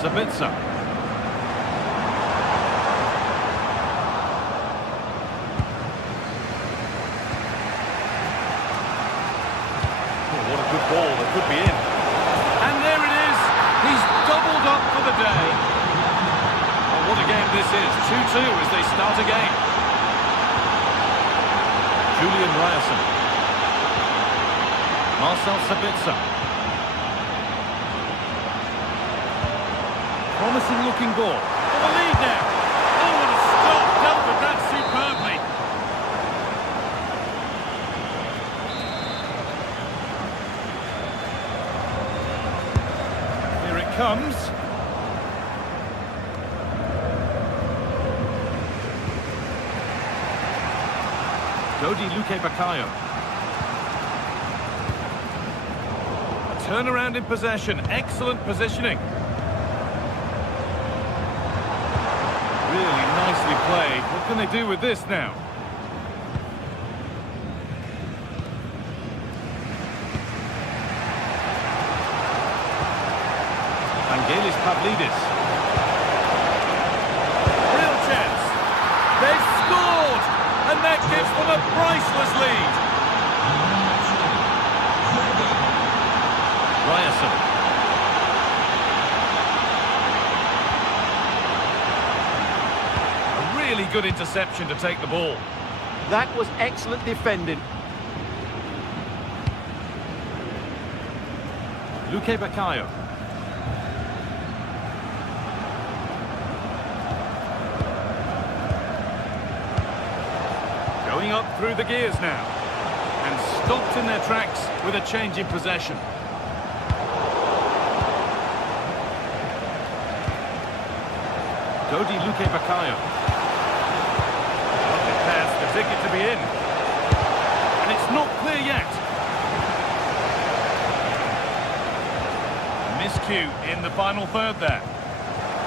Sabitzer. Oh, what a good ball. That could be in. And there it is. He's doubled up for the day. Oh, what a game this is. 2-2 as they start again. Julian Ryerson. Marcel Sabitzer. Promising looking ball. For the lead now. Oh, what a stop. Dealt with that superbly. Here it comes. Luque Baccaio. A turnaround in possession. Excellent positioning. Really nicely played. What can they do with this now? Vangelis Pavlidis. Real chance. gives them a priceless lead. Ryerson. A really good interception to take the ball. That was excellent defending. Luque Baccaio. Going up through the gears now. And stopped in their tracks with a change in possession. Dodi Luque Baccaio. Lovely pass, the ticket to be in. And it's not clear yet. Miscue in the final third there.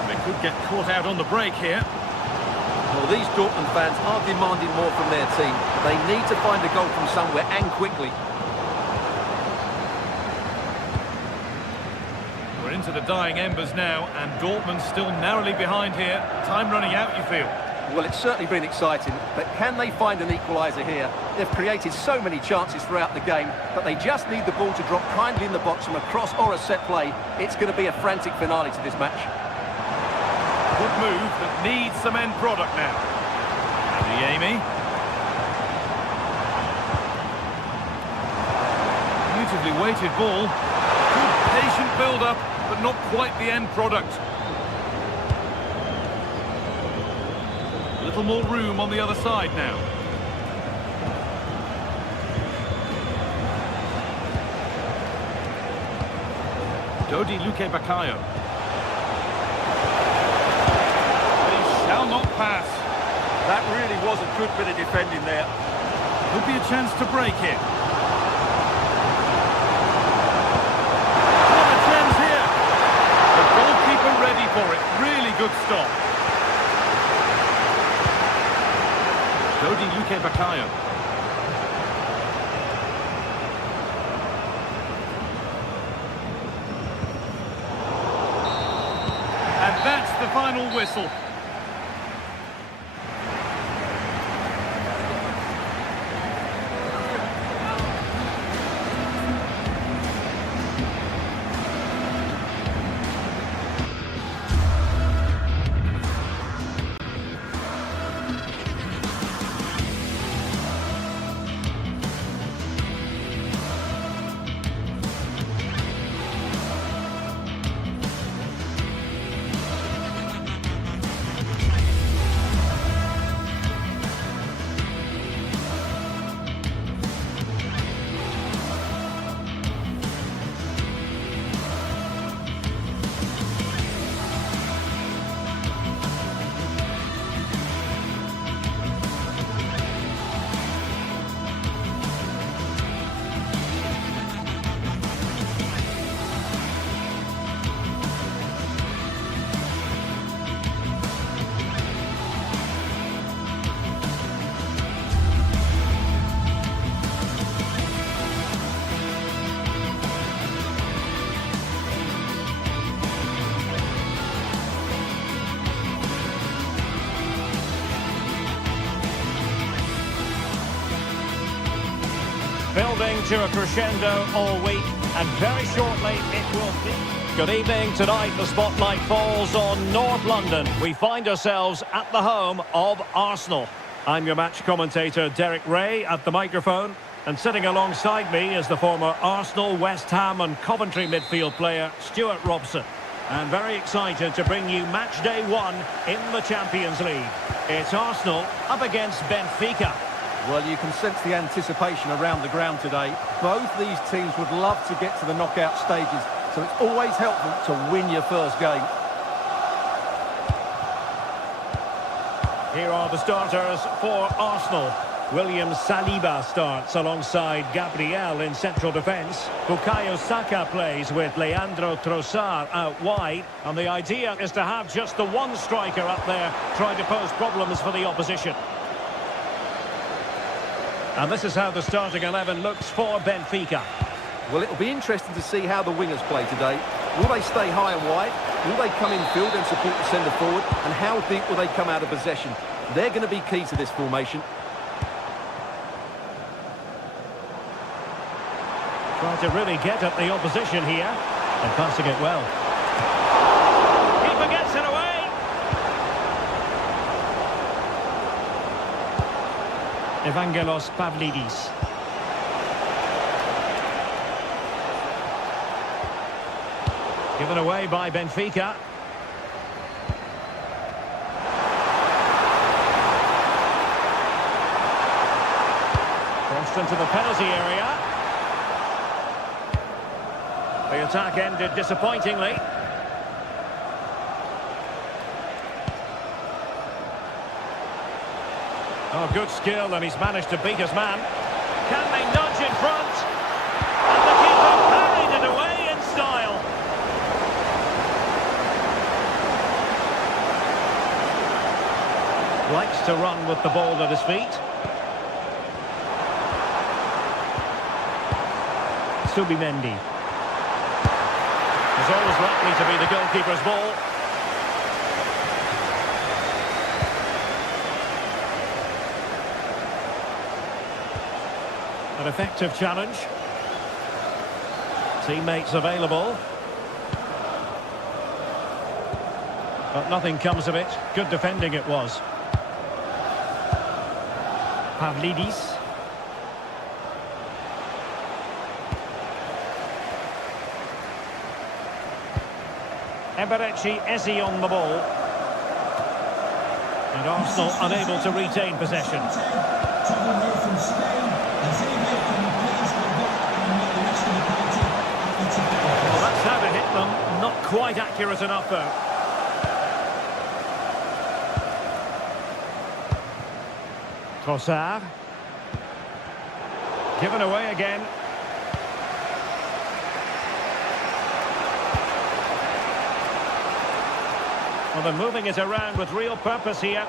They could get caught out on the break here. Well, these Dortmund fans are demanding more from their team. They need to find a goal from somewhere and quickly. We're into the dying embers now, and Dortmund still narrowly behind here. Time running out, you feel? Well, it's certainly been exciting, but can they find an equaliser here? They've created so many chances throughout the game, but they just need the ball to drop kindly in the box from a cross or a set play. It's going to be a frantic finale to this match. Good move that needs some end product now. Adeyemi. Beautifully weighted ball. Good patient build-up, but not quite the end product. A little more room on the other side now. Dodi Luque Baccaio. Shall not pass. That really was a good bit of defending there. Could be a chance to break it. What a chance here. The goalkeeper ready for it. Really good stop. Dodi Luque Baccaio. And that's the final whistle. Building to a crescendo all week, and very shortly it will be. Good evening. Tonight the spotlight falls on North London. We find ourselves at the home of Arsenal. I'm your match commentator Derek Ray at the microphone, and sitting alongside me is the former Arsenal, West Ham and Coventry midfield player Stuart Robson. And very excited to bring you match day one in the Champions League. It's Arsenal up against Benfica. Well, you can sense the anticipation around the ground today. Both these teams would love to get to the knockout stages, so it's always helpful to win your first game. Here are the starters for Arsenal. William Saliba starts alongside Gabriel in central defence. Bukayo Saka plays with Leandro Trossard out wide. And the idea is to have just the one striker up there trying to pose problems for the opposition. And this is how the starting 11 looks for Benfica. Well, it'll be interesting to see how the wingers play today. Will they stay high and wide? Will they come in field and support the centre forward? And how deep will they come out of possession? They're going to be key to this formation. Trying to really get at the opposition here. And passing it well. Keeper gets it away. Evangelos Pavlidis. Given away by Benfica. Crossed into the penalty area. The attack ended disappointingly. Oh, good skill, and he's managed to beat his man. Can they nudge in front? And the keeper parried it away in style. Likes to run with the ball at his feet. Subimendi. Is always likely to be the goalkeeper's ball. An effective challenge. Teammates available. But nothing comes of it. Good defending it was. Pavlidis. Eberechi Eze on the ball. And Arsenal unable to retain possession. Well, that's how to hit them. Not quite accurate enough, though. Trossard. Given away again. Well, they're moving it around with real purpose here.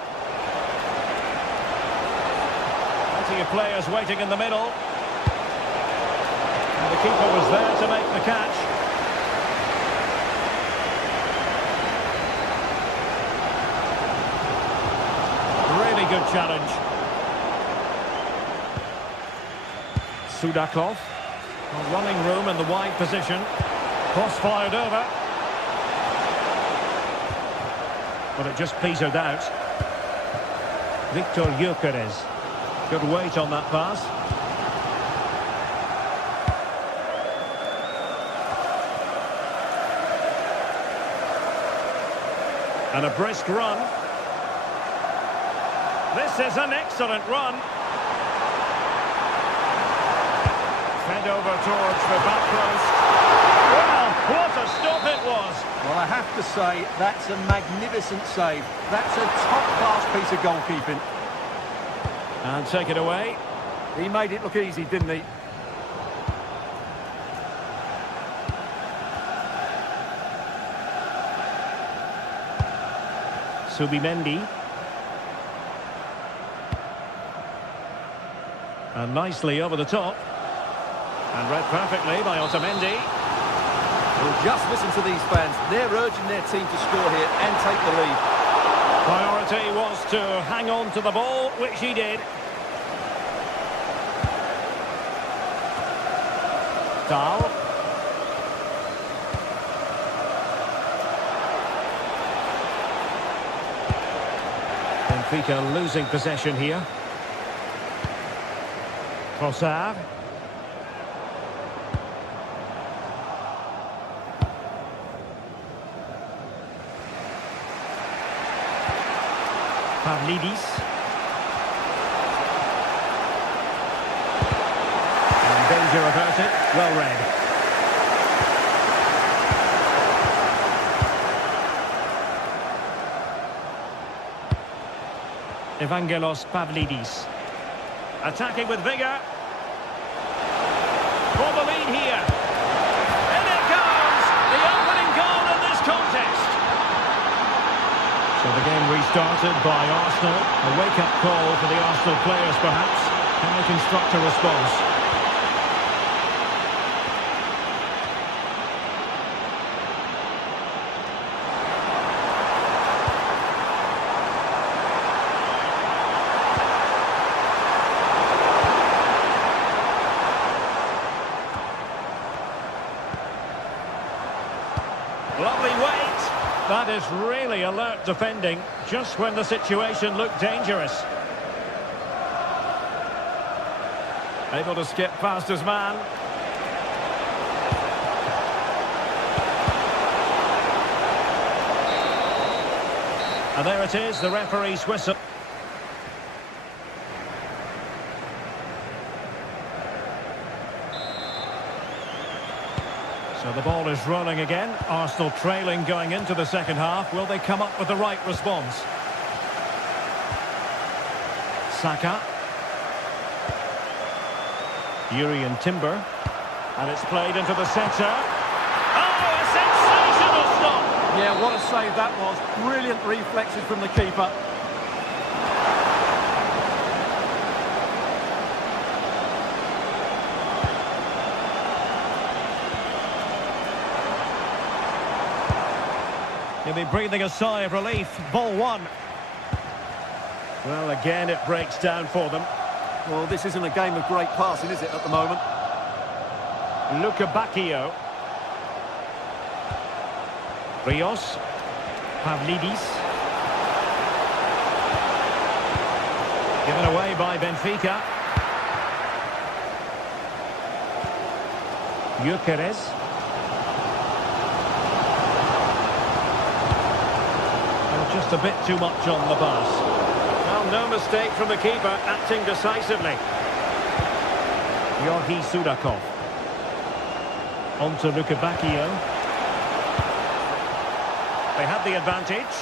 Plenty of players waiting in the middle. And the keeper was there to make the catch. Really good challenge. Sudakov. Running room in the wide position. Cross fired over. But it just petered out. Victor Gyökeres. Good weight on that pass. And a brisk run. This is an excellent run. Fed over towards the back post. Well, what a stop it was. Well, I have to say, that's a magnificent save. That's a top-class piece of goalkeeping. And take it away. He made it look easy, didn't he? Subimendi. And nicely over the top. And read perfectly by Otamendi. Well, just listen to these fans. They're urging their team to score here and take the lead. Priority was to hang on to the ball, which he did. Dahl. Benfica losing possession here. Trossard. Pavlidis. And danger averted. Well read. Evangelos Pavlidis. Attacking with vigour. For the lead here. And it comes! The opening goal in this contest. So the game restarted by Arsenal. A wake-up call for the Arsenal players, perhaps. Can they construct a response? Lovely weight. That is really alert defending, just when the situation looked dangerous. Able to skip past his man. And there it is, the referee's whistle. So the ball is rolling again. Arsenal trailing going into the second half. Will they come up with the right response? Saka. Urian Timber. And it's played into the centre. Oh, a sensational stop! Yeah, what a save that was. Brilliant reflexes from the keeper. He'll be breathing a sigh of relief. Ball one. Well, again, it breaks down for them. Well, this isn't a game of great passing, is it, at the moment? Luka Bacchio. Rios. Pavlidis. Given away by Benfica. Gyökeres. Just a bit too much on the pass. Well, no mistake from the keeper, acting decisively. Georgi Sudakov. On to Luka Bacchio. They had the advantage.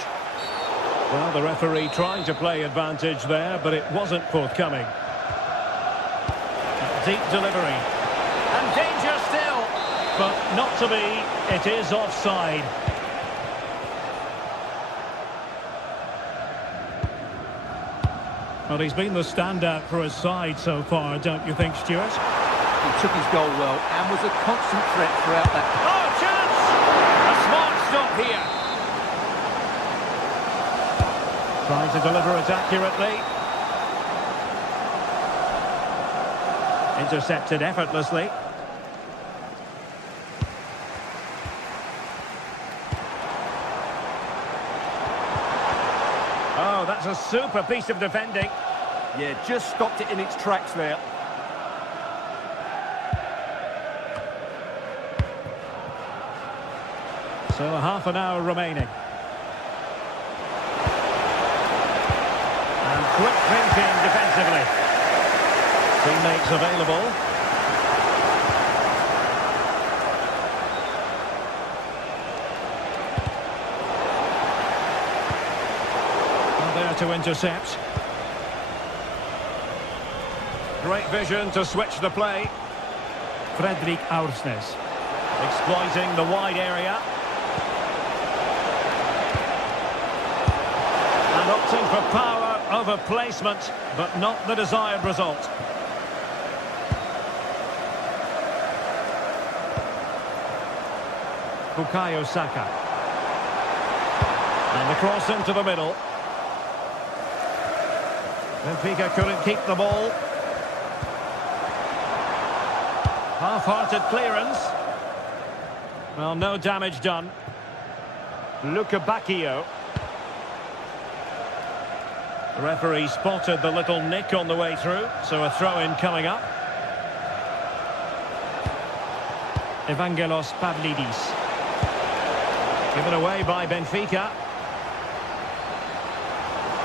Well, the referee trying to play advantage there, but it wasn't forthcoming. Deep delivery. And danger still. But not to be. It is offside. Well, he's been the standout for his side so far, don't you think, Stuart? He took his goal well and was a constant threat throughout that. Oh, chance! A smart stop here. Trying to deliver it accurately. Intercepted effortlessly. Oh, that's a super piece of defending. Yeah, just stopped it in its tracks there. So half an hour remaining. And quick thinking defensively. Teammates available. Well, there to intercept. Great vision to switch the play. Fredrik Aursnes exploiting the wide area. And opting for power over placement, but not the desired result. Bukayo Saka. And the cross into the middle. Benfica couldn't keep the ball. Half-hearted clearance. Well, no damage done. Luka Bacchio. The referee spotted the little nick on the way through, so a throw-in coming up. Evangelos Pavlidis. Given away by Benfica.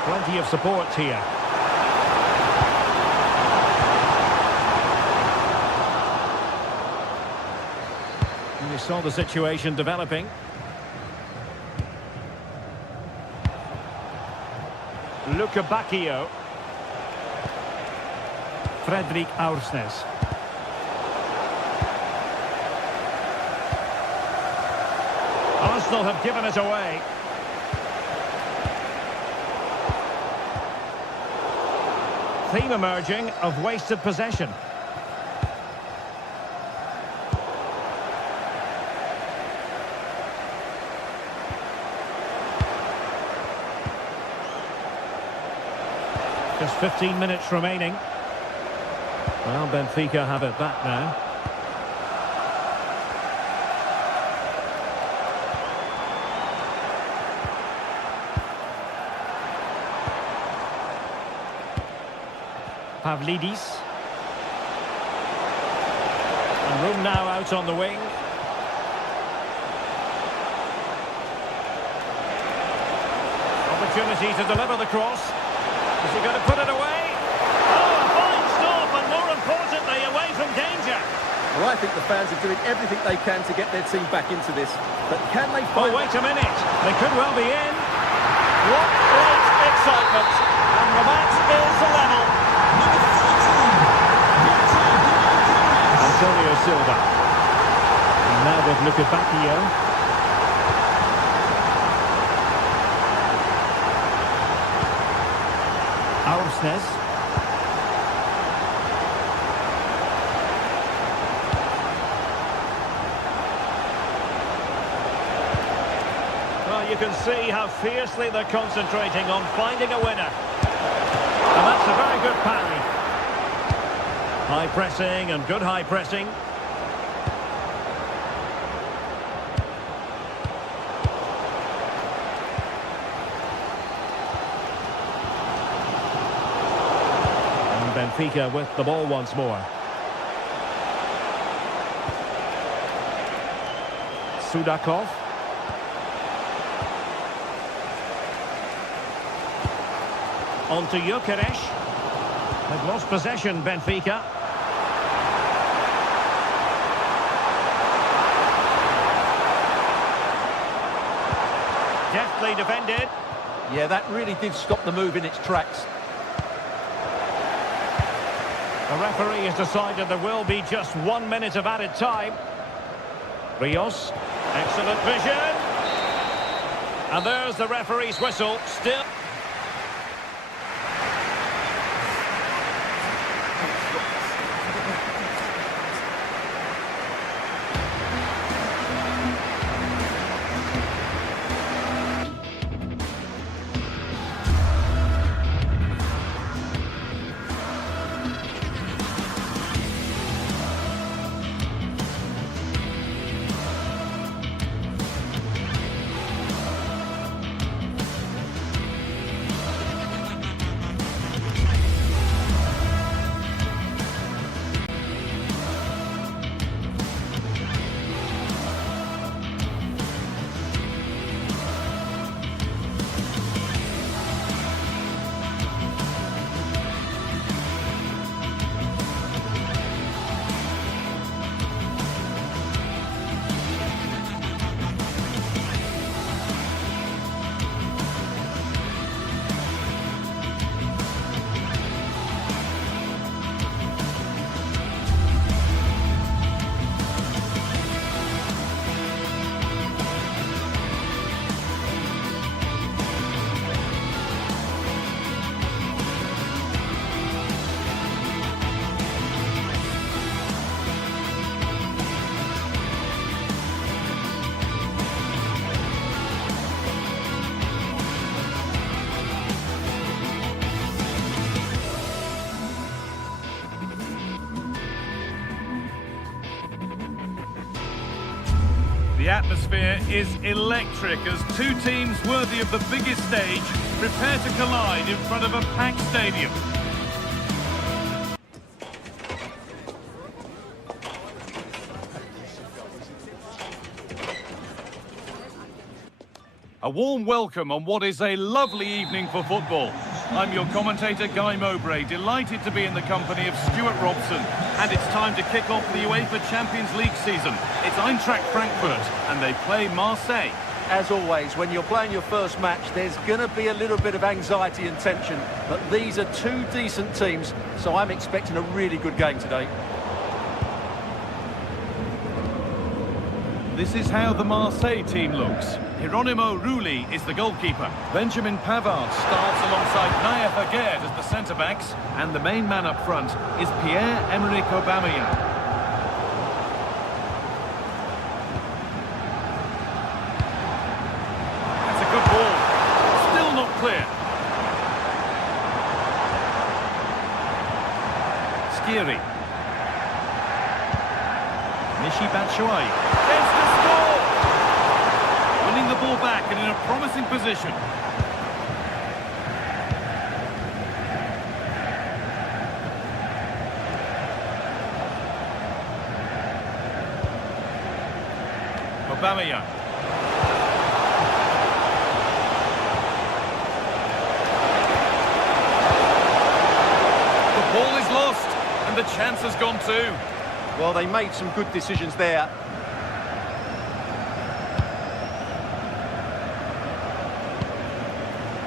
Plenty of support here. And we saw the situation developing. Luka Bacchio. Fredrik Aursnes. Arsenal have given it away. Theme emerging of wasted possession. Just 15 minutes remaining. Well, Benfica have it back now. Pavlidis. And room now out on the wing. Opportunity to deliver the cross. Is he going to put it away? Oh, a fine stop, and more importantly, away from danger. Well, I think the fans are doing everything they can to get their team back into this. But can they find... Oh, wait a minute. They could well be in. What great excitement. And the match is level. Antonio Silva. And now with Luca Bacchio. Aursnes. Well, you can see how fiercely they're concentrating on finding a winner. And that's a very good parry. High pressing and good high pressing. Benfica with the ball once more. Sudakov. On to Gyökeres. They've lost possession, Benfica. Deftly defended. Yeah, that really did stop the move in its tracks. The referee has decided there will be just 1 minute of added time. Rios, excellent vision. And there's the referee's whistle, still. The atmosphere is electric as two teams worthy of the biggest stage prepare to collide in front of a packed stadium. A warm welcome on what is a lovely evening for football. I'm your commentator, Guy Mowbray, delighted to be in the company of Stuart Robson. And it's time to kick off the UEFA Champions League season. It's Eintracht Frankfurt, and they play Marseille. As always, when you're playing your first match, there's going to be a little bit of anxiety and tension. But these are two decent teams, so I'm expecting a really good game today. This is how the Marseille team looks. Hieronymo Rulli is the goalkeeper. Benjamin Pavard starts alongside Nayef Aguerd as the centre-backs. And the main man up front is Pierre-Emerick Aubameyang. That's a good ball. Still not clear. Skiri. Michy Batshuayi. There's the score! Winning the ball back and in a promising position. Aubameyang. The ball is lost, and the chance has gone too. Well, they made some good decisions there.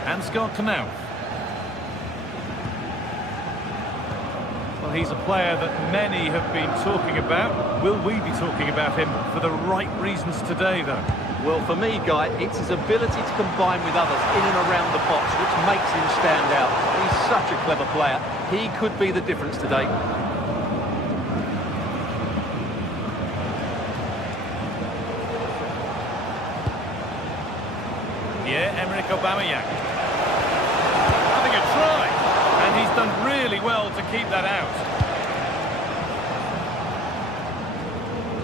Ansgar Knauf. Well, he's a player that many have been talking about. Will we be talking about him for the right reasons today, though? Well, for me, Guy, it's his ability to combine with others in and around the box which makes him stand out. He's such a clever player. He could be the difference today. Pierre-Emerick Aubameyang. Having a try. And he's done really well to keep that out.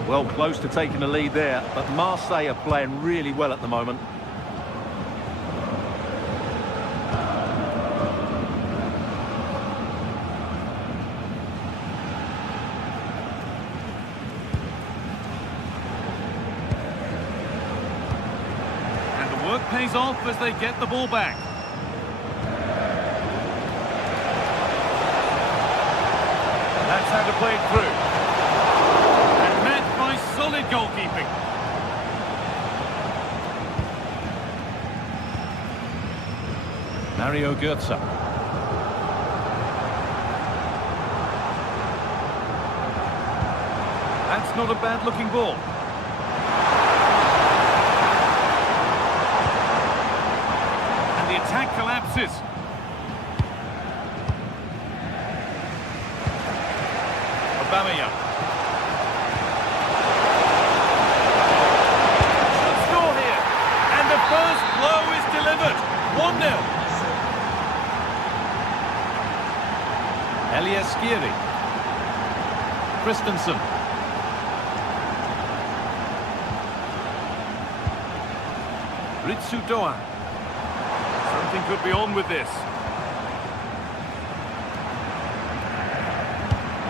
Well, close to taking the lead there, but Marseille are playing really well at the moment. And the work pays off as they get the ball back. That's how to play it through. And met by solid goalkeeping. Mario Götze. That's not a bad-looking ball. And the attack collapses. Aubameyang. Should score here. And the first blow is delivered. 1-0. Elias Skiri. Christensen. Ritsu Doan. Something could be on with this.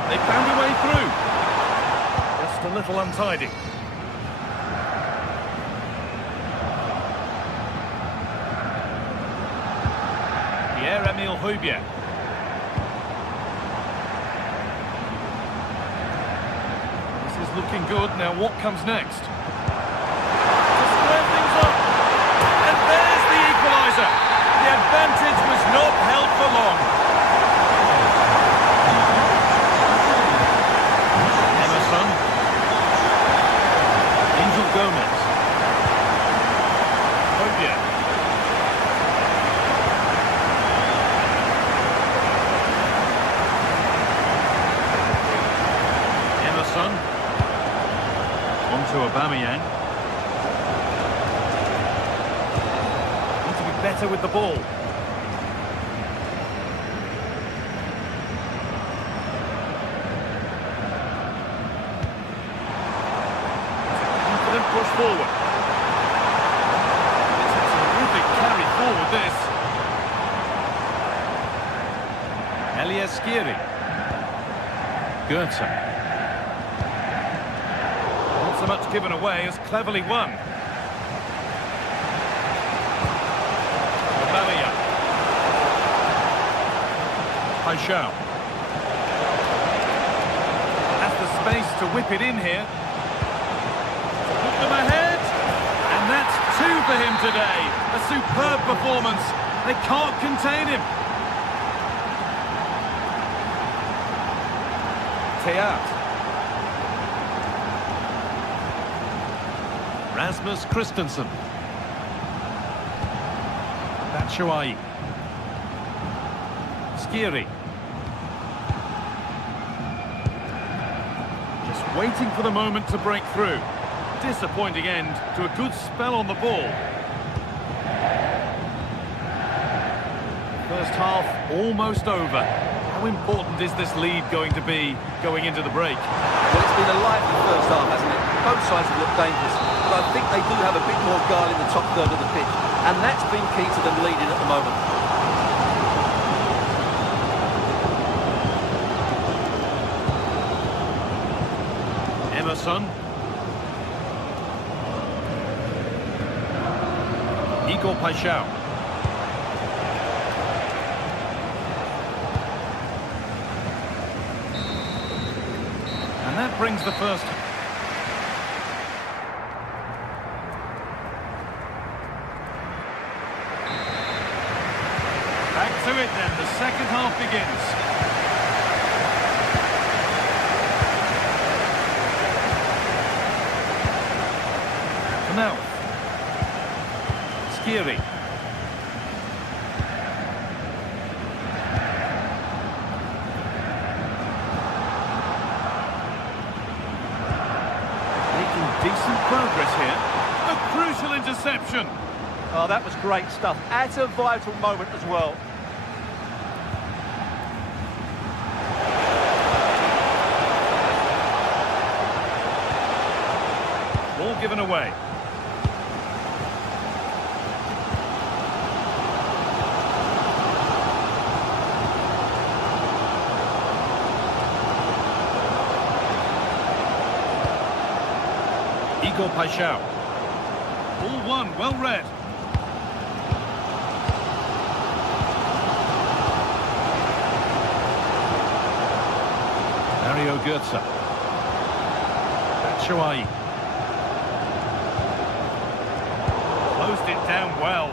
They found a way through. Just a little untidy. Pierre-Emile Højbjerg. This is looking good. Now what comes next? To square things up. And there's the equaliser. The advantage was not held for long. Gomez. Højbjerg. Emerson. On to Aubameyang. Need to be better with the ball. Push forward. It's a terrific carry forward, this. Elias Skiri. Götze. Not so much given away as cleverly won. Aubameyang. Paixão. Has the space to whip it in here. Them ahead, and that's 2 for him today. A superb performance. They can't contain him. Teat. Rasmus Christensen. Batshuayi. Skiri. Just waiting for the moment to break through. Disappointing end to a good spell on the ball. First half almost over. How important is this lead going to be going into the break? Well, it's been a lively first half, hasn't it? Both sides have looked dangerous, but I think they do have a bit more guile in the top third of the pitch, and that's been key to them leading at the moment. Emerson. Igor Paixão. And that brings the first. Back to it then, the second half begins. Now, Skiri. Making decent progress here. A crucial interception. Oh, that was great stuff. At a vital moment as well. Ball given away. Igor Paixão. Ball one, well read. Mario Götze. Batshuayi. Closed it down well.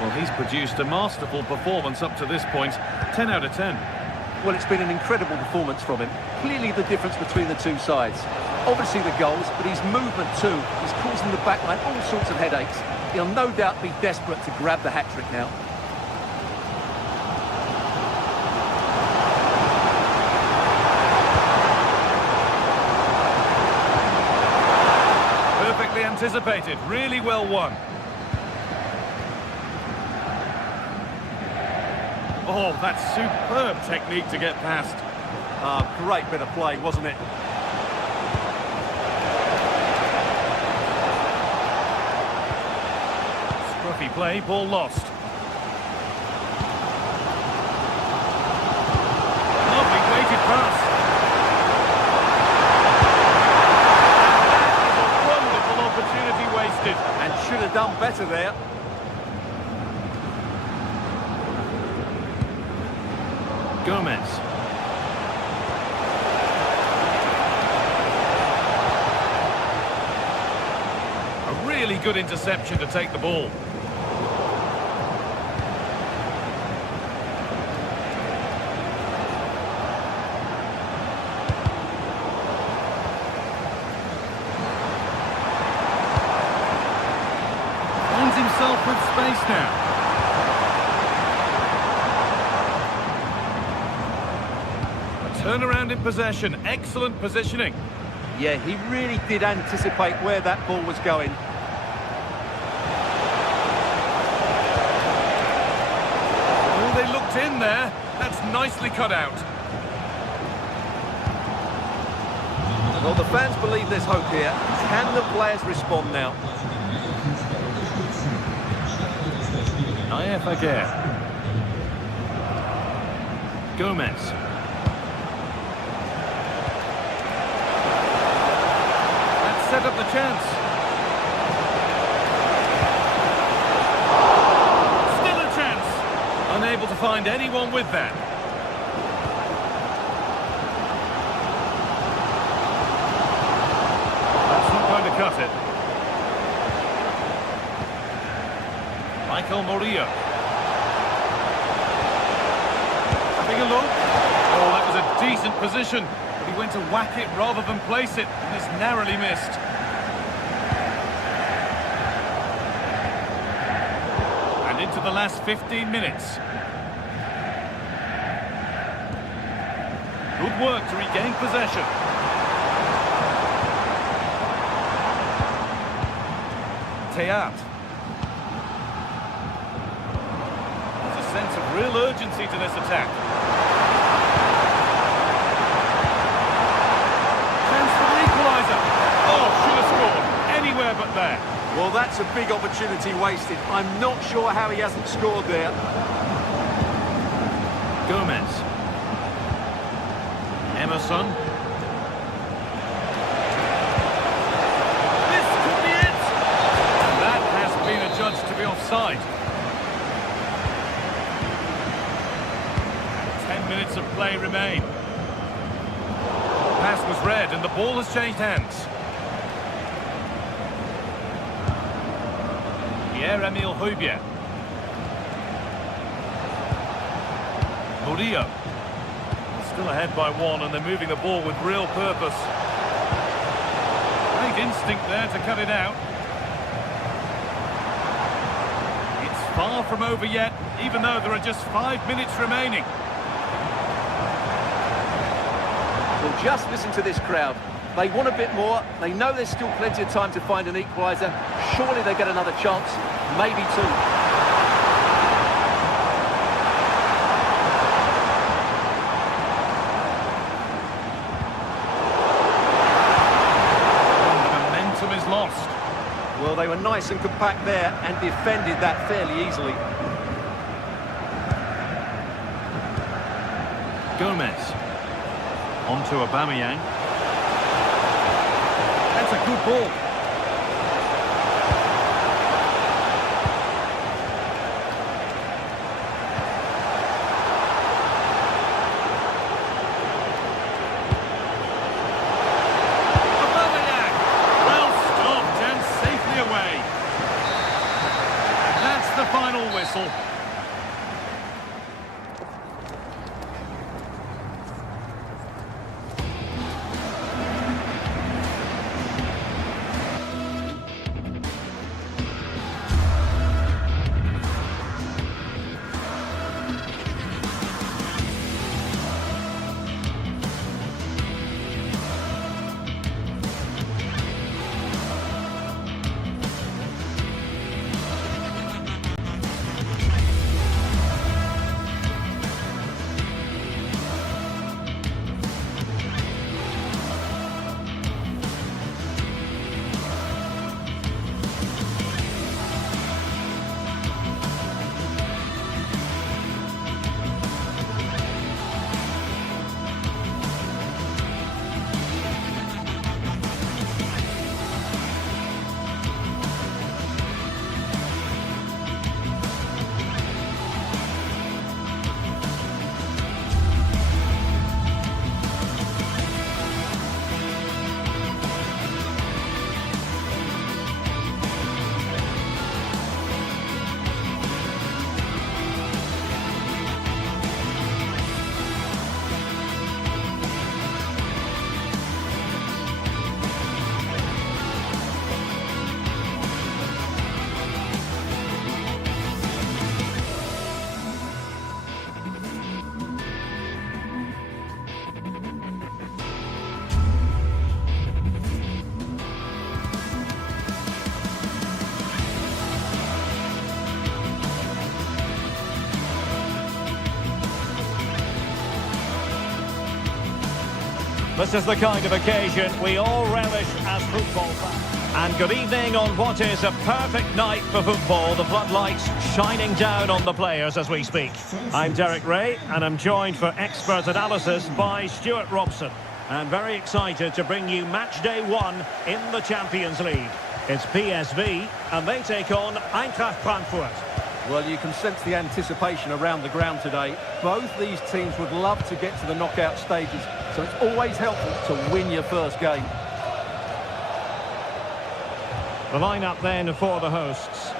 Well, he's produced a masterful performance up to this point. 10 out of 10. Well, it's been an incredible performance from him. Clearly the difference between the two sides. Obviously the goals, but his movement too is causing the backline all sorts of headaches. He'll no doubt be desperate to grab the hat-trick now. Perfectly anticipated, really well won. Oh, that's superb technique to get past. Great bit of play, wasn't it? Scruffy play, ball lost. Lovely weighted pass. And that is a wonderful opportunity wasted. And should have done better there. Gomez. A really good interception to take the ball. Finds himself with space now. Turnaround in possession, excellent positioning. Yeah, he really did anticipate where that ball was going. Oh, they looked in there. That's nicely cut out. Well, the fans believe there's hope here. Can the players respond now? Nayef Aguirre. Gomez. Set up the chance. Still a chance. Unable to find anyone with that. That's not going to cut it. Michael Murillo. Having a look. Oh, that was a decent position. But he went to whack it rather than place it, and has narrowly missed. And into the last 15 minutes. Good work to regain possession. Teat. There's a sense of real urgency to this attack. Oh, should have scored. Anywhere but there. Well, that's a big opportunity wasted. I'm not sure how he hasn't scored there. Gomez. Emerson. This could be it! And that has been adjudged to be offside. 10 minutes of play remain. Pass was read and the ball has changed hands. Pierre-Emile Højbjerg. Murillo. Still ahead by one and they're moving the ball with real purpose. Great instinct there to cut it out. It's far from over yet, even though there are just 5 minutes remaining. Well, just listen to this crowd. They want a bit more. They know there's still plenty of time to find an equaliser. Surely they get another chance, maybe two. Lost. Well, they were nice and compact there and defended that fairly easily. Gomez. On to Aubameyang. That's a good ball. Final whistle. This is the kind of occasion we all relish as football fans. And good evening on what is a perfect night for football. The floodlights shining down on the players as we speak. I'm Derek Ray and I'm joined for expert analysis by Stuart Robson. And very excited to bring you match day 1 in the Champions League. It's PSV and they take on Eintracht Frankfurt. Well, you can sense the anticipation around the ground today. Both these teams would love to get to the knockout stages, so it's always helpful to win your first game. The lineup then for the hosts.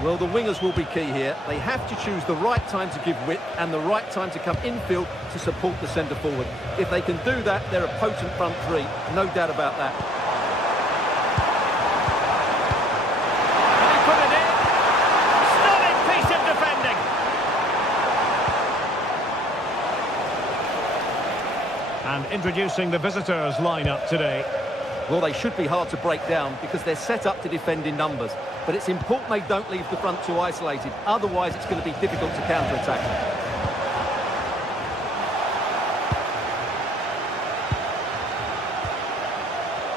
Well, the wingers will be key here. They have to choose the right time to give width and the right time to come infield to support the centre forward. If they can do that, they're a potent front three. No doubt about that. And introducing the visitors lineup today. Well, they should be hard to break down because they're set up to defend in numbers. But it's important they don't leave the front too isolated. Otherwise, it's going to be difficult to counter-attack.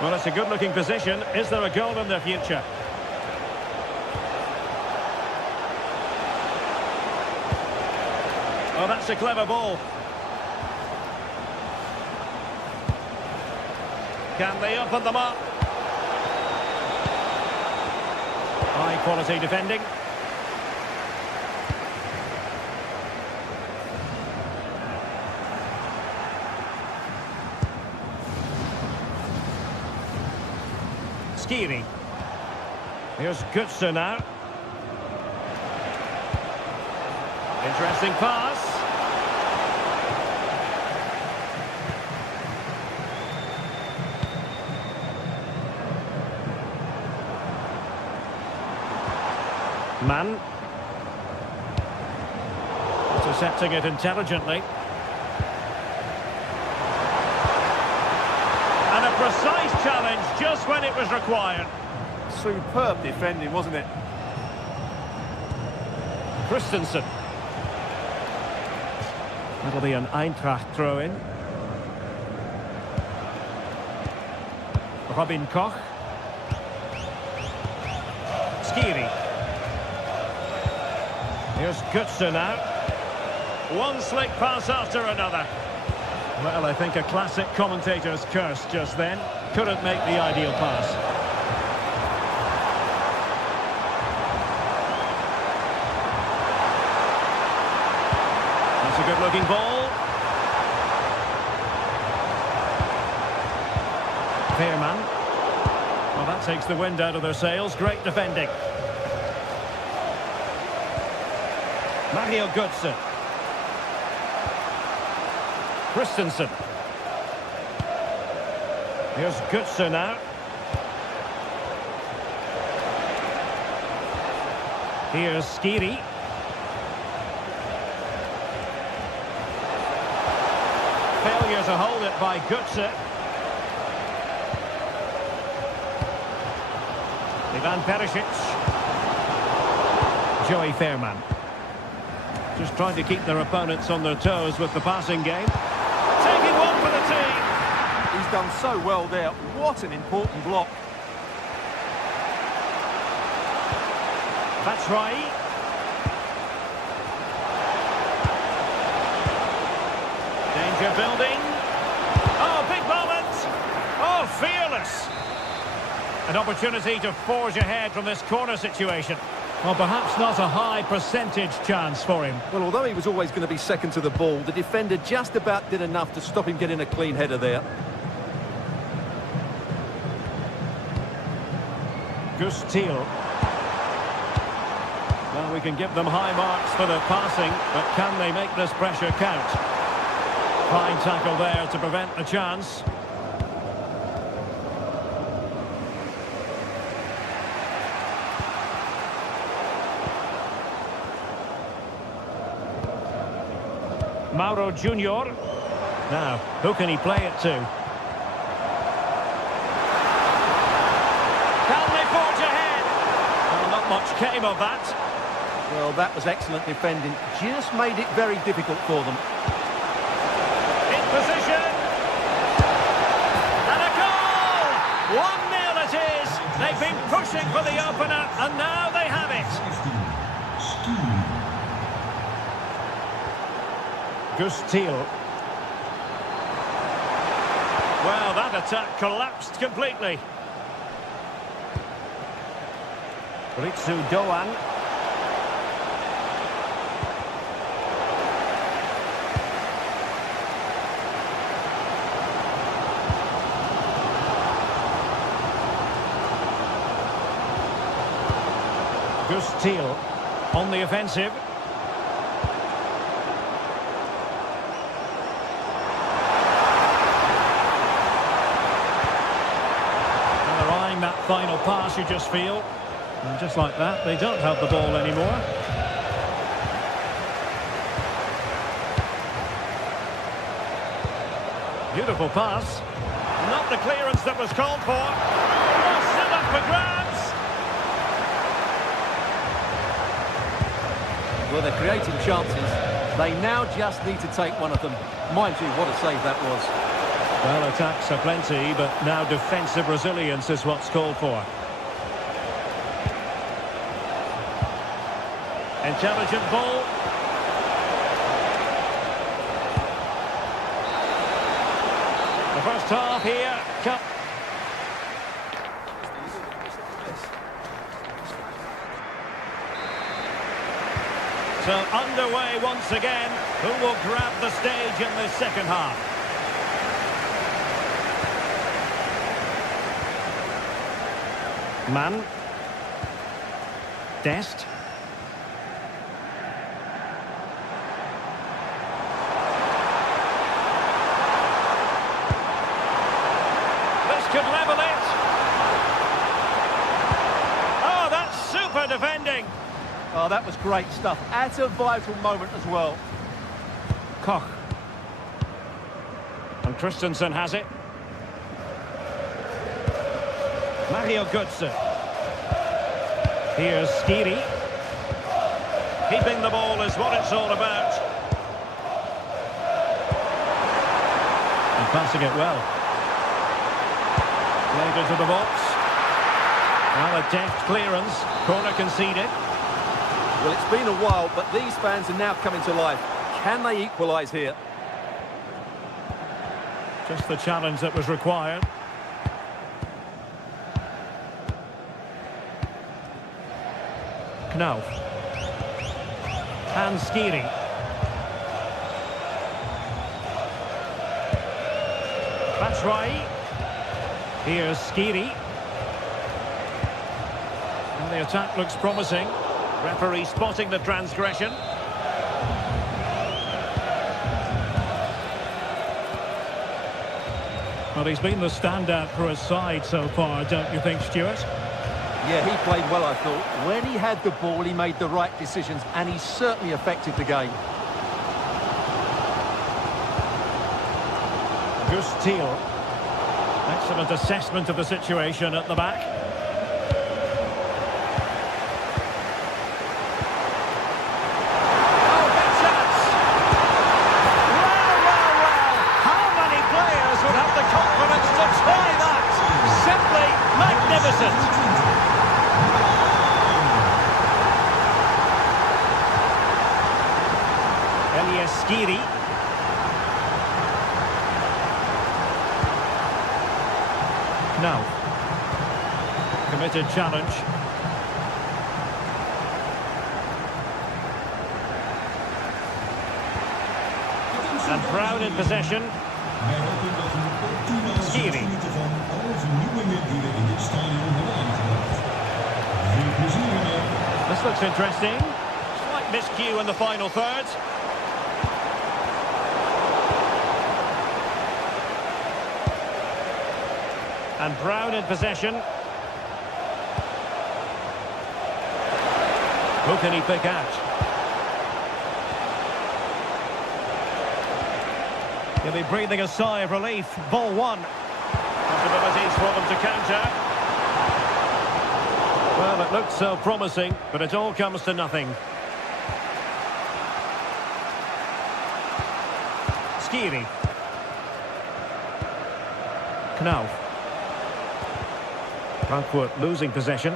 Well, it's a good-looking position. Is there a goal in their future? Oh, that's a clever ball. Can they open them up? High quality defending. Skiri. Here's Götze now. Interesting pass. Mann. Intercepting it intelligently. And a precise challenge just when it was required. Superb defending, wasn't it? Christensen. That'll be an Eintracht throw-in. Robin Koch. Skiri. Here's Götze now. One slick pass after another. Well, I think a classic commentator's curse just then. Couldn't make the ideal pass. That's a good-looking ball. Veerman. Well, that takes the wind out of their sails. Great defending. Mario Götze. Christensen. Here's Götze now. Here's Skiri. Failure to hold it by Götze. Ivan Perisic. Joey Veerman. Just trying to keep their opponents on their toes with the passing game. Taking one for the team. He's done so well there. What an important block. That's right. Danger building. Oh, big moment. Oh, fearless. An opportunity to forge ahead from this corner situation. Well, perhaps not a high percentage chance for him. Well, although he was always going to be second to the ball, the defender just about did enough to stop him getting a clean header there. Gus Thiel. Well, we can give them high marks for the passing, but can they make this pressure count? Fine tackle there to prevent the chance. Mauro Junior. Now, who can he play it to? Can they forge ahead? Well, not much came of that. Well, that was excellent defending. Just made it very difficult for them. In position. And a goal! 1-0 it is. They've been pushing for the opener, and now they have it. Gus Thiel. Well, that attack collapsed completely. Ritsu Doan. Gus Thiel on the offensive. That final pass, you just feel. And just like that, they don't have the ball anymore. Beautiful pass. Not the clearance that was called for. Lost it up for grabs. Well, they're creating chances. They now just need to take one of them. Mind you, what a save that was. Well, attacks are plenty, but now defensive resilience is what's called for. Intelligent ball. The first half here So underway once again. Who will grab the stage in this second half? Mann. Dest. This could level it. Oh, that's super defending. Oh, that was great stuff. At a vital moment as well. Koch. And Christensen has it. Mario Götze. Here's Skiri. Keeping the ball is what it's all about. And passing it well. Played into the box. Well, a deft clearance. Corner conceded. Well, it's been a while, but these fans are now coming to life. Can they equalise here? Just the challenge that was required. Knauf. And Skiri. That's right. Here's Skiri. And the attack looks promising. Referee spotting the transgression. Well, he's been the standout for his side so far, don't you think, Stuart? Yeah, he played well, I thought. When he had the ball, he made the right decisions, and he certainly affected the game. Gus Thiel. Excellent assessment of the situation at the back. Skiri. Now, committed challenge. And Brown in possession. Skiri. This looks interesting. Slight miscue in the final third. And Brown in possession. Who can he pick out? He'll be breathing a sigh of relief. Ball one. Possibilities for them to counter. Well, it looked so promising, but it all comes to nothing. Skiri. Knauf. Frankfurt losing possession.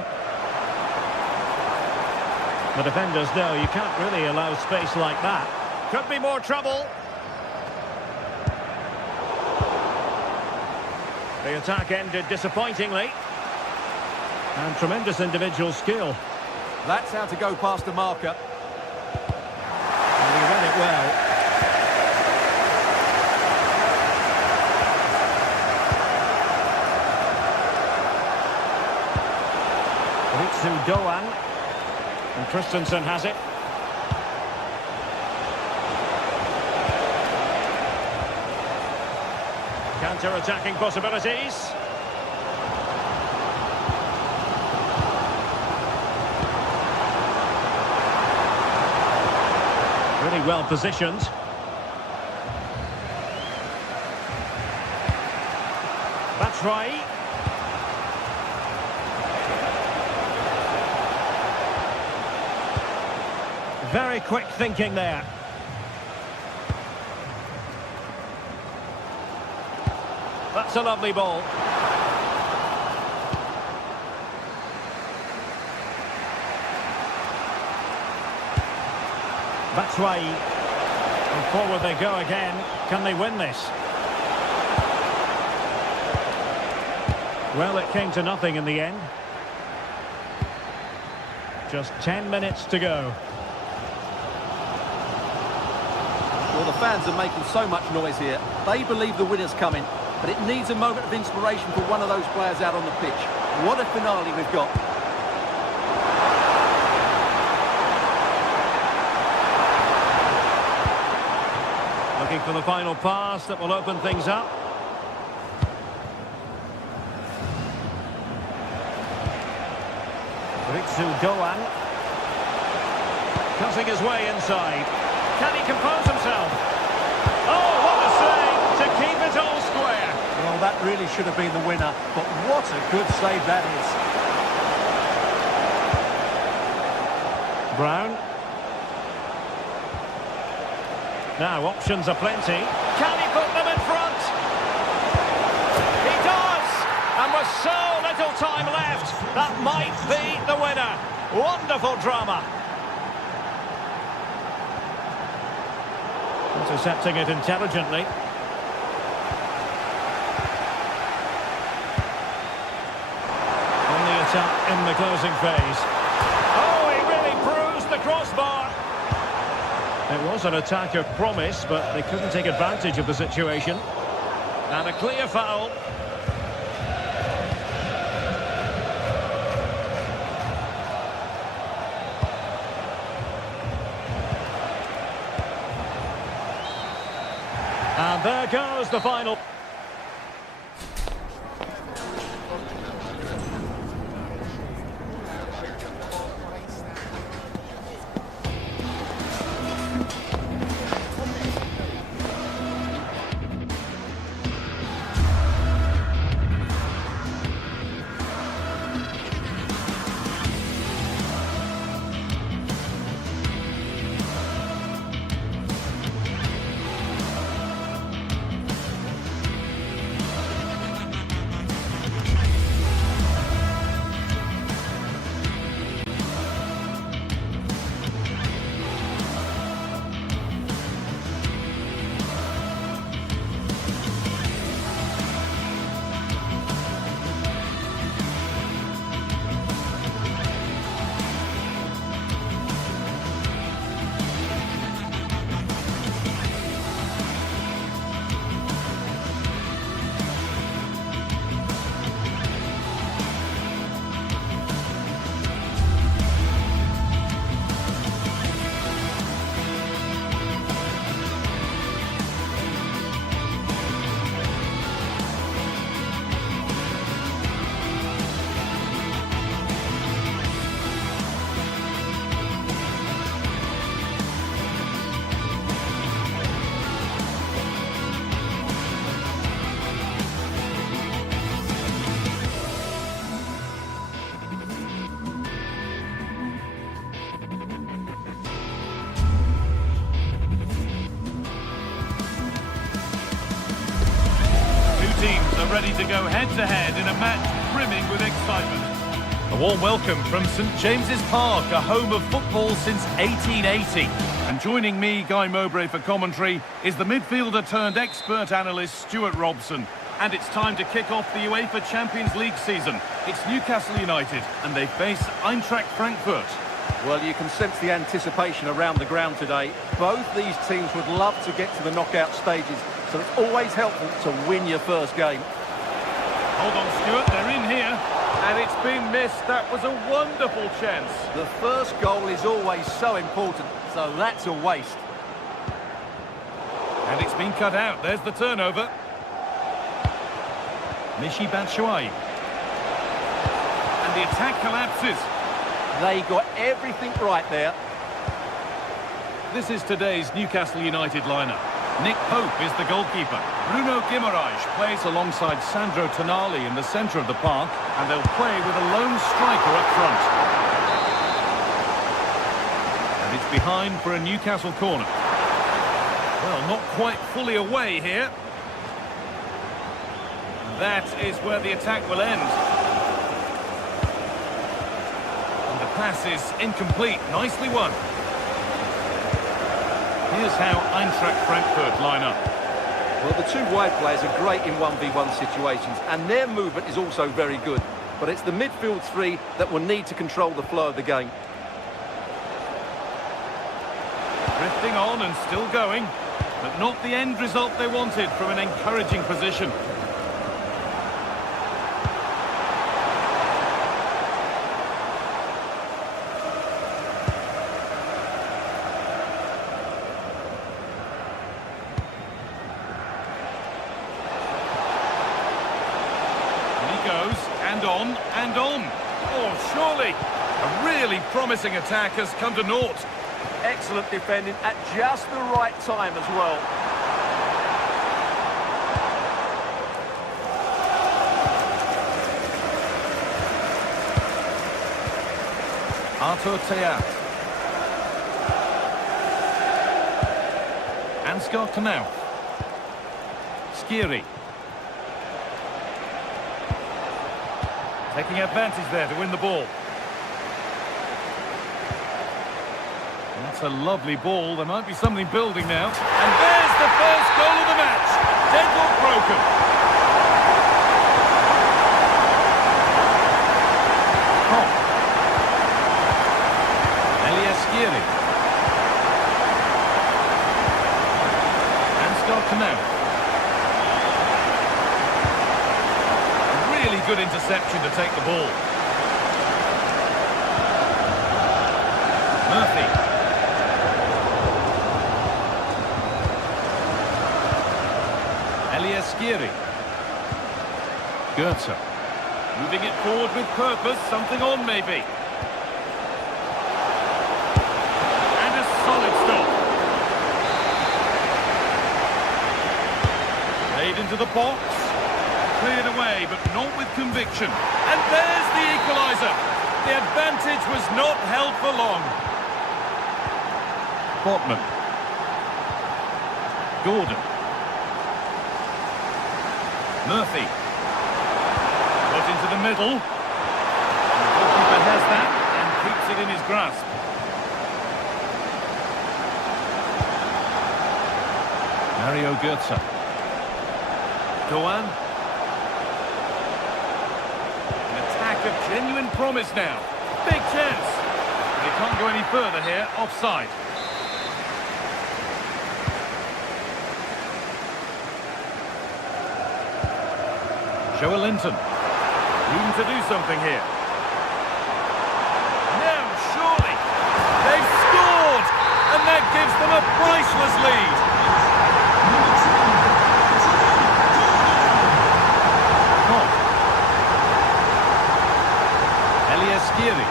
The defenders know you can't really allow space like that. Could be more trouble. The attack ended disappointingly. And tremendous individual skill. That's how to go past the marker. And he read it well. Ritsu Doan. And Christensen has it. Counter-attacking possibilities. Really well positioned. That's right. Very quick thinking there. That's a lovely ball. That's why. And forward they go again. Can they win this? Well, it came to nothing in the end. Just 10 minutes to go. Well, the fans are making so much noise here. They believe the winner's coming, but it needs a moment of inspiration for one of those players out on the pitch. What a finale we've got. Looking for the final pass that will open things up. Ritsu Doan. Cutting his way inside. Can he compose himself? Oh, what a save to keep it all square. Well, that really should have been the winner, but what a good save that is. Brown. Now, options are plenty. Can he put them in front? He does! And with so little time left, that might be the winner. Wonderful drama. Intercepting it intelligently. On the attack in the closing phase. Oh, he really bruised the crossbar. It was an attack of promise, but they couldn't take advantage of the situation. And a clear foul. And there goes the final. Teams are ready to go head-to-head in a match brimming with excitement. A warm welcome from St James's Park, a home of football since 1880. And joining me, Guy Mowbray, for commentary is the midfielder turned expert analyst Stuart Robson. And it's time to kick off the UEFA Champions League season. It's Newcastle United and they face Eintracht Frankfurt. Well, you can sense the anticipation around the ground today. Both these teams would love to get to the knockout stages, so it's always helpful to win your first game. Hold on, Stuart, they're in here. And it's been missed. That was a wonderful chance. The first goal is always so important, so that's a waste. And it's been cut out. There's the turnover. Michy Batshuayi. And the attack collapses. They got everything right there. This is today's Newcastle United lineup. Nick Pope is the goalkeeper. Bruno Guimaraes plays alongside Sandro Tonali in the centre of the park, and they'll play with a lone striker up front. And it's behind for a Newcastle corner. Well, not quite fully away here. That is where the attack will end. And the pass is incomplete. Nicely won. Here's how Eintracht Frankfurt line up. Well, the two wide players are great in 1v1 situations, and their movement is also very good. But it's the midfield three that will need to control the flow of the game. Drifting on and still going. but not the end result they wanted from an encouraging position. Goes, and on, and on. Oh, surely. A really promising attack has come to naught. Excellent defending at just the right time as well. Artur Teat. Ansgar Knauff. Skiri. Taking advantage there to win the ball. That's a lovely ball. There might be something building now. And there's the first goal of the match. Deadlock broken. Oh. Elias Skiri. Ansgar Knauff. Really good interception to take the ball. Murphy. Elias Skiri. Goethe. Moving it forward with purpose, something on maybe. And a solid stop. Played into the box. Cleared away, but not with conviction. And there's the equaliser. The advantage was not held for long. Botman. Gordon. Murphy. Put into the middle. The goalkeeper has that and keeps it in his grasp. Mario Götze. Doan. Of genuine promise now. Big chance. They can't go any further here. Offside. Joelinton. Room to do something here. No, surely. They've scored! And that gives them a priceless lead. Skiri.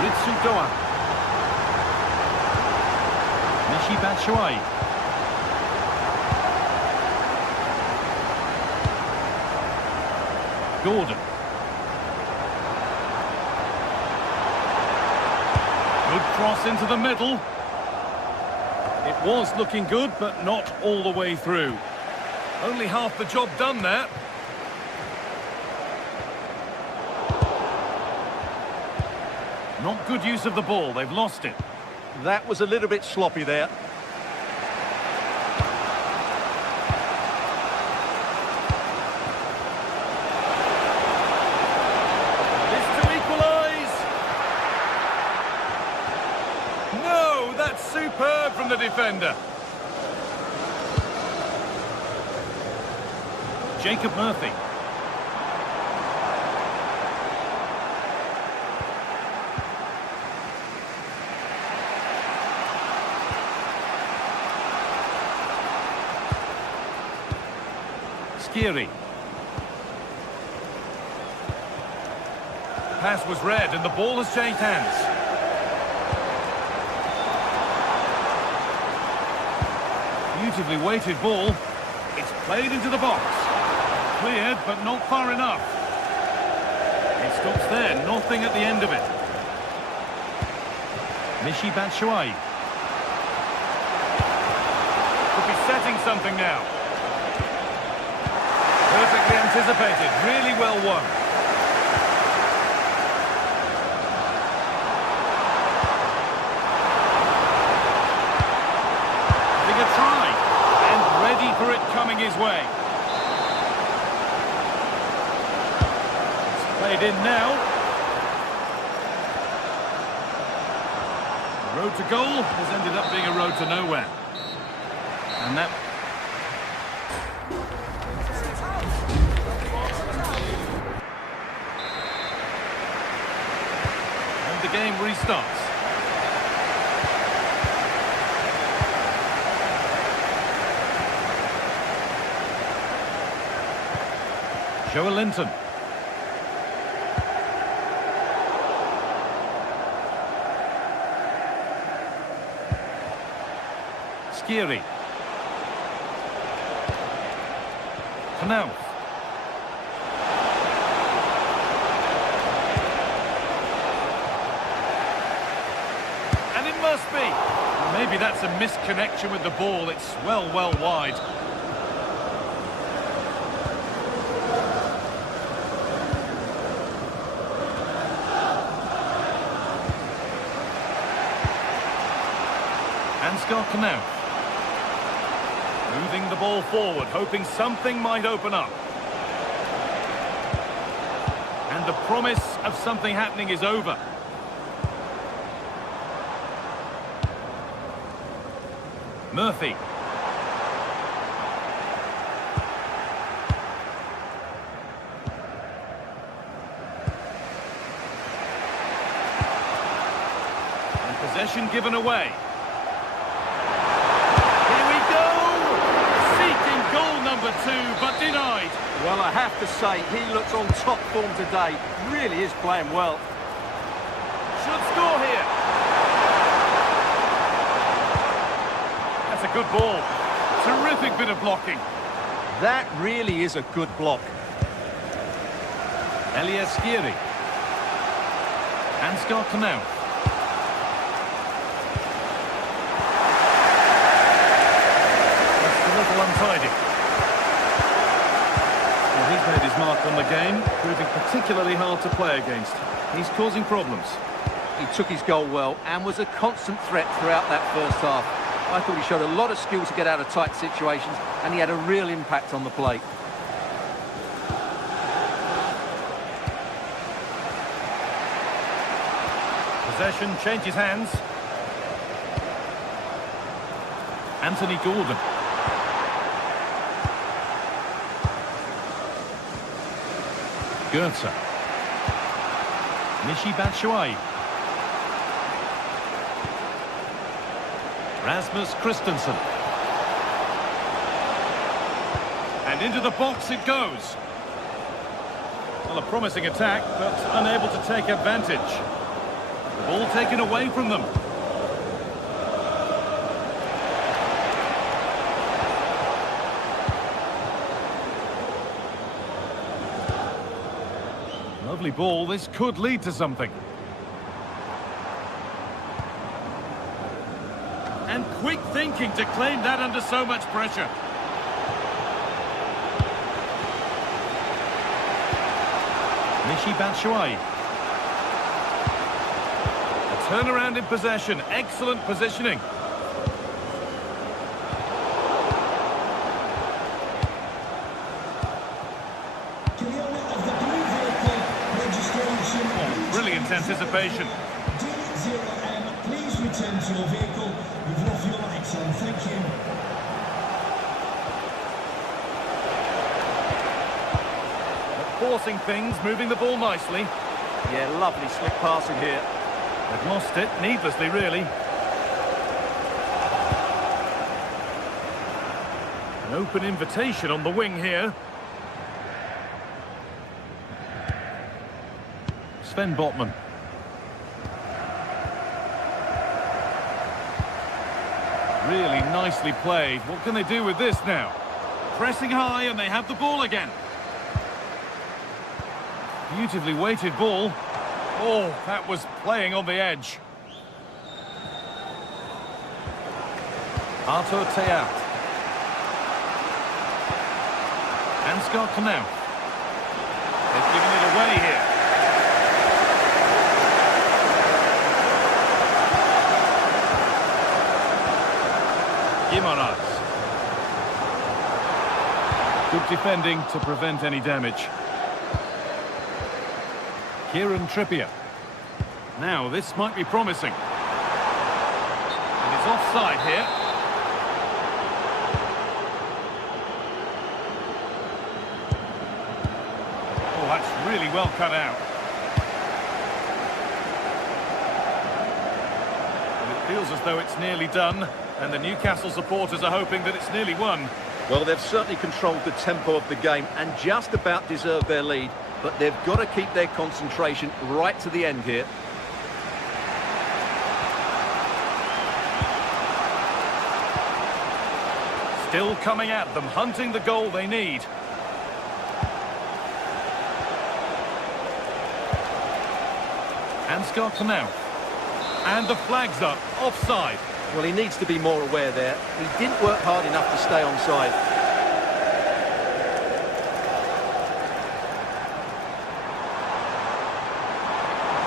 Ritsu Doan. Michy Batshuayi. Gordon. Good cross into the middle. It was looking good, but not all the way through. Only half the job done there. Not good use of the ball, they've lost it. That was a little bit sloppy there. This to equalise. No, that's superb from the defender. Jacob Murphy. Skiri. The pass was read and the ball has changed hands. Beautifully weighted ball. It's played into the box. Cleared, but not far enough. It stops there, nothing at the end of it. Michy Batshuayi. Could be setting something now. Perfectly anticipated, really well won. Having a try, and ready for it coming his way. It's played in now. The road to goal has ended up being a road to nowhere. And that... And the game restarts. Joe Linton. Skiri. Knauf. And it must be. Maybe that's a misconnection with the ball. It's well wide. Ansgar Knauf. Moving the ball forward, hoping something might open up. And the promise of something happening is over. Murphy. And possession given away. Number 2, but denied. Well, I have to say, he looks on top form today. Really is playing well. Should score here. That's a good ball. Terrific bit of blocking. That really is a good block. Elias Skiri. Ansgar Knauf. That's a little untidy. He's made his mark on the game, proving particularly hard to play against. He's causing problems. He took his goal well and was a constant threat throughout that first half. I thought he showed a lot of skill to get out of tight situations, and he had a real impact on the plate. Possession changes hands. Anthony Gordon. Goetze. Michy Batshuayi. Rasmus Christensen. And into the box it goes. Well, a promising attack, but unable to take advantage. The ball taken away from them. Lovely ball, this could lead to something. And quick thinking to claim that under so much pressure. Michy Batshuayi. A turnaround in possession, excellent positioning. Brilliant anticipation. D0M, please return to your vehicle. You've left your lights on. Thank you. Forcing things, moving the ball nicely. Yeah, lovely slick passing here. They've lost it, needlessly really. An open invitation on the wing here. Sven Botman. Really nicely played. What can they do with this now? Pressing high and they have the ball again. Beautifully weighted ball. Oh, that was playing on the edge. Arthur Theat. Ansgar Knauf. They've given it away here. Guimaraes. Good defending to prevent any damage. Kieran Trippier. Now, this might be promising. And it's offside here. really well cut out. And it feels as though it's nearly done, and the Newcastle supporters are hoping that it's nearly won. Well, they've certainly controlled the tempo of the game and just about deserved their lead, but they've got to keep their concentration right to the end here. Still coming at them, hunting the goal they need. And Scott to now. And the flag's up, offside. Well, he needs to be more aware there. He didn't work hard enough to stay onside.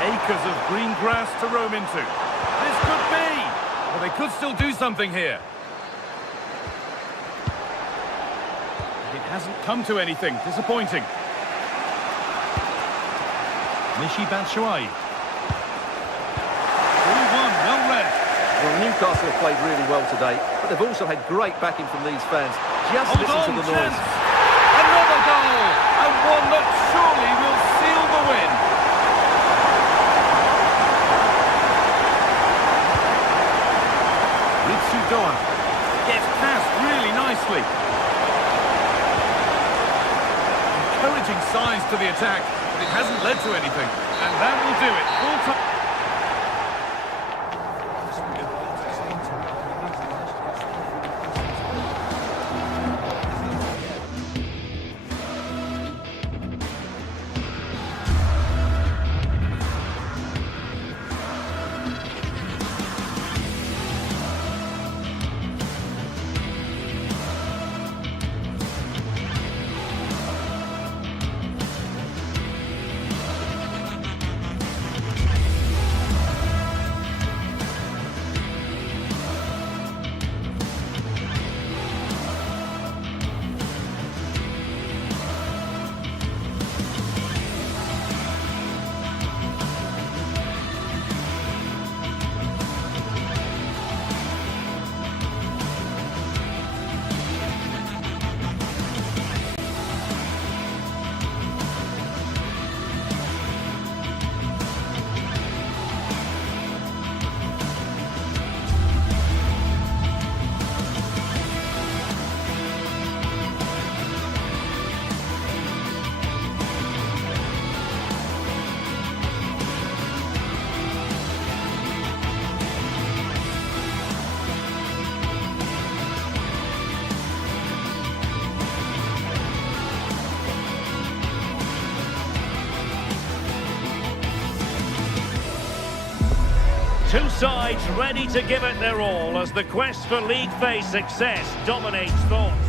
Acres of green grass to roam into. This could be! Well, they could still do something here. It hasn't come to anything. Disappointing. Michy Batshuayi. 3-1, well read. Well, Newcastle have played really well today, but they've also had great backing from these fans. Just listen to the noise. Another goal! And one that surely will seal the win. Ritsu Doan gets past really nicely. Encouraging signs to the attack, but it hasn't led to anything. And that will do it. Full time. Two sides ready to give it their all as the quest for league phase success dominates thoughts.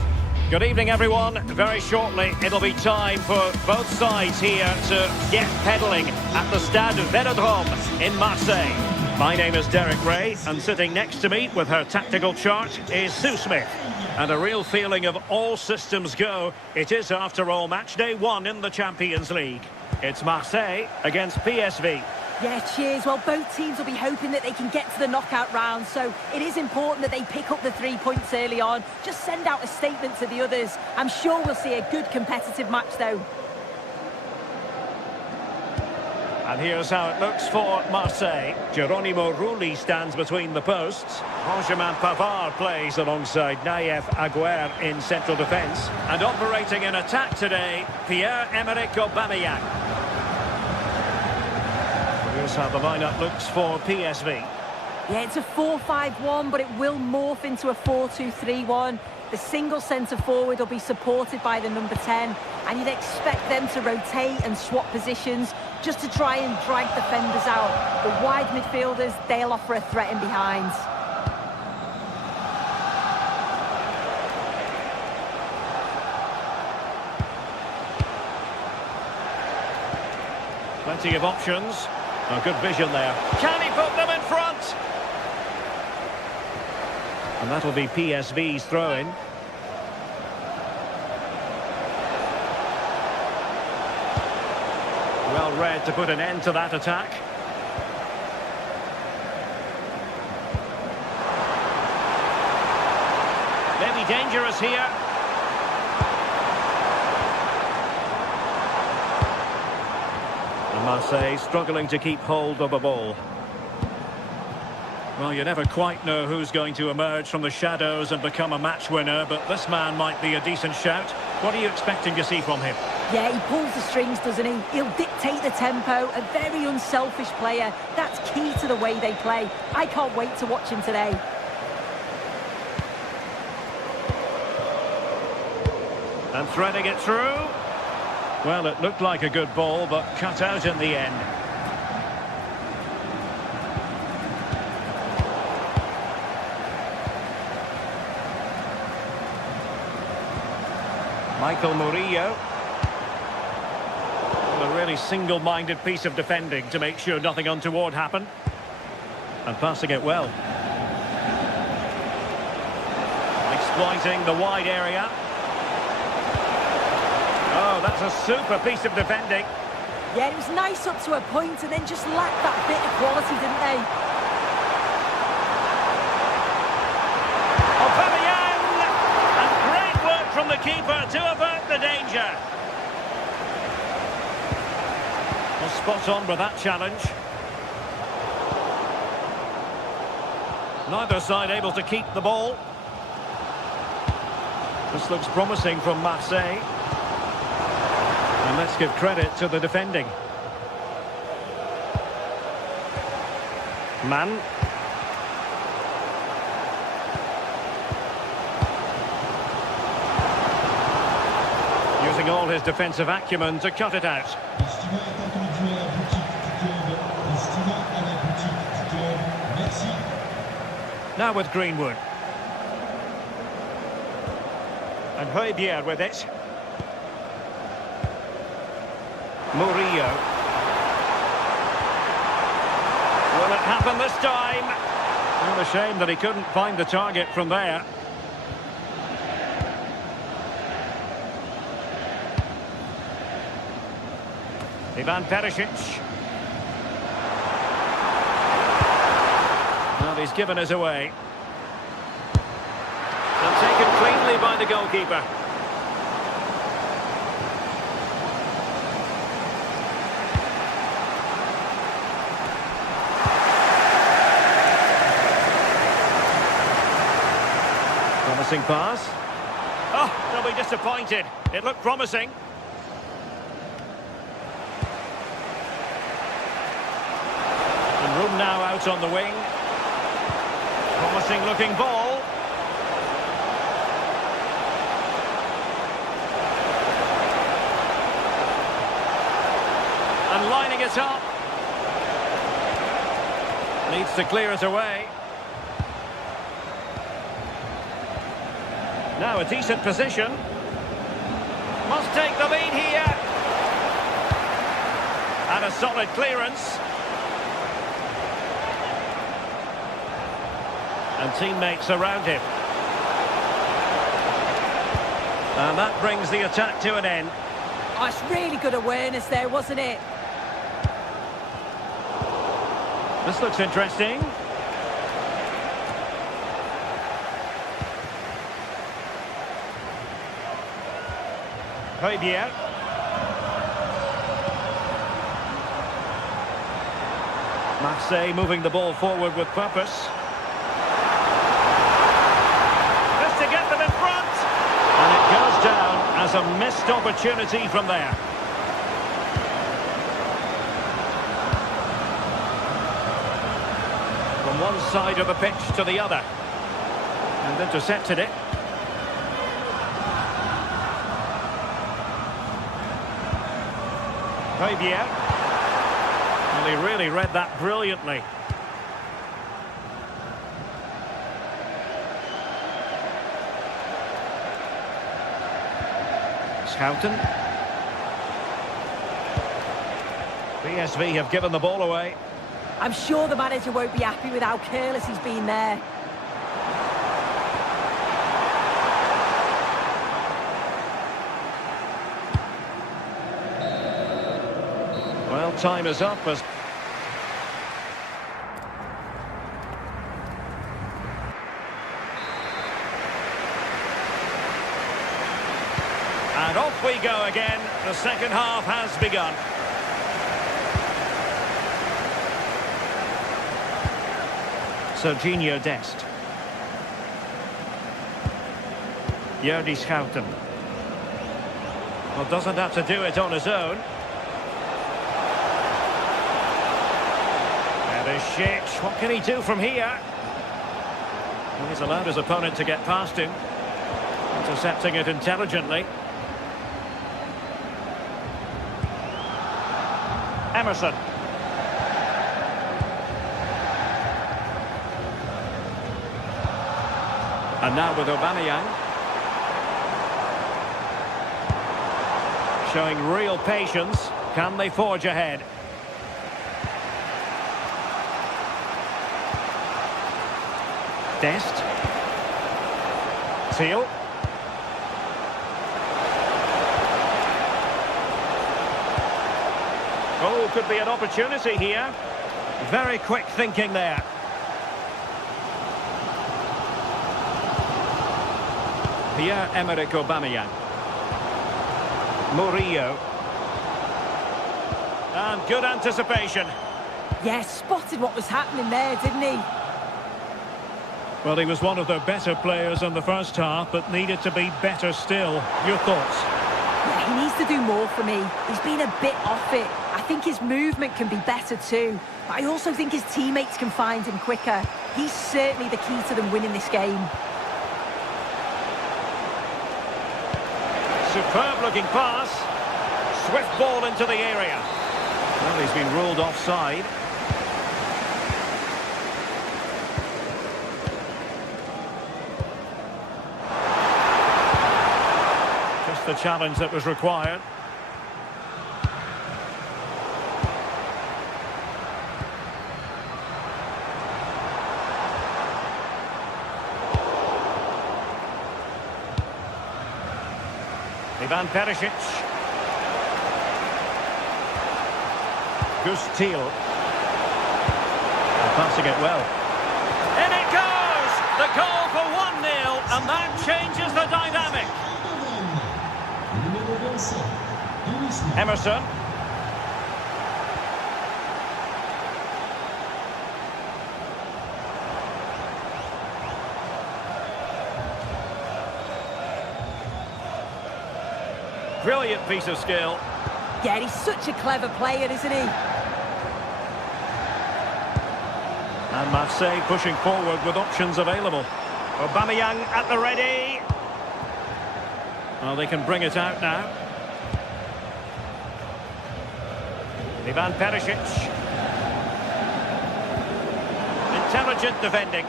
Good evening, everyone. Very shortly, it'll be time for both sides here to get pedalling at the Stade Vélodrome in Marseille. My name is Derek Ray, and sitting next to me with her tactical chart is Sue Smith. And a real feeling of all systems go. It is, after all, match day 1 in the Champions League. It's Marseille against PSV. Yeah, cheers. Well, both teams will be hoping that they can get to the knockout round, so it is important that they pick up the 3 points early on. Just send out a statement to the others. I'm sure we'll see a good competitive match, though. And here's how it looks for Marseille. Geronimo Rulli stands between the posts. Benjamin Pavard plays alongside Naïef Aguerd in central defence. And operating in attack today, Pierre-Emerick Aubameyang. Here's how the lineup looks for PSV. Yeah, it's a 4-5-1, but it will morph into a 4-2-3-1. The single centre-forward will be supported by the number 10, and you'd expect them to rotate and swap positions just to try and drag defenders out. The wide midfielders, they'll offer a threat in behind. Plenty of options. Oh, good vision there. Can he put them in front? And that'll be PSV's throw-in. Well read to put an end to that attack. Maybe dangerous here. Marseille struggling to keep hold of the ball. Well, you never quite know who's going to emerge from the shadows and become a match winner, but this man might be a decent shout. What are you expecting to see from him? Yeah, he pulls the strings, doesn't he? He'll dictate the tempo, a very unselfish player. That's key to the way they play. I can't wait to watch him today. And threading it through. Well, it looked like a good ball, but cut out in the end. Michael Murillo. Well, a really single-minded piece of defending to make sure nothing untoward happened. And passing it well. Exploiting the wide area. Oh, that's a super piece of defending. Yeah, it was nice up to a point and then just lacked that bit of quality, didn't they? And great work from the keeper to avert the danger. Well, spot on with that challenge. Neither side able to keep the ball. This looks promising from Marseille. And let's give credit to the defending. Mann. Using all his defensive acumen to cut it out. Now with Greenwood. And Højbjerg with it. Murillo. Will it happen this time? Well, a shame that he couldn't find the target from there. Ivan Perisic. Well, he's given us away. And taken cleanly by the goalkeeper. Promising pass. Oh, they'll be disappointed. It looked promising. And room now out on the wing. Promising looking ball. And lining it up. Needs to clear it away. Now a decent position. Must take the lead here. And a solid clearance. And teammates around him. And that brings the attack to an end. Oh, it's really good awareness there, wasn't it? This looks interesting. Højbjerg. Marseille moving the ball forward with purpose. Just to get them in front. And it goes down as a missed opportunity from there. From one side of the pitch to the other. And intercepted it. Højbjerg. Well, he really read that brilliantly. Schouten. PSV have given the ball away. I'm sure the manager won't be happy with how careless he's been there. Well, time is up as... And off we go again. The second half has begun. Serginho Dest. Jordi Schouten. Well, doesn't have to do it on his own. There is Schick. What can he do from here? Well, he's allowed his opponent to get past him. Intercepting it intelligently. Emerson. And now with Aubameyang. Showing real patience. Can they forge ahead? Dest. Seal. Oh, could be an opportunity here. Very quick thinking there. Pierre-Emerick Aubameyang. Murillo. And good anticipation. Yeah, spotted what was happening there, didn't he? Well, he was one of the better players in the first half, but needed to be better still. Your thoughts? Yeah, he needs to do more for me. He's been a bit off it. I think his movement can be better too. But I also think his teammates can find him quicker. He's certainly the key to them winning this game. Superb looking pass. Swift ball into the area. Well, he's been ruled offside. Just the challenge that was required. Ivan Perisic. Gustil. Passing it well. In it goes! The goal for 1-0, and that changes the dynamic. Emerson. Brilliant piece of skill. Yeah, he's such a clever player, isn't he? And Marseille pushing forward with options available. Aubameyang at the ready. Well, they can bring it out now. Ivan Perisic. Intelligent defending.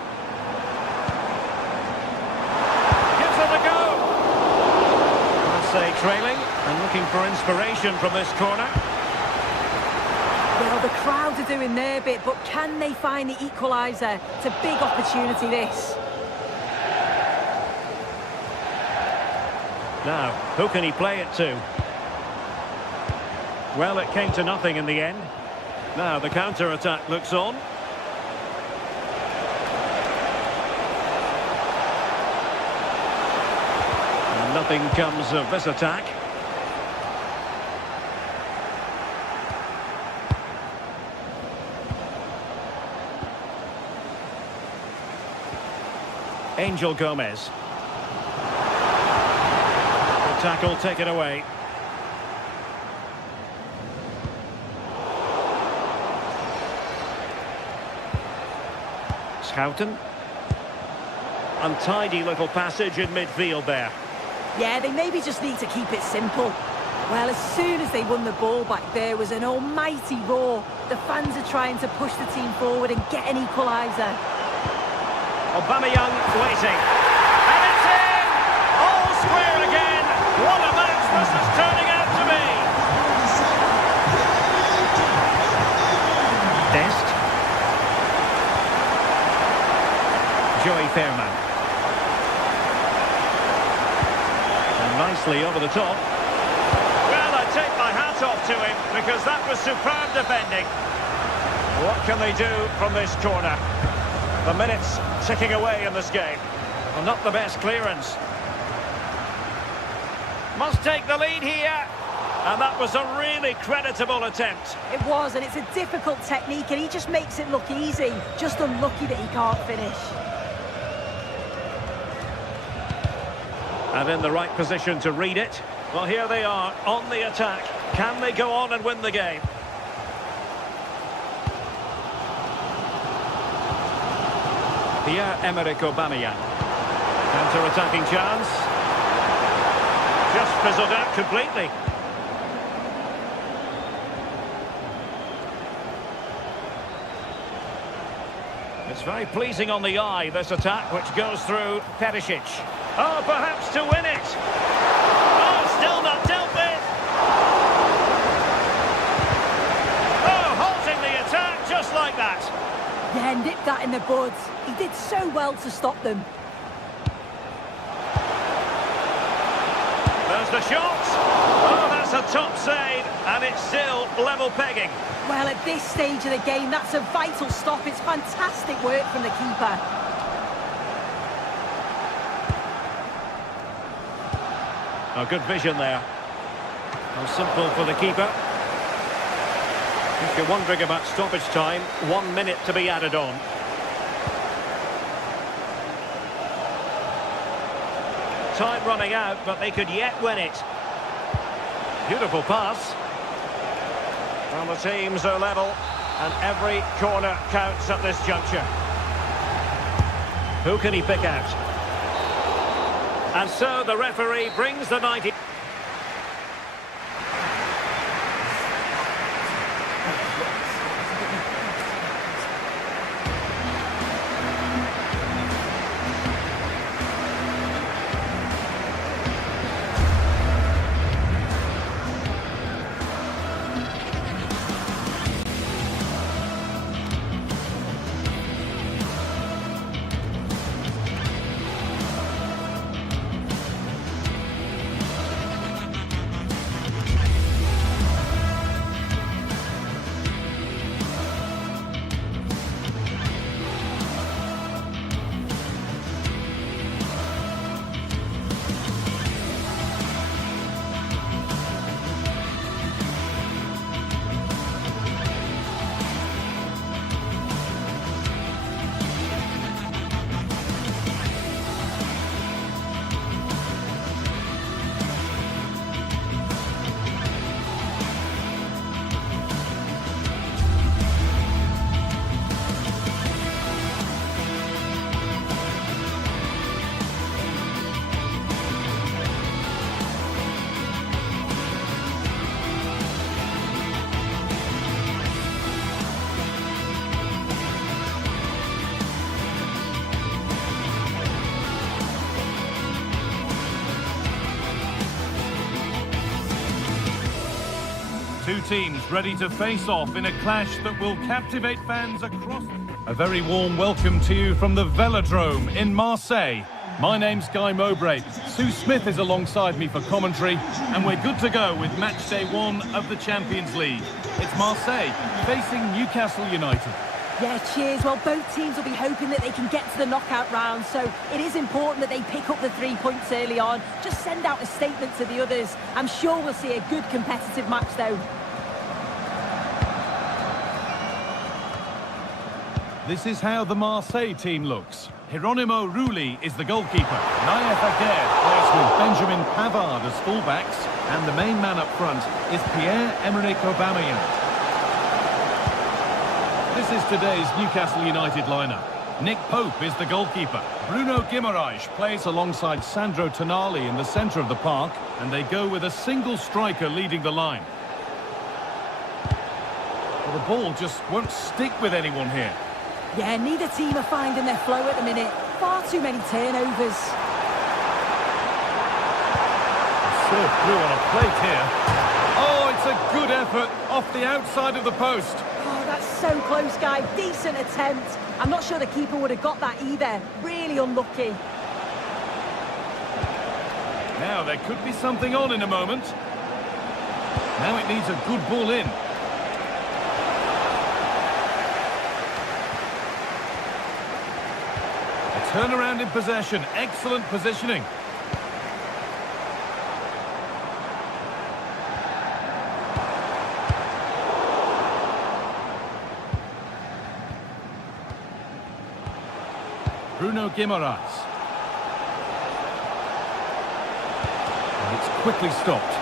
Gives it a go. Marseille trailing and looking for inspiration from this corner. Well, the crowd are doing their bit, but can they find the equaliser? It's a big opportunity, this. Now, who can he play it to? Well, it came to nothing in the end. Now, the counter-attack looks on. And nothing comes of this attack. Angel Gomez. The tackle taken away. Schouten. Untidy little passage in midfield there. Yeah, they maybe just need to keep it simple. Well, as soon as they won the ball back, there was an almighty roar. The fans are trying to push the team forward and get an equaliser. Aubameyang waiting. And it's in! All square again. What a match this is turning out to be. Dest. Joey Fairman. And nicely over the top. Well, I take my hat off to him because that was superb defending. What can they do from this corner? The minutes ticking away in this game. Well, not the best clearance. Must take the lead here. And that was a really creditable attempt. It was, and it's a difficult technique, and he just makes it look easy. Just unlucky that he can't finish. And in the right position to read it. Well, here they are on the attack. Can they go on and win the game? Pierre-Emerick Aubameyang. Counter-attacking chance. Just fizzled out completely. It's very pleasing on the eye, this attack, which goes through Perisic. Oh, perhaps to win it. Oh, still not dealt with. Oh, halting the attack just like that. Yeah, nipped that in the bud. He did so well to stop them. There's the shot. Oh, that's a top save, and it's still level pegging. Well, at this stage of the game, that's a vital stop. It's fantastic work from the keeper. Oh, good vision there. Oh, simple for the keeper. If you're wondering about stoppage time, 1 minute to be added on. Time running out, but they could yet win it. Beautiful pass. Well, the teams are level, and every corner counts at this juncture. Who can he pick out? And so the referee brings the 90... Two teams ready to face off in a clash that will captivate fans across... A very warm welcome to you from the Velodrome in Marseille. My name's Guy Mowbray. Sue Smith is alongside me for commentary, and we're good to go with match day 1 of the Champions League. It's Marseille facing Newcastle United. Yeah, cheers. Well, both teams will be hoping that they can get to the knockout round, so it is important that they pick up the 3 points early on. Just send out a statement to the others. I'm sure we'll see a good competitive match, though. This is how the Marseille team looks. Hieronymo Rulli is the goalkeeper. Naïef Aguerd plays with Benjamin Pavard as fullbacks, and the main man up front is Pierre-Emerick Aubameyang. This is today's Newcastle United lineup. Nick Pope is the goalkeeper. Bruno Guimaraes plays alongside Sandro Tonali in the centre of the park, and they go with a single striker leading the line. Well, the ball just won't stick with anyone here. Yeah, neither team are finding their flow at the minute. Far too many turnovers. Serve through on a plate here. Oh, it's a good effort off the outside of the post. Oh, that's so close, Guy. Decent attempt. I'm not sure the keeper would have got that either. Really unlucky. Now, there could be something on in a moment. Now it needs a good ball in. A turnaround in possession. Excellent positioning. Bruno Guimaraes. And it's quickly stopped.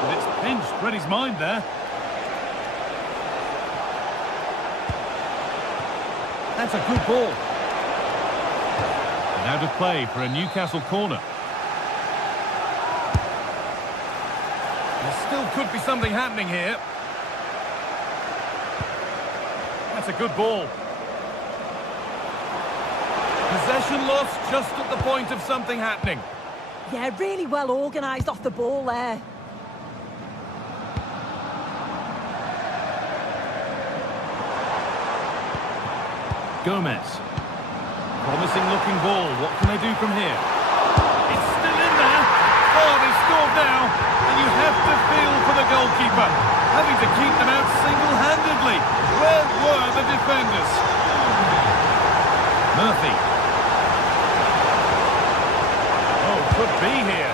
And it's pinched, read his mind there. That's a good ball. And out of play for a Newcastle corner. There still could be something happening here. That's a good ball. Possession lost just at the point of something happening. Yeah, really well organised off the ball there. Gomez. Promising looking ball. What can they do from here? It's still in there. Oh, they've scored now. And you have to feel for the goalkeeper, having to keep them out single-handedly. Where were the defenders? Murphy. Oh, could be here.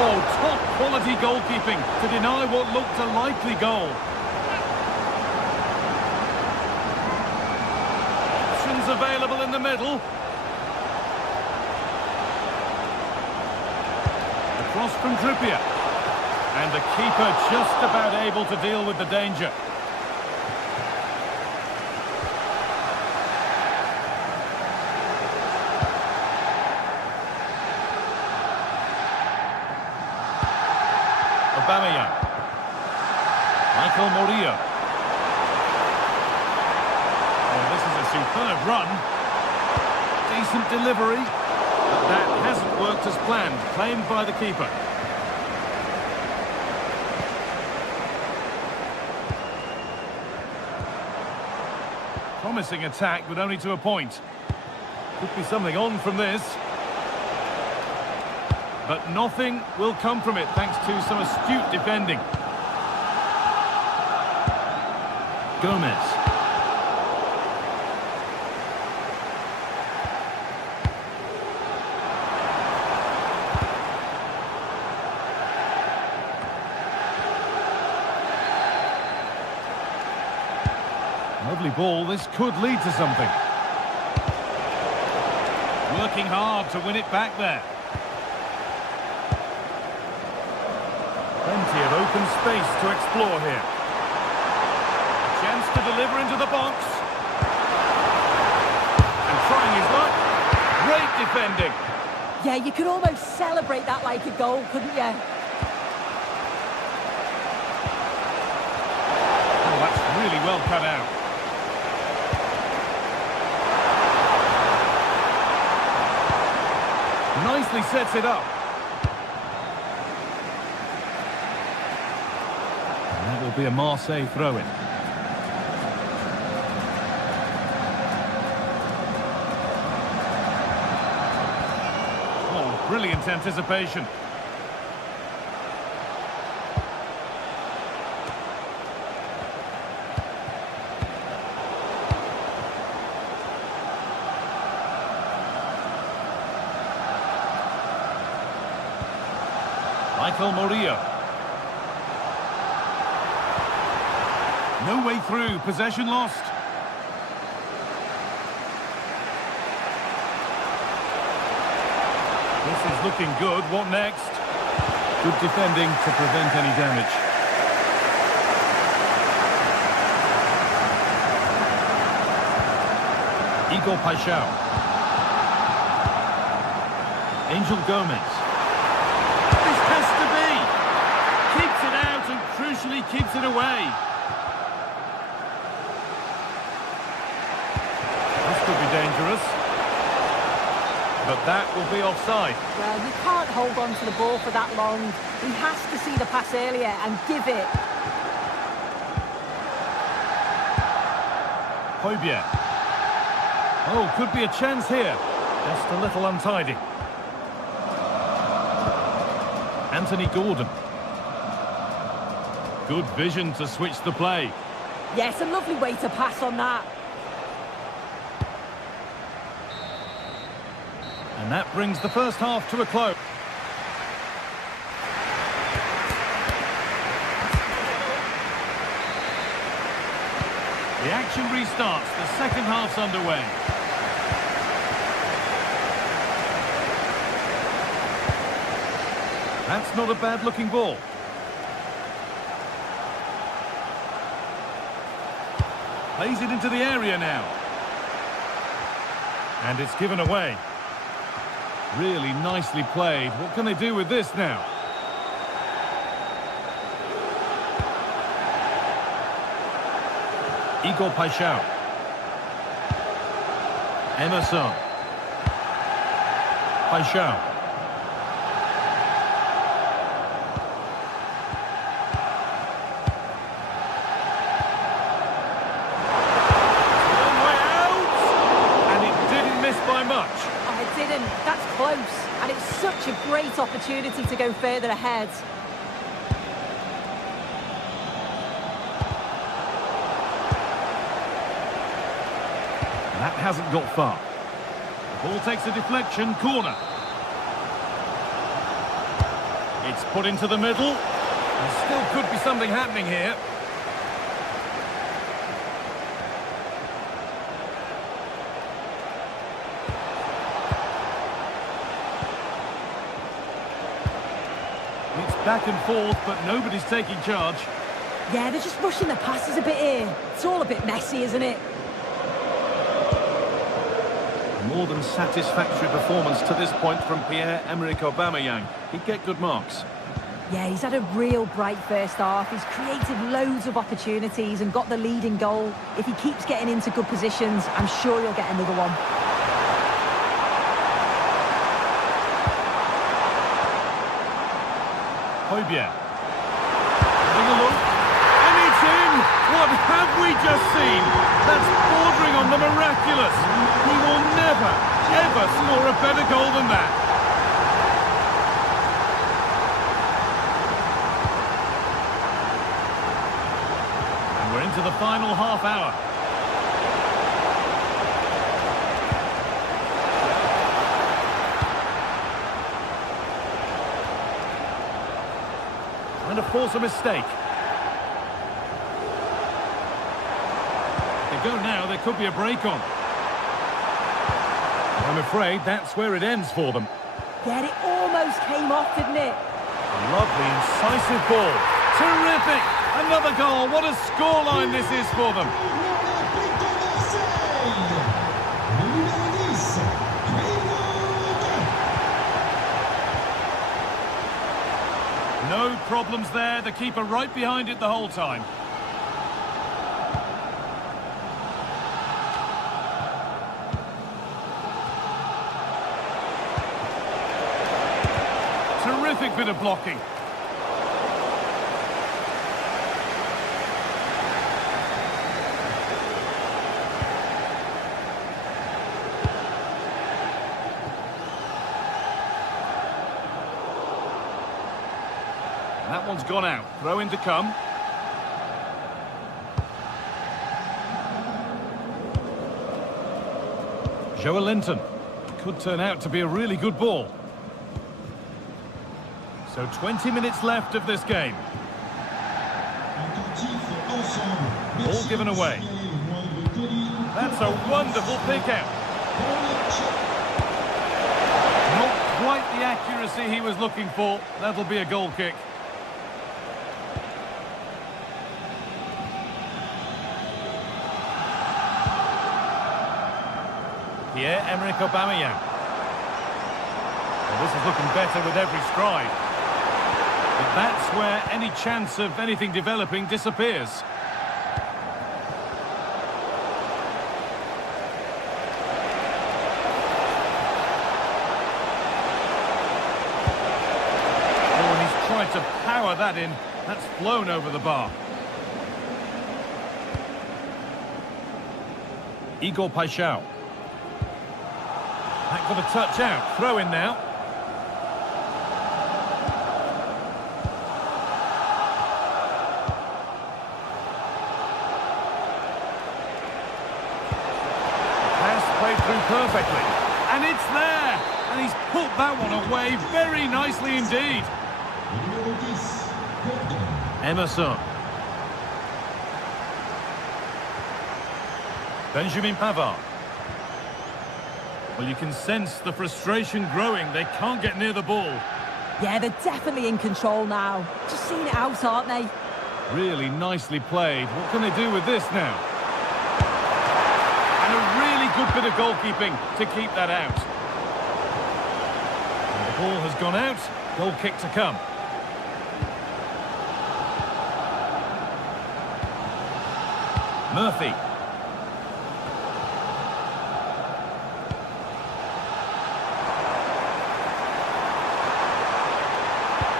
Oh, top quality goalkeeping to deny what looked a likely goal. Available in the middle. Across from Trippier. And the keeper just about able to deal with the danger. Aubameyang. Michael Murillo. Superb run. Decent delivery. But that hasn't worked as planned. Claimed by the keeper. Promising attack, but only to a point. Could be something on from this. But nothing will come from it thanks to some astute defending. Gomez. Lovely ball, this could lead to something. Working hard to win it back there. Plenty of open space to explore here. Chance to deliver into the box. And trying his luck. Great defending. Yeah, you could almost celebrate that like a goal, couldn't you? Oh, that's really well cut out. Nicely sets it up. And that will be a Marseille throw-in. Oh, brilliant anticipation. Michael Murillo. No way through, possession lost. This is looking good, what next? Good defending to prevent any damage. Igor Paixão. Angel Gomez. Crucially keeps it away. This could be dangerous. But that will be offside. Well, you can't hold on to the ball for that long. He has to see the pass earlier and give it. Højbjerg. Oh, could be a chance here. Just a little untidy. Anthony Gordon. Good vision to switch the play. Yes, a lovely way to pass on that. And that brings the first half to a close. The action restarts. The second half's underway. That's not a bad-looking ball. Plays it into the area now. And it's given away. Really nicely played. What can they do with this now? Igor Paixão. Emerson. Paixão. That's close, and it's such a great opportunity to go further ahead. That hasn't got far. The ball takes a deflection, corner. It's put into the middle. There still could be something happening here. Back and forth, but nobody's taking charge. Yeah, they're just rushing the passes a bit here. It's all a bit messy, isn't it? More than satisfactory performance to this point from Pierre-Emerick Aubameyang. He'd get good marks. Yeah, he's had a real bright first half. He's created loads of opportunities and got the leading goal. If he keeps getting into good positions, I'm sure he'll get another one. Højbjerg. Having a look. And it's in! What have we just seen? That's bordering on the miraculous. He will never, ever score a better goal than that. And we're into the final half hour. To force a mistake. They go now, there could be a break on. I'm afraid that's where it ends for them. Yeah, it almost came off, didn't it? A lovely, incisive ball. Terrific! Another goal. What a scoreline this is for them. No problems there, the keeper right behind it the whole time. Terrific bit of blocking. That one's gone out. Throw in to come. Joelinton. Could turn out to be a really good ball. So 20 minutes left of this game. Ball given away. That's a wonderful pick out. Not quite the accuracy he was looking for. That'll be a goal kick. Pierre-Emerick Aubameyang. Well, this is looking better with every stride. But that's where any chance of anything developing disappears. Oh, and he's tried to power that in. That's flown over the bar. Igor Paixão. That got a touch out. Throw in now. Pass played through perfectly. And it's there. And he's put that one away very nicely indeed. Emerson. Benjamin Pavard. Well, you can sense the frustration growing. They can't get near the ball. Yeah, they're definitely in control now. Just seeing it out, aren't they? Really nicely played. What can they do with this now? And a really good bit of goalkeeping to keep that out. And the ball has gone out. Goal kick to come. Murphy.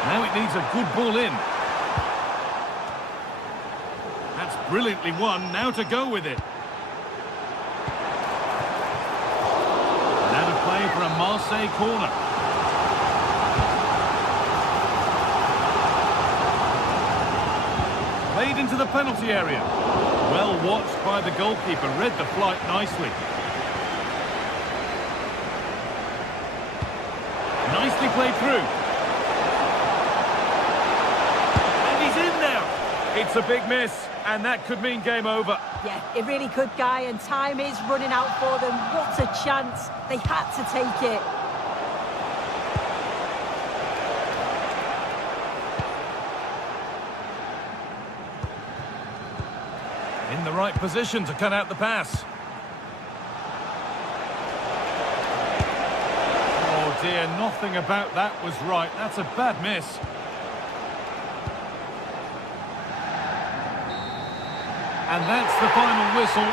Now it needs a good ball in. That's brilliantly won. Now to go with it. Now to play for a Marseille corner. Played into the penalty area. Well watched by the goalkeeper. Read the flight nicely. Nicely played through. It's a big miss, and that could mean game over. Yeah, it really could, Guy, and time is running out for them. What a chance. They had to take it. In the right position to cut out the pass. Oh dear, nothing about that was right. That's a bad miss. And that's the final whistle.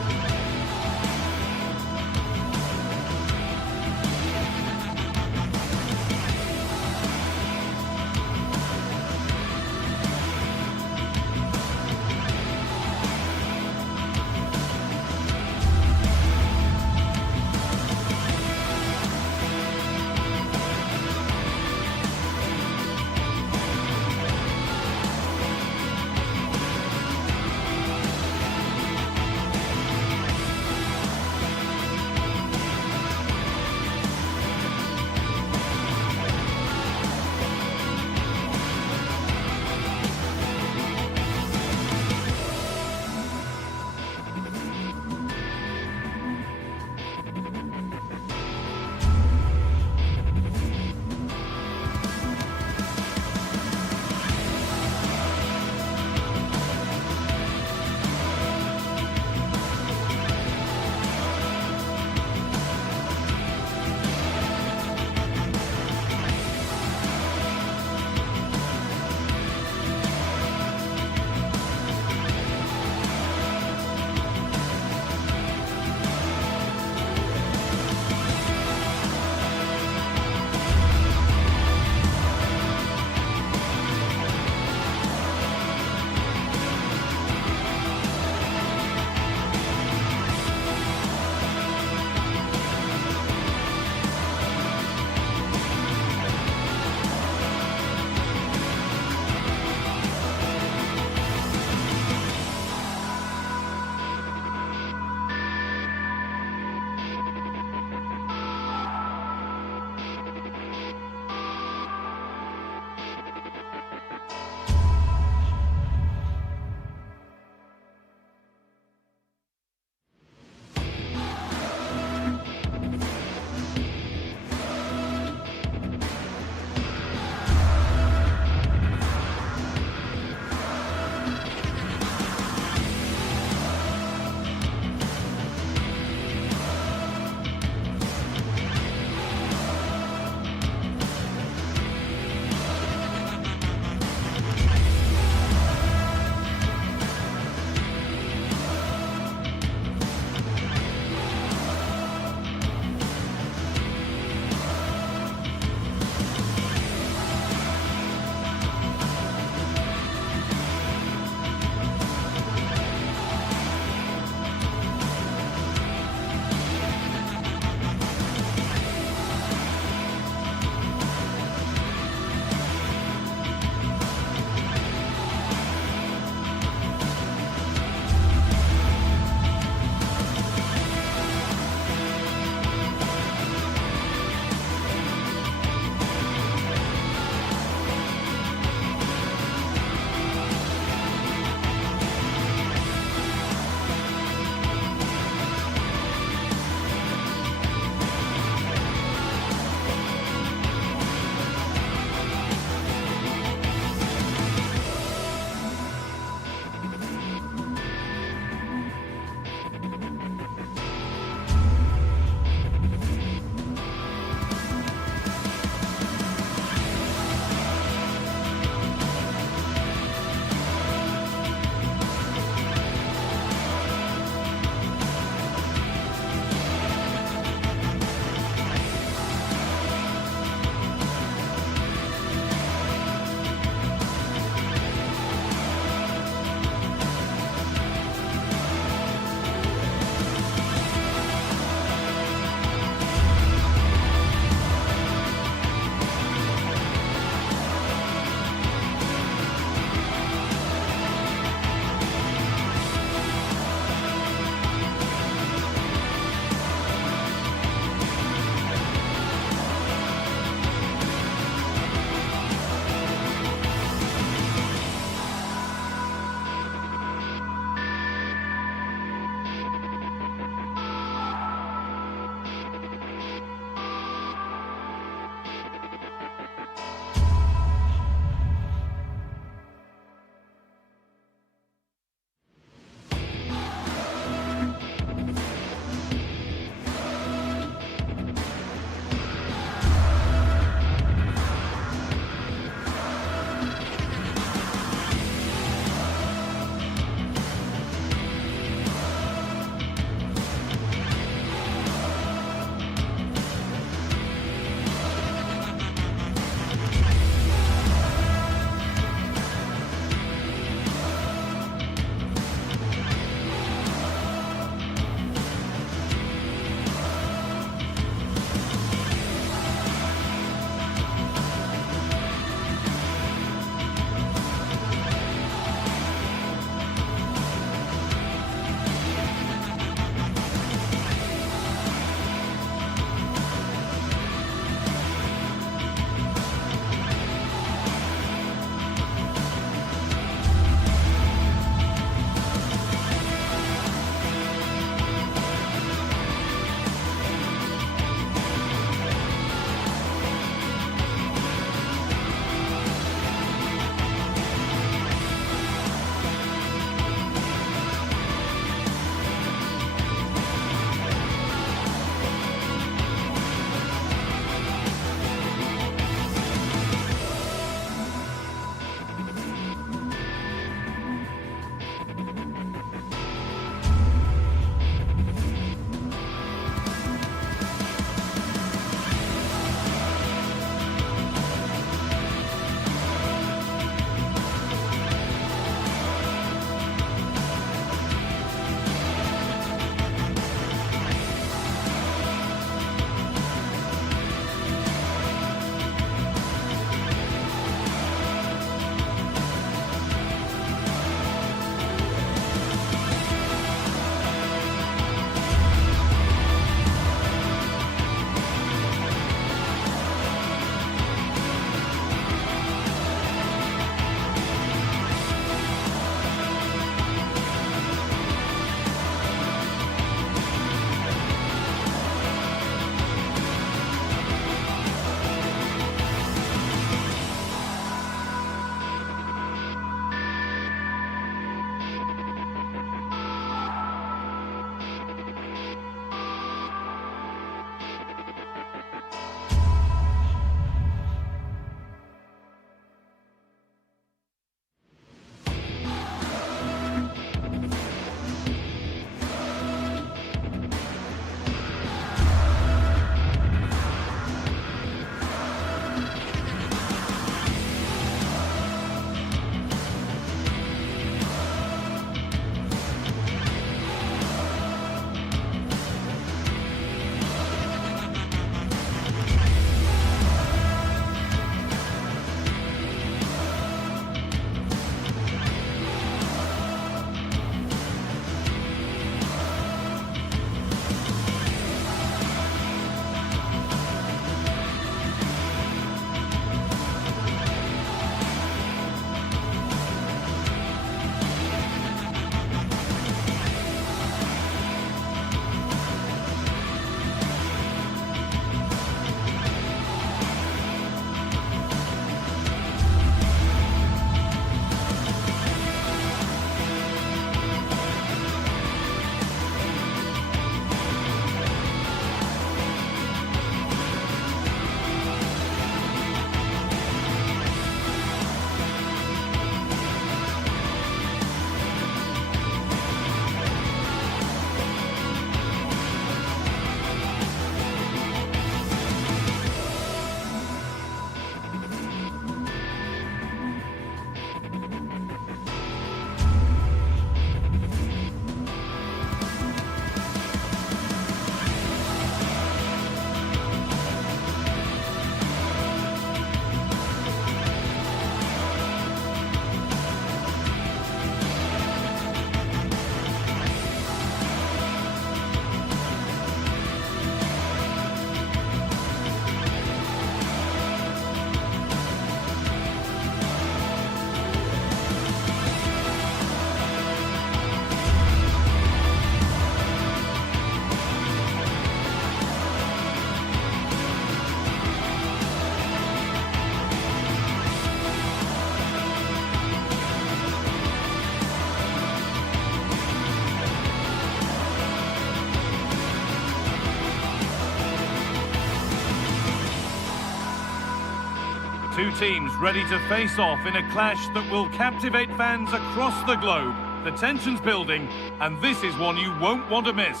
Two teams ready to face off in a clash that will captivate fans across the globe. The tension's building, and this is one you won't want to miss.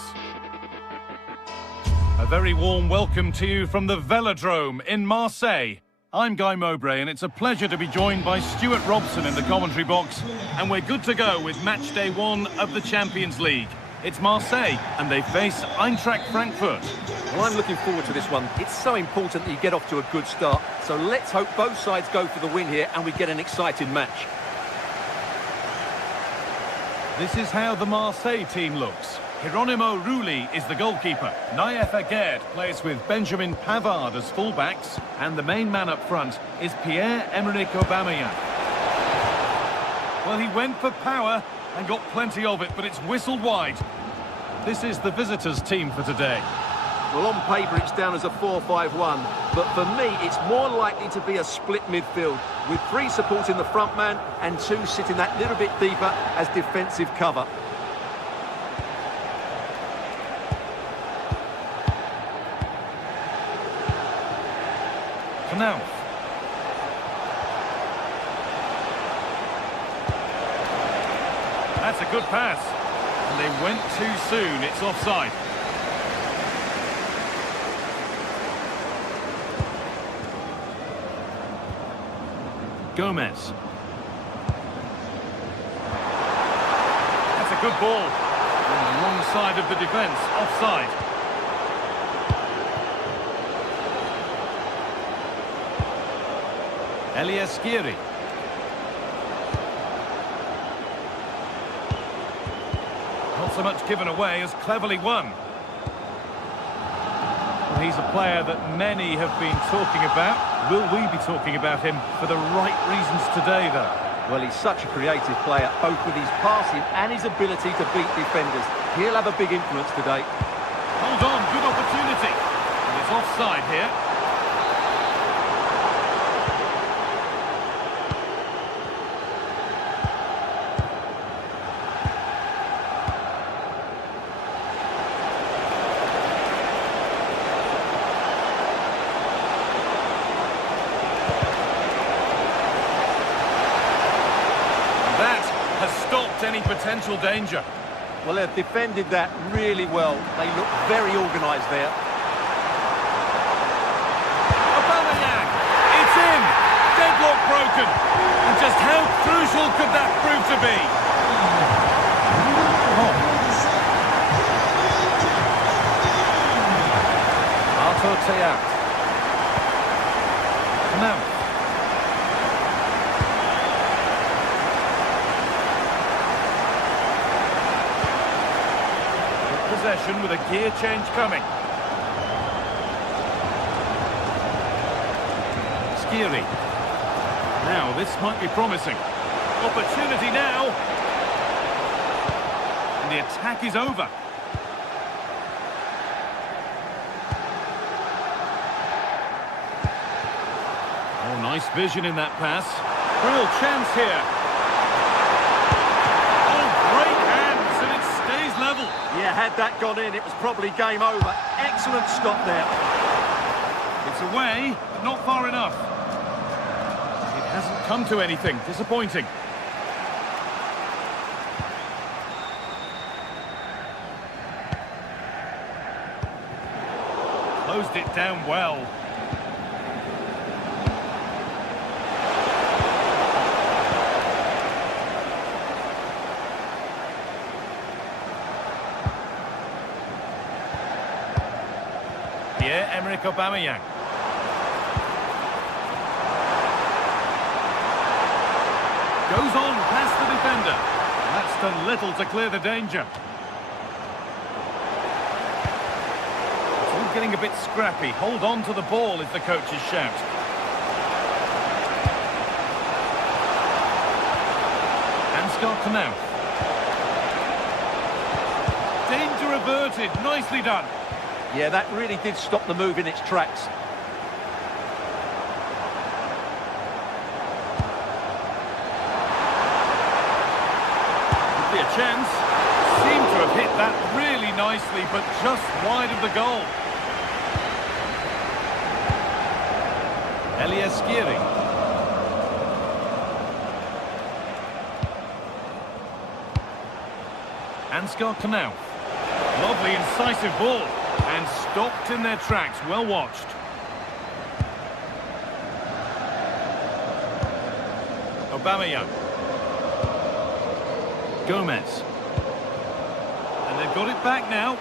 A very warm welcome to you from the Velodrome in Marseille. I'm Guy Mowbray, and it's a pleasure to be joined by Stuart Robson in the commentary box, and we're good to go with match day 1 of the Champions League. It's Marseille, and they face Eintracht Frankfurt. Well, I'm looking forward to this one. It's so important that you get off to a good start. So let's hope both sides go for the win here and we get an exciting match. This is how the Marseille team looks. Hieronymo Rulli is the goalkeeper. Naïef Aguerd plays with Benjamin Pavard as fullbacks. And the main man up front is Pierre-Emerick Aubameyang. Well, he went for power and got plenty of it, but it's whistled wide. This is the visitors' team for today. Well, on paper, it's down as a 4-5-1. But for me, it's more likely to be a split midfield, with 3 supporting the front man and 2 sitting that little bit deeper as defensive cover. Now. That's a good pass. And they went too soon. It's offside. Gomez. That's a good ball. On the wrong side of the defence. Offside. Eliaskiri. Not so much given away as cleverly won. Well, he's a player that many have been talking about. Will we be talking about him for the right reasons today, though? Well, he's such a creative player, both with his passing and his ability to beat defenders. He'll have a big influence today. Hold on, good opportunity. And it's offside here. Stopped any potential danger. Well, they've defended that really well. They look very organised there. Aubameyang! It's in! Deadlock broken! And just how crucial could that prove to be? Arthur Theat. Now. Possession with a gear change coming. Skiri. Now, this might be promising. Opportunity now. And the attack is over. Oh, nice vision in that pass. Real chance here. Level. Yeah, had that gone in, it was probably game over. Excellent stop there. It's away, but not far enough. It hasn't come to anything. Disappointing. Closed it down well. Pierre-Emerick Aubameyang. Goes on past the defender. That's done little to clear the danger. It's all getting a bit scrappy. Hold on to the ball is the coach's shout. Ansgar Knauf. Danger averted. Nicely done. Yeah, that really did stop the move in its tracks. Could be a chance. Seemed to have hit that really nicely, but just wide of the goal. Eliaskiri. Ansgar Knauff. Lovely incisive ball. And stopped in their tracks. Well watched. Aubameyang. Gomez. And they've got it back now.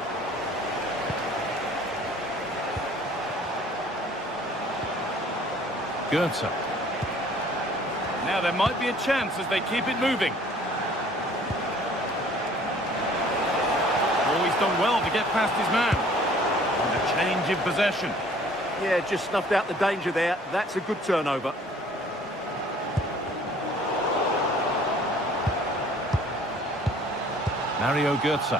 Goetze. Now there might be a chance as they keep it moving. Oh, he's done well to get past his man. And a change in possession. Yeah, just snuffed out the danger there. That's a good turnover. Mario Goetze.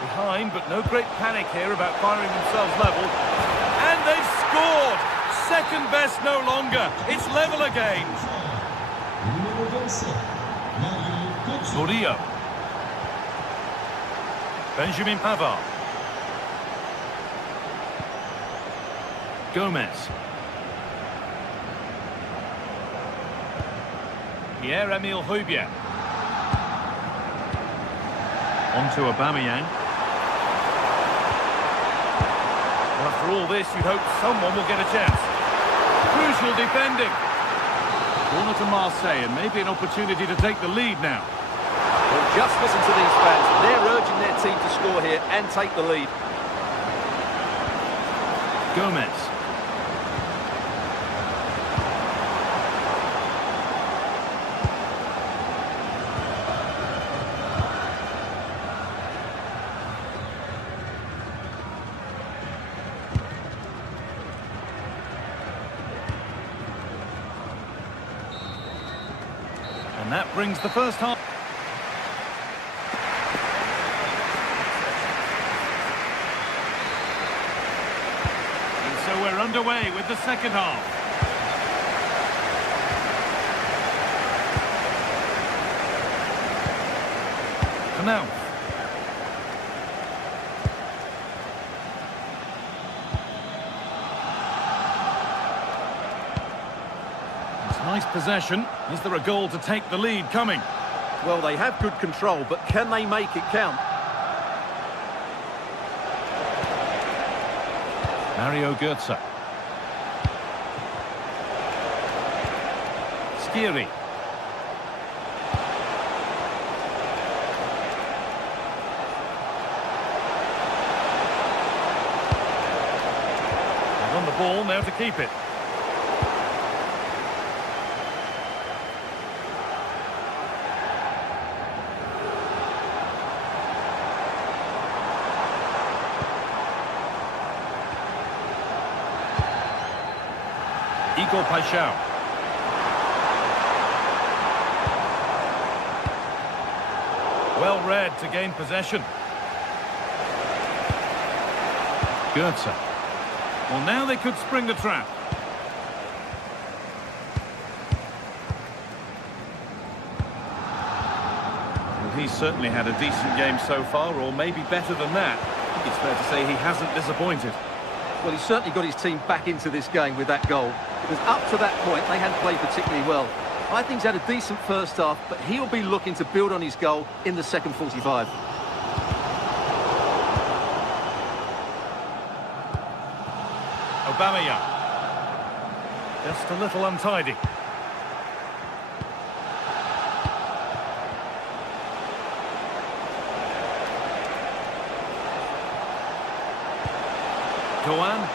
Behind, but no great panic here about firing themselves level. And they've scored! Second best no longer. It's level again. Murillo. Benjamin Pavard. Gomez. Pierre-Emile Højbjerg. On to Aubameyang. Well, after all this, you'd hope someone will get a chance. Crucial defending. Corner to Marseille, and maybe an opportunity to take the lead now. Well, just listen to these fans. They're urging their team to score here and take the lead. Gomez. And that brings the first half. And so we're underway with the second half. Knauff. Nice possession. Is there a goal to take the lead coming? Well, they have good control, but can they make it count? Mario Goetze. Skiri. They've on the ball now to keep it. Igor Paixão. Well read to gain possession. Goetze. Well, now they could spring the trap. Well, he's certainly had a decent game so far, or maybe better than that. I think it's fair to say he hasn't disappointed. Well, he's certainly got his team back into this game with that goal. Because up to that point, they hadn't played particularly well. I think he's had a decent first half, but he'll be looking to build on his goal in the second 45. Aubameyang. Just a little untidy. Doan.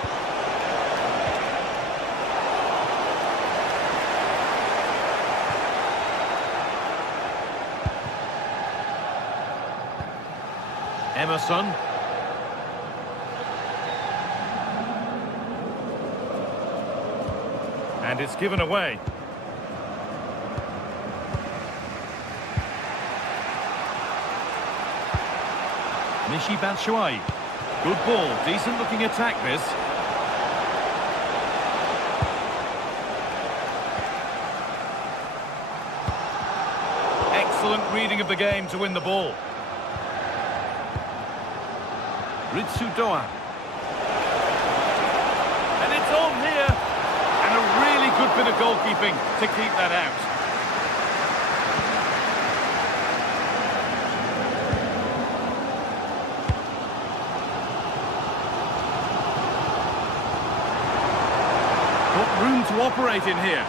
Emerson. And it's given away. Michy Batshuayi. Good ball, decent looking attack this. Excellent reading of the game to win the ball. Ritsu Doan. And it's on here. And a really good bit of goalkeeping to keep that out. to operate in here.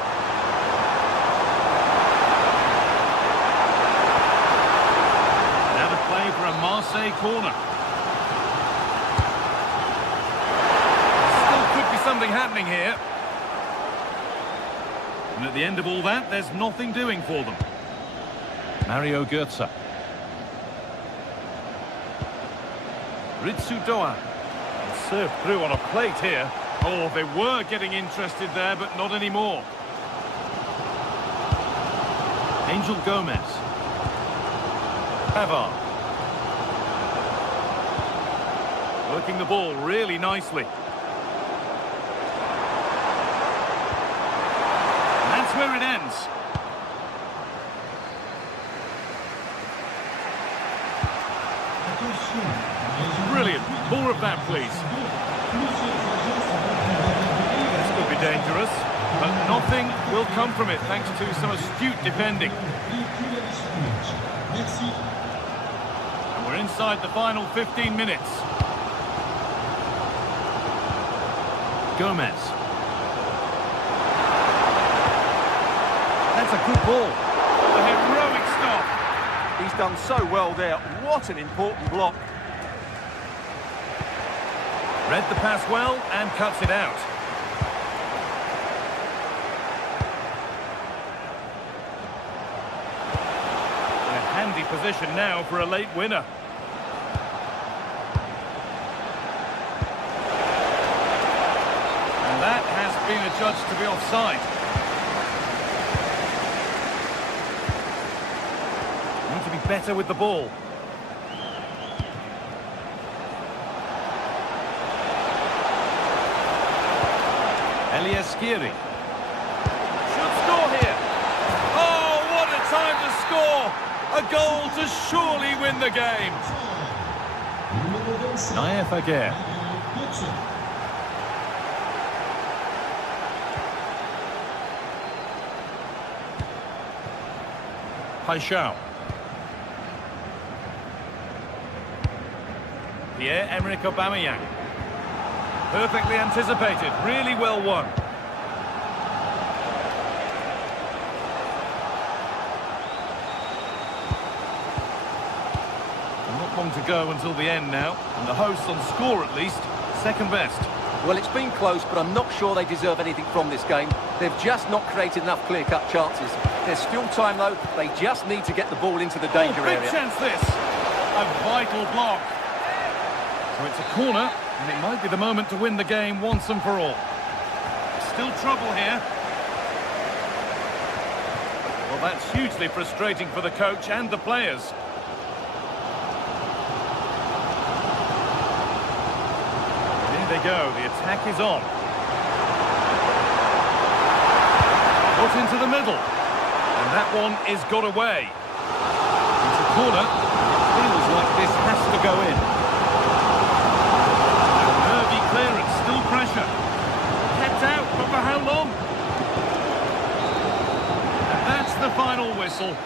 Now to play for a Marseille corner. Still could be something happening here. And at the end of all that, there's nothing doing for them. Mario Götze. Ritsu Doan. Served through on a plate here. Oh, they were getting interested there, but not anymore. Angel Gomez. Pavard. Working the ball really nicely. And that's where it ends. Brilliant. More of that, please. This could be dangerous, but nothing will come from it thanks to some astute defending. And we're inside the final 15 minutes. Gomez. That's a good ball. A heroic stop. He's done so well there. What an important block. Read the pass well and cuts it out. A handy position now for a late winner. And that has been adjudged to be offside. Need to be better with the ball. Eliaskiri. Should score here. Oh, what a time to score! A goal to surely win the game. Naif Aguirre. Paixão. Pierre-Emerick Aubameyang. Perfectly anticipated, really well won. And not long to go until the end now, and the hosts on score at least, second best. Well, it's been close, but I'm not sure they deserve anything from this game. They've just not created enough clear-cut chances. There's still time, though. They just need to get the ball into the danger big area. Chance this. A vital block. So it's a corner, and it might be the moment to win the game once and for all. Still trouble here. Well, that's hugely frustrating for the coach and the players. Here they go, the attack is on. Put into the middle. And that one is got away. It's a corner. Feels like this has to go in. Nervy clearance, still pressure. Heads out, but for how long? And that's the final whistle.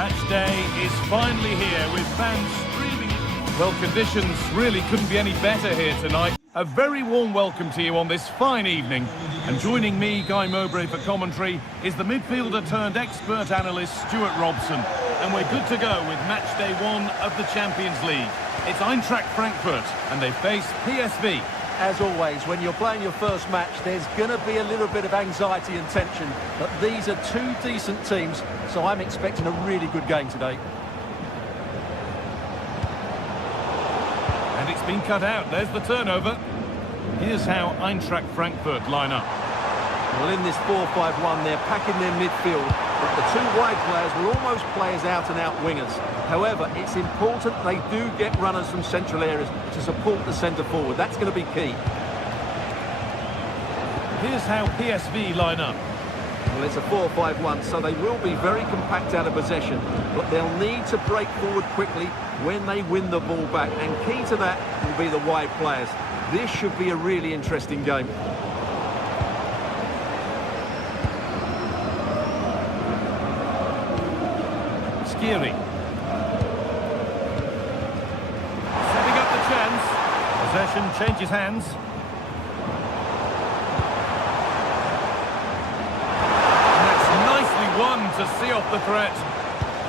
Match day is finally here with fans streaming. Well, conditions really couldn't be any better here tonight. A very warm welcome to you on this fine evening. And joining me, Guy Mowbray, for commentary is the midfielder turned expert analyst Stuart Robson. And we're good to go with match day 1 of the Champions League. It's Eintracht Frankfurt and they face PSV. As always, when you're playing your first match, there's going to be a little bit of anxiety and tension. But these are two decent teams, so I'm expecting a really good game today. And it's been cut out. There's the turnover. Here's how Eintracht Frankfurt line up. Well, in this 4-5-1, they're packing their midfield, but the two wide players will almost play as out-and-out wingers. However, it's important they do get runners from central areas to support the centre-forward. That's going to be key. Here's how PSV line up. Well, it's a 4-5-1, so they will be very compact out of possession, but they'll need to break forward quickly when they win the ball back, and key to that will be the wide players. This should be a really interesting game. Skiri. Setting up the chance. Possession changes hands. And that's nicely won to see off the threat.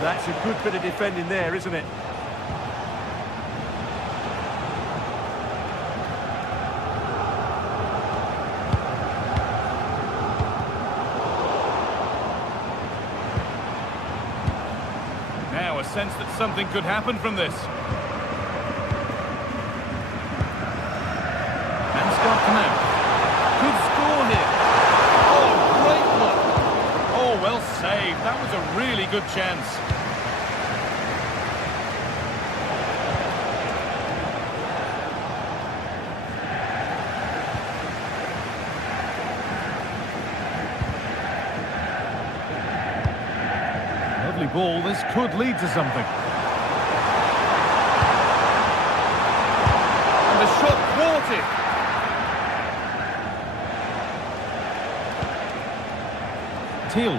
That's a good bit of defending there, isn't it? Now a sense that something could happen from this. And Scott Command could score here. Oh, great block. Oh, well saved. That was a really good chance. Lovely ball. This could lead to something. And the shot thwarted. Teal.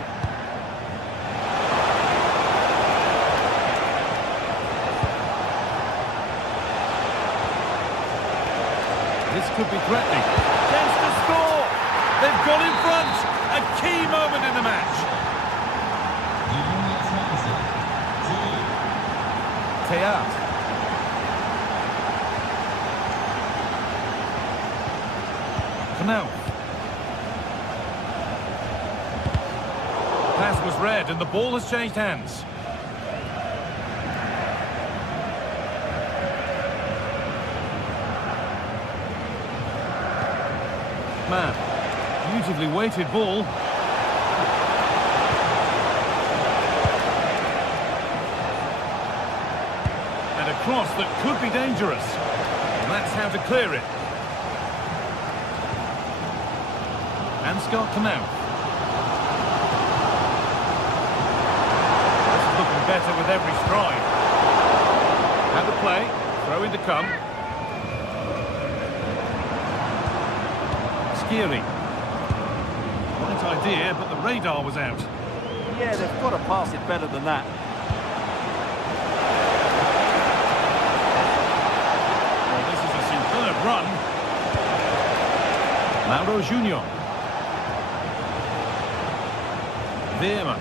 This could be threatening. Chance to score. They've got in front. A key moment in the match. Teat. Knauf. Pass was read and the ball has changed hands. Man, beautifully weighted ball. And a cross that could be dangerous. And that's how to clear it. And Scott Knauf. This is looking better with every stride. And the play, throw in to come. Skiri. Right idea, but the radar was out. Yeah, they've got to pass it better than that. Well, this is a superb run. Mauro Junior. Veerman.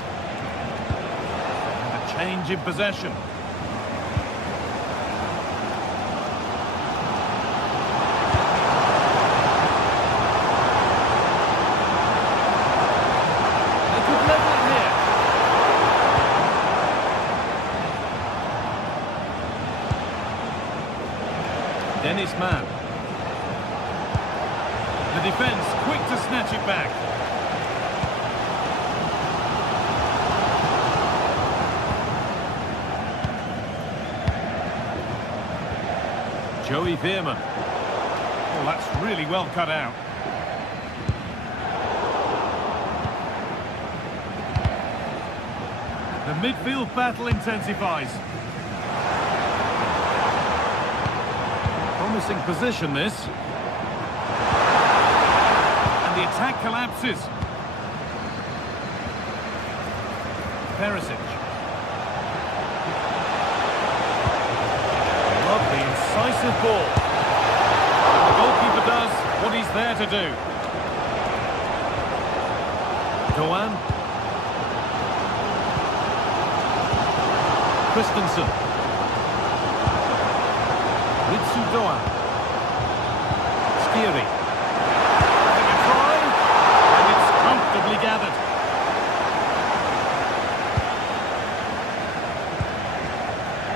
And a change in possession. They could level it here. Dennis Mann. The defence quick to snatch it back. Joey Veerman. Oh, that's really well cut out. The midfield battle intensifies. Promising position, this. And the attack collapses. Perisic. decisive ball. The goalkeeper does what he's there to do. Doan. Christensen. Ritsu Doan. Skiri. Having a try, and it's comfortably gathered.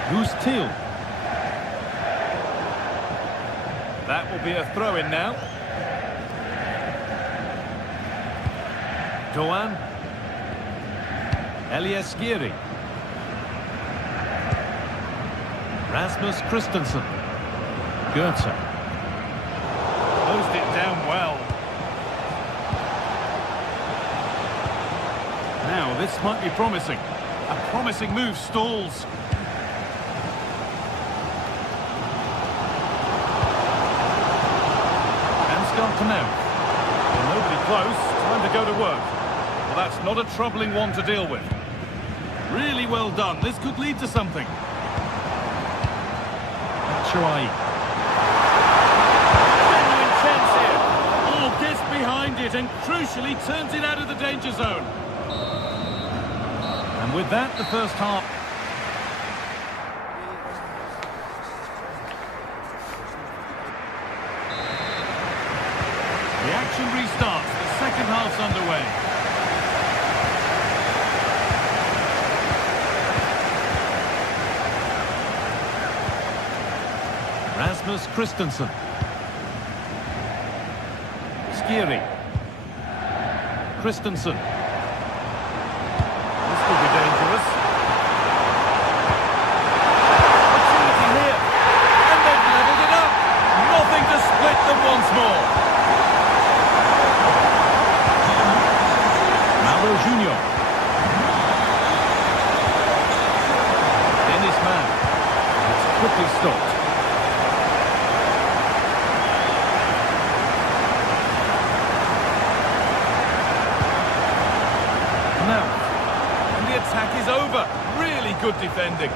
Who's Thiel? That will be a throw-in now. Doan. Elias Skiri. Rasmus Christensen. Goethe. Closed it down well. Now, this might be promising. A promising move stalls. Ansgar to now. Nobody close. Time to go to work. Well, that's not a troubling one to deal with. Really well done. This could lead to something. Genuine chance here. Oh, gets behind it and crucially turns it out of the danger zone. And with that, the first half. The action restarts. The second half's underway. Rasmus Christensen. Skiri. Christensen. This could be dangerous. Opportunity here. And they've leveled it up. Nothing to split them once more. Mauro Junior. Dennis Mann. It's quickly stopped. And the attack is over. Really good defending.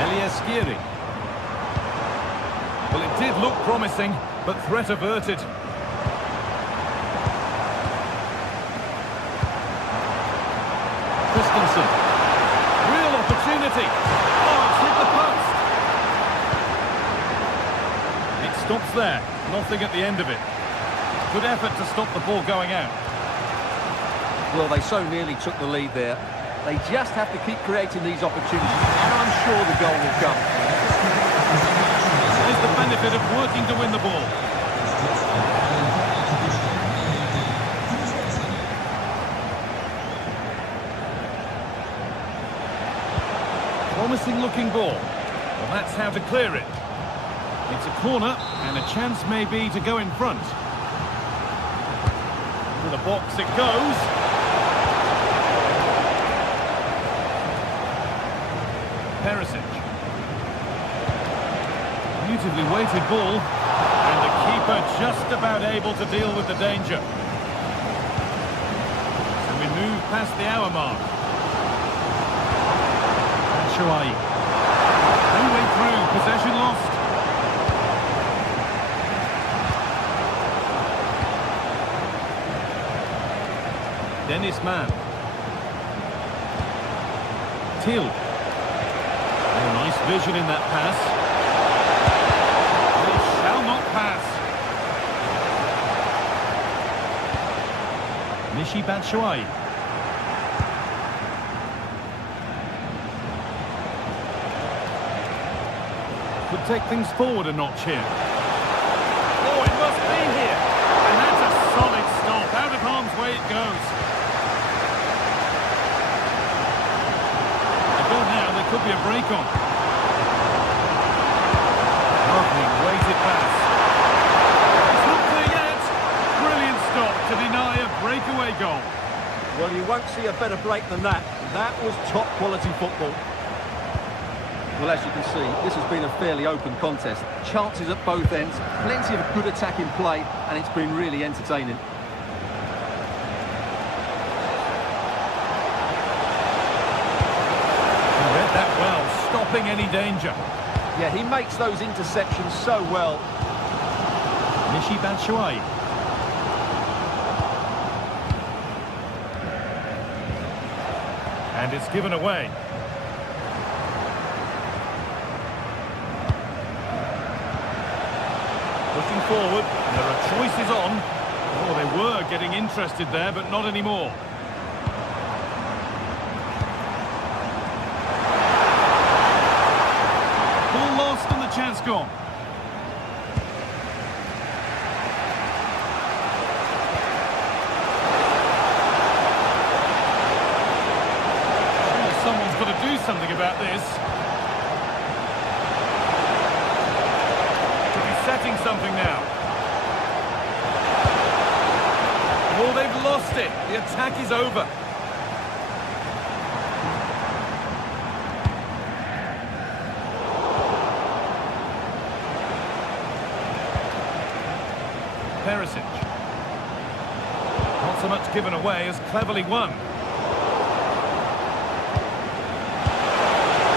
Elias Skiri. Well, it did look promising, but threat averted. Christensen. Real opportunity. Oh, it's hit the post. Stops there, nothing at the end of it. Good effort to stop the ball going out. Well, they so nearly took the lead there. They just have to keep creating these opportunities, and I'm sure the goal will come. There's the benefit of working to win the ball. Promising looking ball. Well, that's how to clear it. It's a corner, and a chance may be to go in front. To the box it goes. Perisic. Beautifully weighted ball, and the keeper just about able to deal with the danger. So we move past the hour mark. Batshuayi. No way through, possession lost. Dennis Mann. Thiel. Oh, nice vision in that pass. They shall not pass. Michy Batshuayi. Could take things forward a notch here. Oh, it must be here. And that's a solid stop. Out of harm's way it goes. Could be a break on. Lovely weighted pass. It's not clear yet. Brilliant stop to deny a breakaway goal. Well, you won't see a better break than that. That was top quality football. Well, as you can see, this has been a fairly open contest. Chances at both ends, plenty of good attacking play, and it's been really entertaining. stopping any danger. Yeah, he makes those interceptions so well. Mishi Batshuayi. And it's given away. Pushing forward, and there are choices on. Oh, they were getting interested there, but not anymore. Ball lost and the chance gone. Surely someone's got to do something about this. Setting something now. Oh, they've lost it. The attack is over. Perisic. Not so much given away as cleverly won.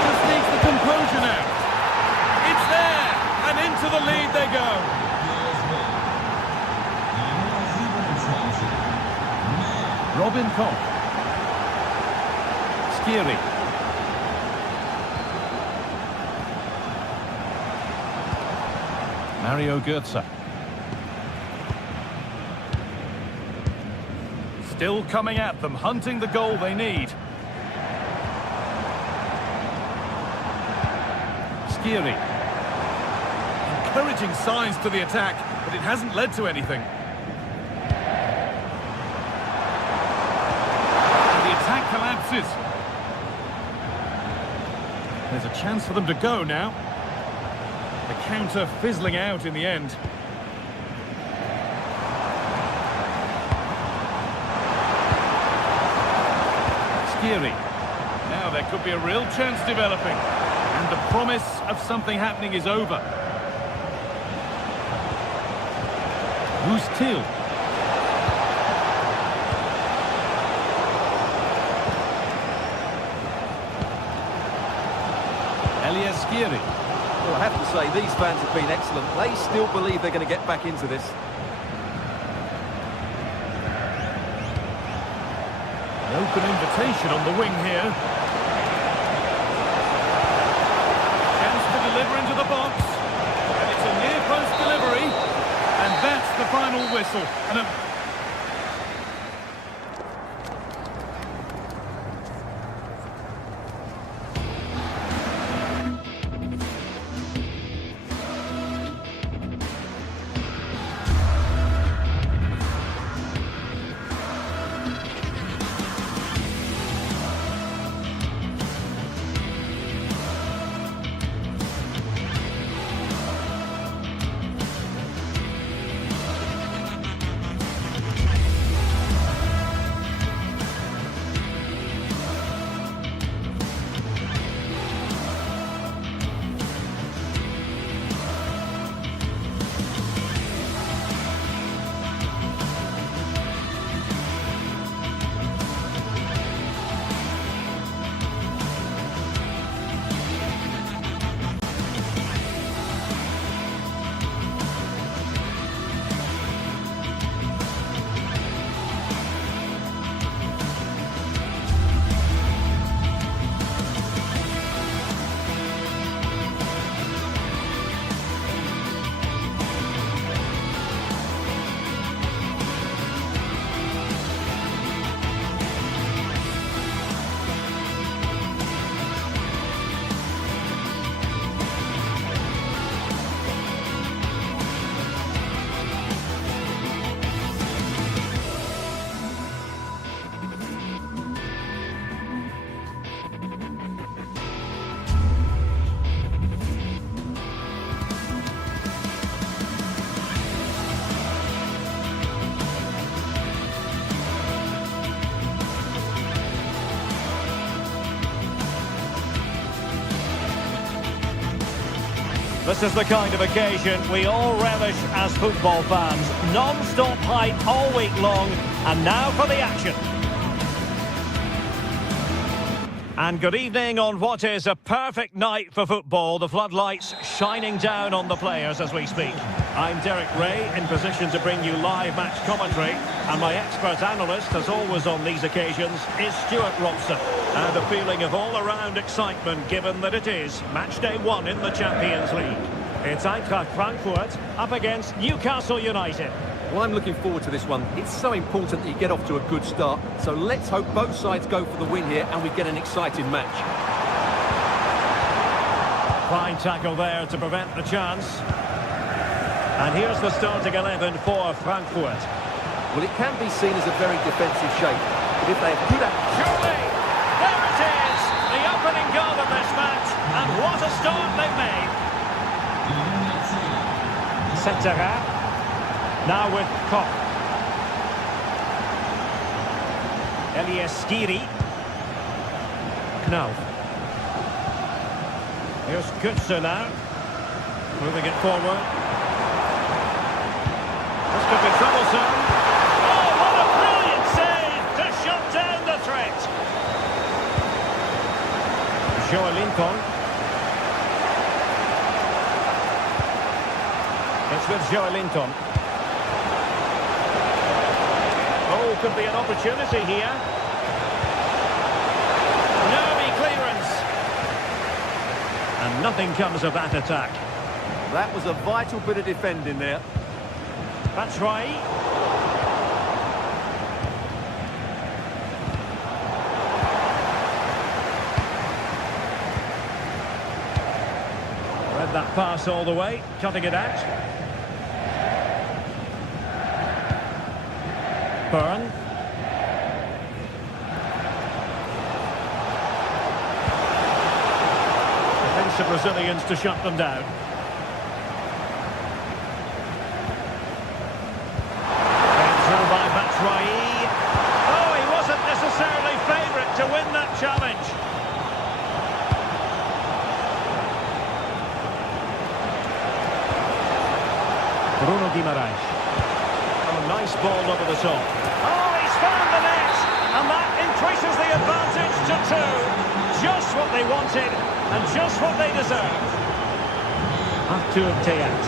Just needs the composure now. It's there. And into the lead they go. Robin Koch. Skiri. Mario Götze. Still coming at them, hunting the goal they need. Skiri. Encouraging signs to the attack, but it hasn't led to anything. And the attack collapses. There's a chance for them to go now. The counter fizzling out in the end. Skiri. Now there could be a real chance developing. And the promise of something happening is over. Who's Till? Elias Skiri. Well, I have to say, these fans have been excellent. They still believe they're going to get back into this. An open invitation on the wing here. Chance to deliver into the box. And it's a near-post delivery. And that's the final whistle. And This is the kind of occasion we all relish as football fans. Non-stop hype all week long, and now for the action. And good evening on what is a perfect night for football. The floodlights shining down on the players as we speak. I'm Derek Ray, in position to bring you live match commentary. And my expert analyst, as always on these occasions, is Stuart Robson. And a feeling of all-around excitement, given that it is match day 1 in the Champions League. It's Eintracht Frankfurt up against Newcastle United. Well, I'm looking forward to this one. It's so important that you get off to a good start. So let's hope both sides go for the win here and we get an exciting match. Fine tackle there to prevent the chance. And here's the starting 11 for Frankfurt. Well, it can be seen as a very defensive shape. But if they have good... Surely! There it is! The opening goal of this match. And what a start they've made. Setera. Now with Koch. Elieskiri. Knauf. Here's Götze now. Moving it forward. This could be troublesome. Oh, what a brilliant save to shut down the threat. Joelinton. It's with Joelinton. Oh, could be an opportunity here. Nervy clearance. And nothing comes of that attack. That was a vital bit of defending there. Batshuayi. Read that pass all the way, cutting it out. Byrne. Defensive Brazilians to shut them down. Through by Batshuayi. Oh, he wasn't necessarily favourite to win that challenge. Bruno Guimaraes. Oh, nice ball over the top. Oh, he's found the net! And that increases the advantage to 2. Just what they wanted, and just what they deserved. Arthur Théat.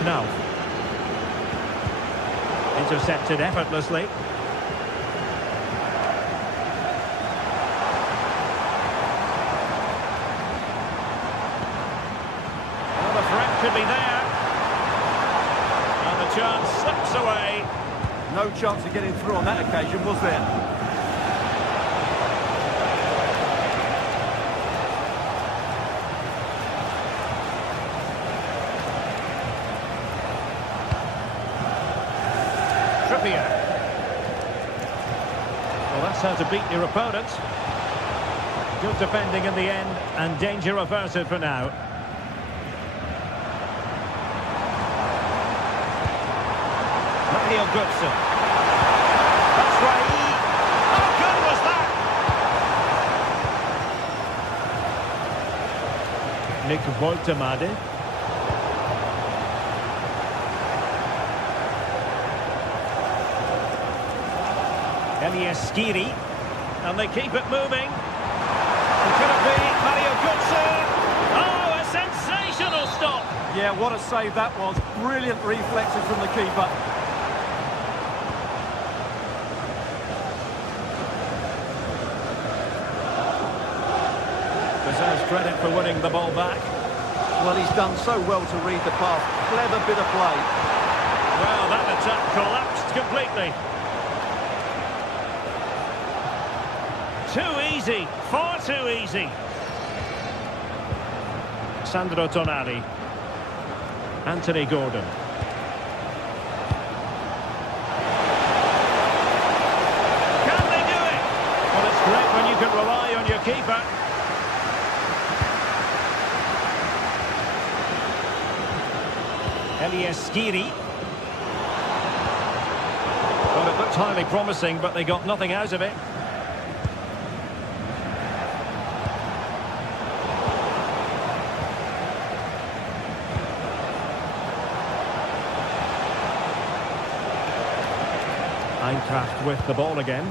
Knauf. Intercepted effortlessly. Could be there. And the chance slips away. No chance of getting through on that occasion, was there? Trippier. Well, that's how to beat your opponent. Good defending in the end, and danger averted for now. Mario Götze. Batshuayi. How good was that? Nick Woltemade. Elieskiri. And they keep it moving. And could it be Mario Götze? Oh, a sensational stop. Yeah, what a save that was. Brilliant reflexes from the keeper. Deserves credit for winning the ball back. Well, he's done so well to read the pass. Clever bit of play. Well, that attack collapsed completely. Too easy, far too easy. Sandro Tonali. Anthony Gordon. Can they do it? Well, it's great when you can rely on your keeper. Elieskiri. Well, it looked highly promising, but they got nothing out of it. Eintracht with the ball again.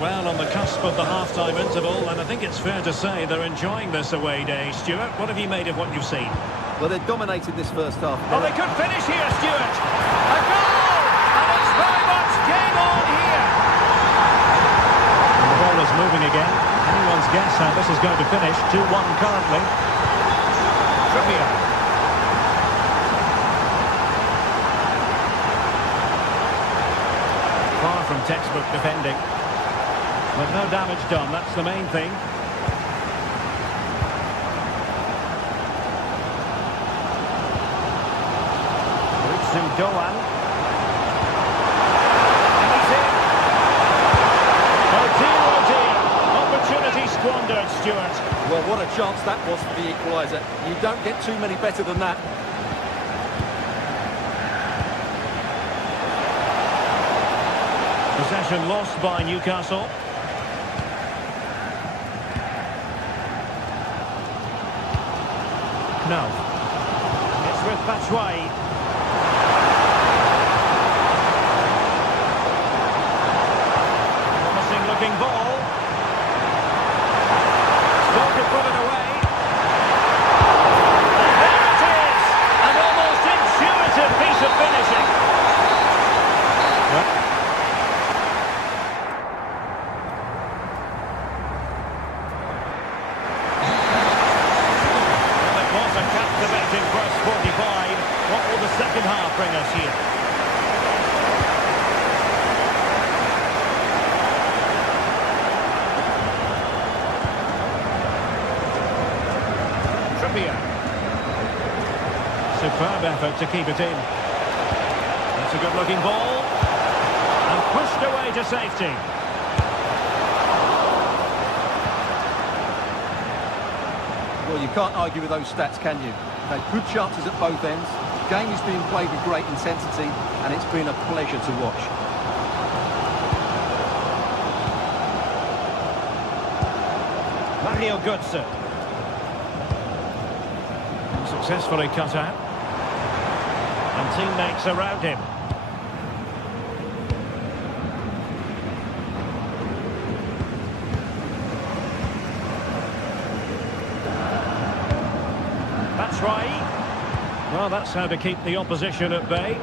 Well, on the cusp of the half-time interval, and I think it's fair to say they're enjoying this away day. Stuart, what have you made of what you've seen? Well, they've dominated this first half. Oh, they could finish here, Stuart! A goal! And it's very much game on here! And the ball is moving again. Anyone's guess how this is going to finish. 2-1 currently. Trippier. Far from textbook defending. But no damage done, that's the main thing. Doan. And he's in. Oh dear, oh dear. Opportunity squandered, Stuart. Well, what a chance that was for the equaliser. You don't get too many better than that. Possession lost by Newcastle. Now, it's with Batshuayi. Looking ball. Still to put it away. There it is! An almost intuitive piece of finishing. Well, it was a captivating first 45. What will the second half bring us here? Superb effort to keep it in. That's a good-looking ball. And pushed away to safety. Well, you can't argue with those stats, can you? They've had good chances at both ends. The game is being played with great intensity, and it's been a pleasure to watch. Mario Götze. Successfully cut out. And teammates around him. That's right. Well, that's how to keep the opposition at bay.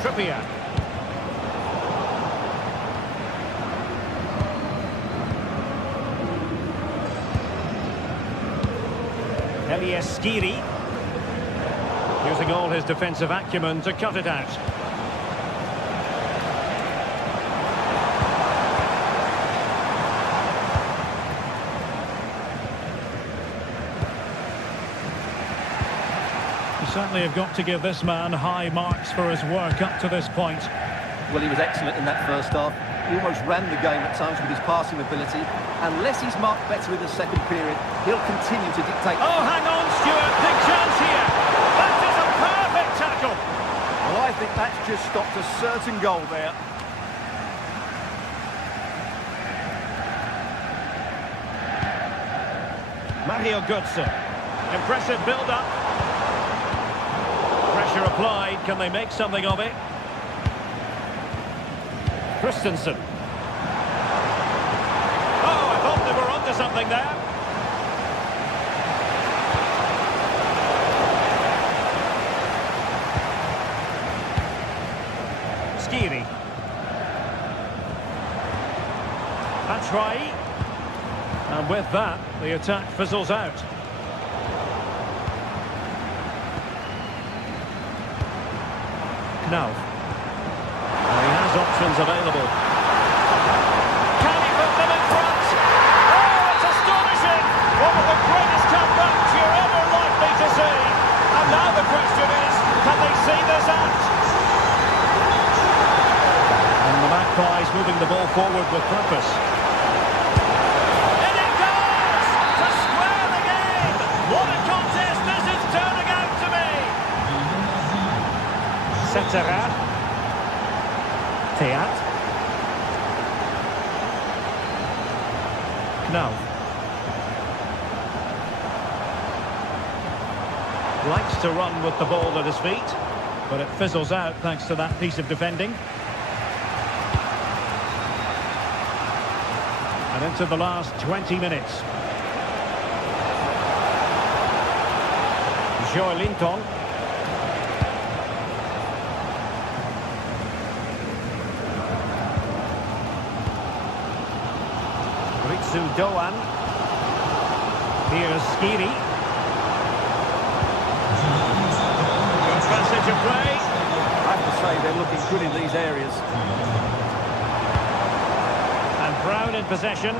Trippier. Skiri, using all his defensive acumen to cut it out. You certainly have got to give this man high marks for his work up to this point. Well, he was excellent in that first half. He almost ran the game at times with his passing ability. Unless he's marked better in the second period, he'll continue to dictate. Oh, hang on, Stuart. Big chance here. That is a perfect tackle. Well, I think that's just stopped a certain goal there. Mario Götze. Impressive build-up. Pressure applied. Can they make something of it? Christensen. Oh, I thought they were onto something there. Skiri. That's right. And with that, the attack fizzles out. Knauf. He has options available. Can he put them in front? Oh, it's astonishing! One of the greatest comebacks you're ever likely to see. And now the question is, can they see this out? And the Magpies moving the ball forward with purpose. In it goes! To square the game! What a contest this is turning out to be! Setterer. Teat. Knauf. Likes to run with the ball at his feet, but it fizzles out thanks to that piece of defending. And into the last 20 minutes. Joelinton. Ritsu Doan. Here's Skiri. Good passage of play. I have to say they're looking good in these areas. And Brown in possession.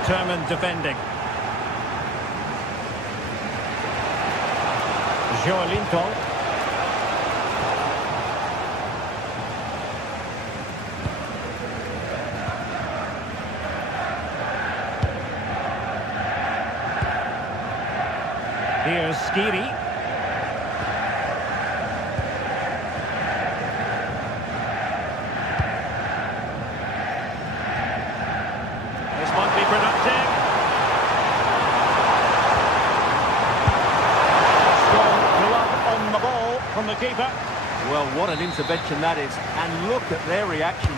Determined defending. Joelinton. Here's Skiri. This might be productive. Strong glove on the ball from the keeper. Well, what an intervention that is. And look at their reaction.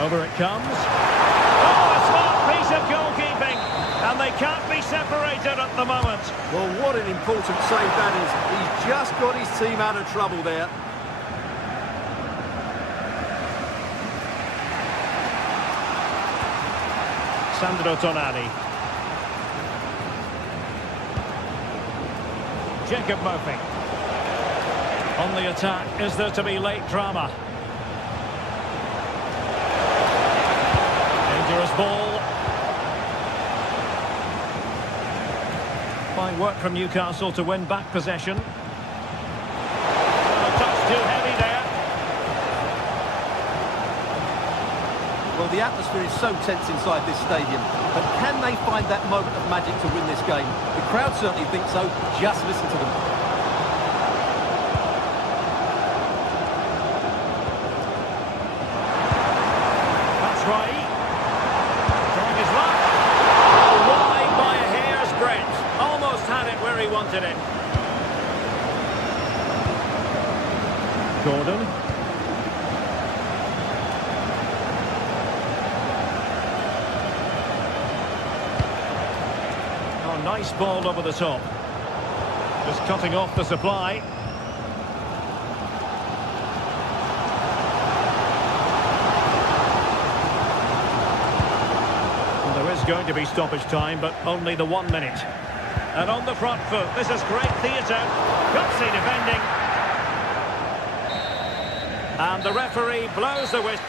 Over it comes. Oh, a smart piece of goalkeeping. And they can't be separated at the moment. Well, what an important save that is. He's just got his team out of trouble there. Sandro Tonali. Jacob Murphy. On the attack, is there to be late drama? Dangerous ball. Fine work from Newcastle to win back possession. Oh, a touch too heavy there. Well, the atmosphere is so tense inside this stadium, but can they find that moment of magic to win this game? The crowd certainly think so. Just listen to them. That's right. Trying his luck. Oh, wide by a hair's breadth. Almost had it where he wanted it. Gordon. Oh, nice ball over the top. Just cutting off the supply. Well, there is going to be stoppage time, but only the 1 minute. And on the front foot, this is great theatre. Gutsy defending. And the referee blows the whistle.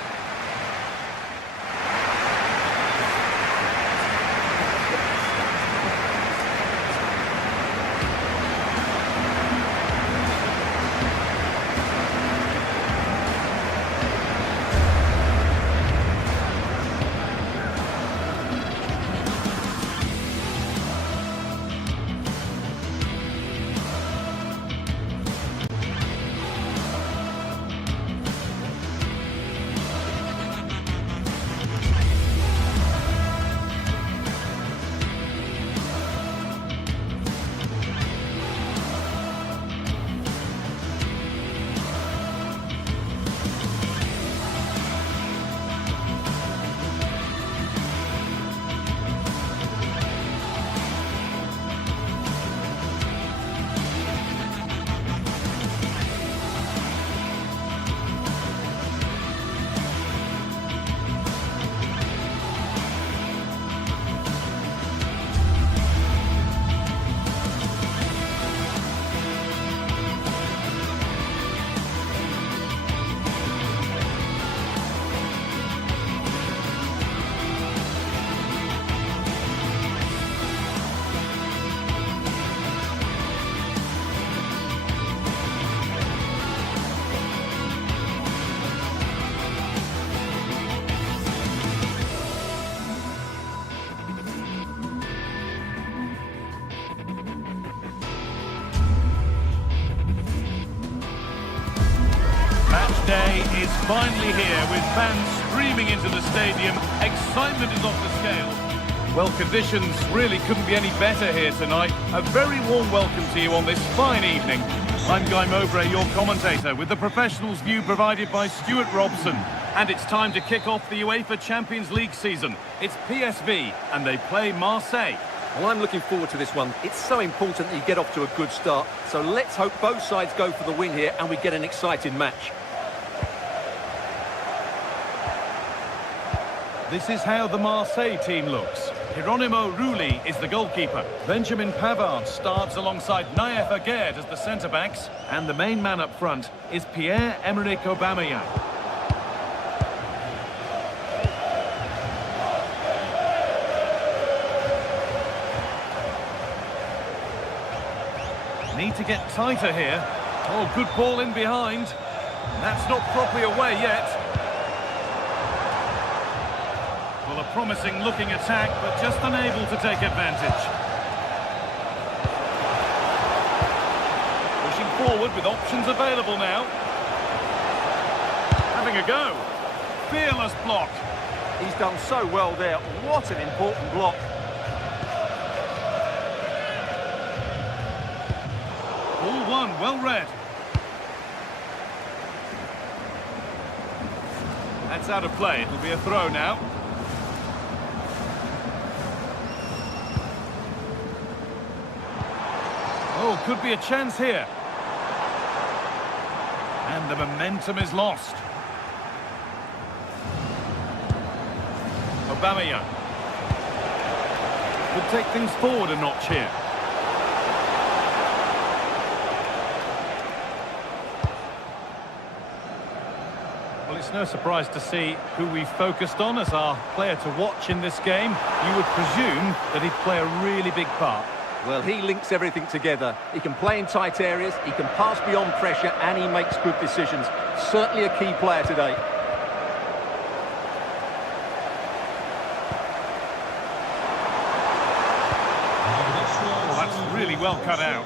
Day is finally here with fans streaming into the stadium. Excitement is off the scale. Well, conditions really couldn't be any better here tonight. A very warm welcome to you on this fine evening. I'm Guy Mowbray, your commentator, with the professionals' view provided by Stuart Robson. And it's time to kick off the UEFA Champions League season. It's PSV, and they play Marseille. Well, I'm looking forward to this one. It's so important that you get off to a good start. So let's hope both sides go for the win here and we get an exciting match. This is how the Marseille team looks. Hieronymo Rulli is the goalkeeper. Benjamin Pavard starts alongside Naïef Aguerd as the centre-backs. And the main man up front is Pierre-Emerick Aubameyang. Need to get tighter here. Oh, good ball in behind. That's not properly away yet. Well, a promising looking attack, but just unable to take advantage. Pushing forward with options available now. Having a go. Fearless block. He's done so well there. What an important block. Ball one, well read. That's out of play. It'll be a throw now. Oh, could be a chance here. And the momentum is lost. Aubameyang. Could take things forward a notch here. Well, it's no surprise to see who we focused on as our player to watch in this game. You would presume that he'd play a really big part. Well, he links everything together. He can play in tight areas, he can pass beyond pressure, and he makes good decisions. Certainly a key player today. Oh, that's really well cut out.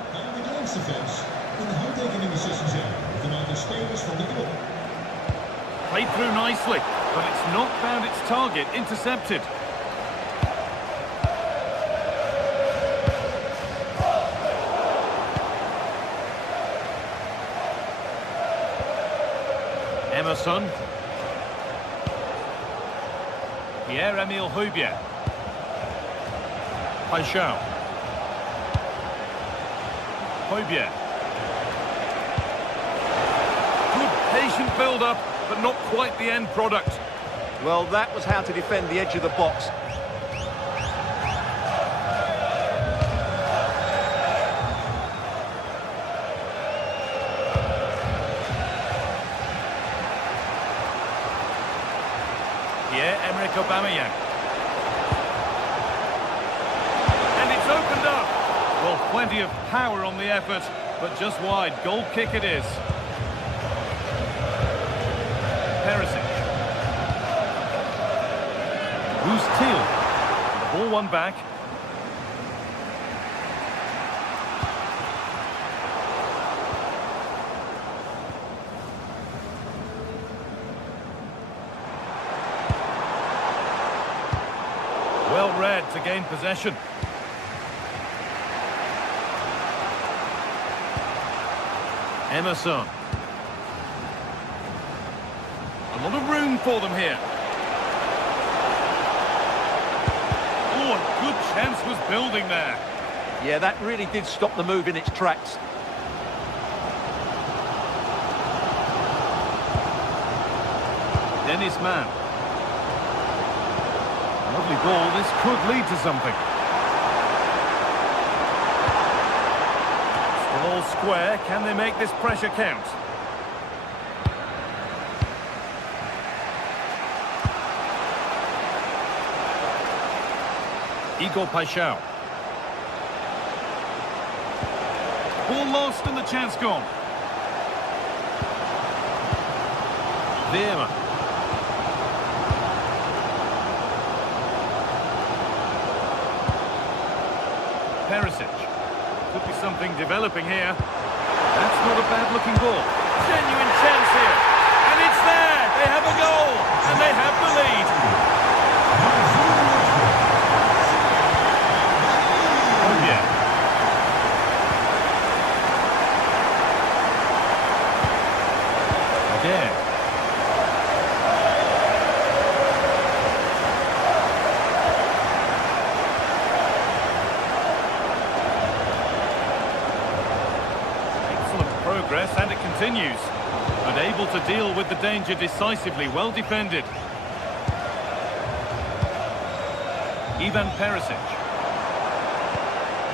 Played through nicely, but it's not found its target. Intercepted. Emerson. Pierre-Emile Højbjerg. Paixão. Højbjerg. Good patient build-up, but not quite the end product. Well, that was how to defend the edge of the box. Pierre-Emerick Aubameyang. And it's opened up. Well, plenty of power on the effort, but just wide. Goal kick it is. Perisic. Who's Thiel? Ball one back. Well read to gain possession. Emerson. A lot of room for them here. Oh, a good chance was building there. Yeah, that really did stop the move in its tracks. Dennis Mann. Lovely ball. This could lead to something. Still all square. Can they make this pressure count? Igor Paixão. Ball lost and the chance gone. Veerman. Perisic. Could be something developing here. That's not a bad-looking ball. Genuine chance here. And it's there. They have a goal. And they have the lead. Again. Excellent progress, and it continues. But able to deal with the danger decisively, well defended. Ivan Perisic.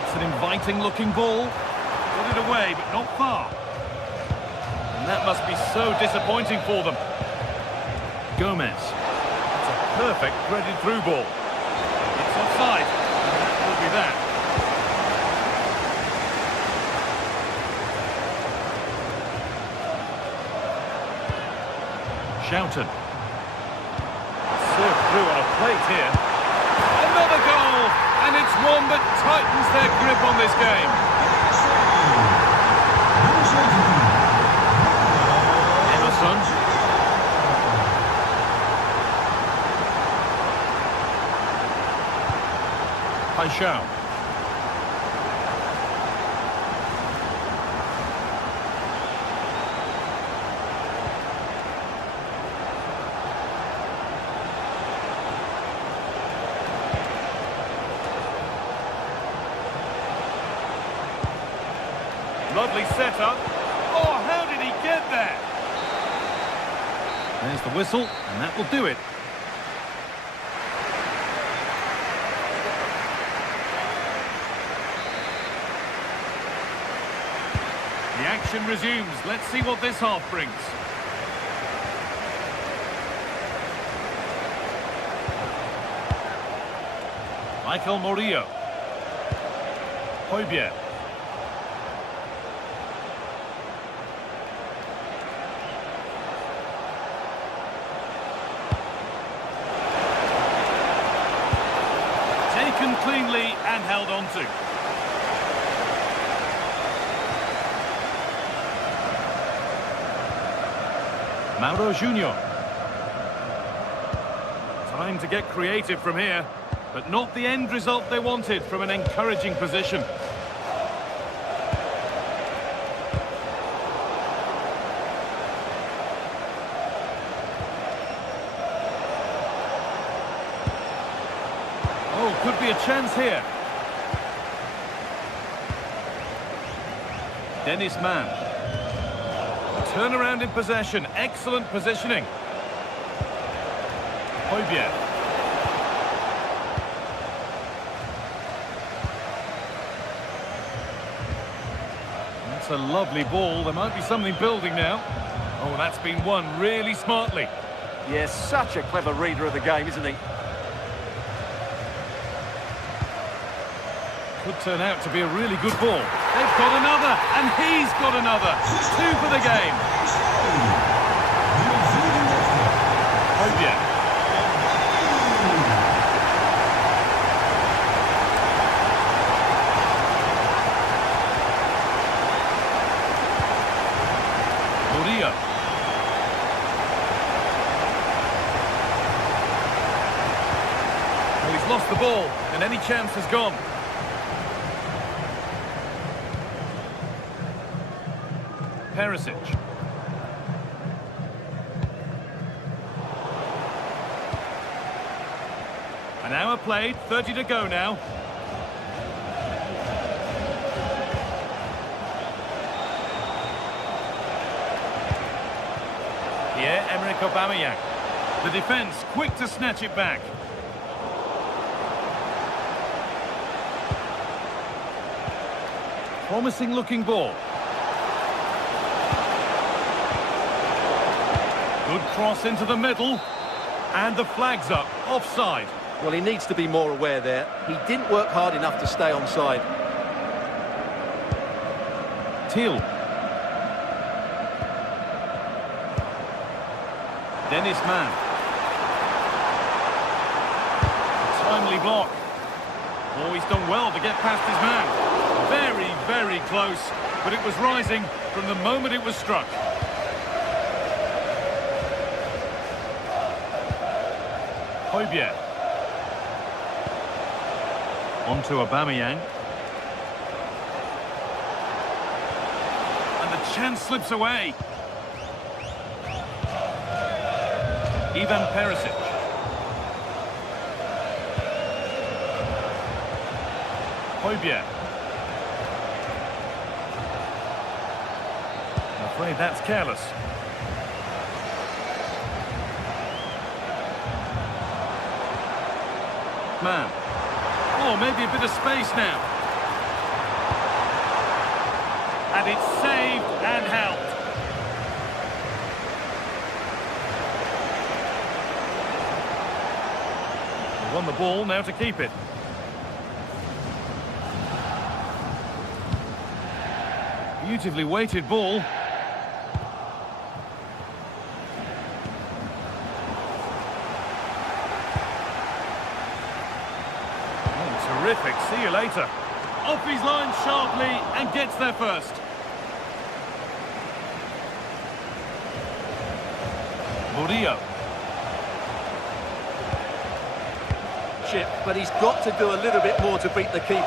It's an inviting looking ball. Got it away, but not far. And that must be so disappointing for them. Gomez. It's a perfect threaded through ball. It's offside. And that will be that. Shoughton. Served through on a plate here. Another goal! And it's one that tightens their grip on this game. Emerson. Paixão. Lovely setup. Oh, how did he get there? There's the whistle, and that will do it. The action resumes. Let's see what this half brings. Michael Murillo. Højbjerg. Taken cleanly and held on to. Mauro Junior. Time to get creative from here, but not the end result they wanted from an encouraging position. Oh, could be a chance here. Dennis Mann. Turnaround in possession, excellent positioning. Højbjerg. That's a lovely ball. There might be something building now. Oh, that's been won really smartly. Yes, such a clever reader of the game, isn't he? Could turn out to be a really good ball. They've got another, and he's got another. 2 for the game. Højbjerg. Murillo. Well, he's lost the ball, and any chance has gone. Perisic. An hour played, 30 to go now. Pierre-Emerick Aubameyang. The defence quick to snatch it back. Promising looking ball. Good cross into the middle, and the flag's up, offside. Well, he needs to be more aware there. He didn't work hard enough to stay onside. Thiel. Dennis Mann. Timely block. Oh, he's done well to get past his man. Very, very close, but it was rising from the moment it was struck. Højbjerg. On to Aubameyang. And the chance slips away. Ivan Perisic. Højbjerg. I'm afraid that's careless. Man. Oh, maybe a bit of space now. And it's saved and helped. They won the ball, now to keep it. Beautifully weighted ball. Oh, terrific. See you later. Off his line sharply and gets there first. Murillo. Chip, but he's got to do a little bit more to beat the keeper.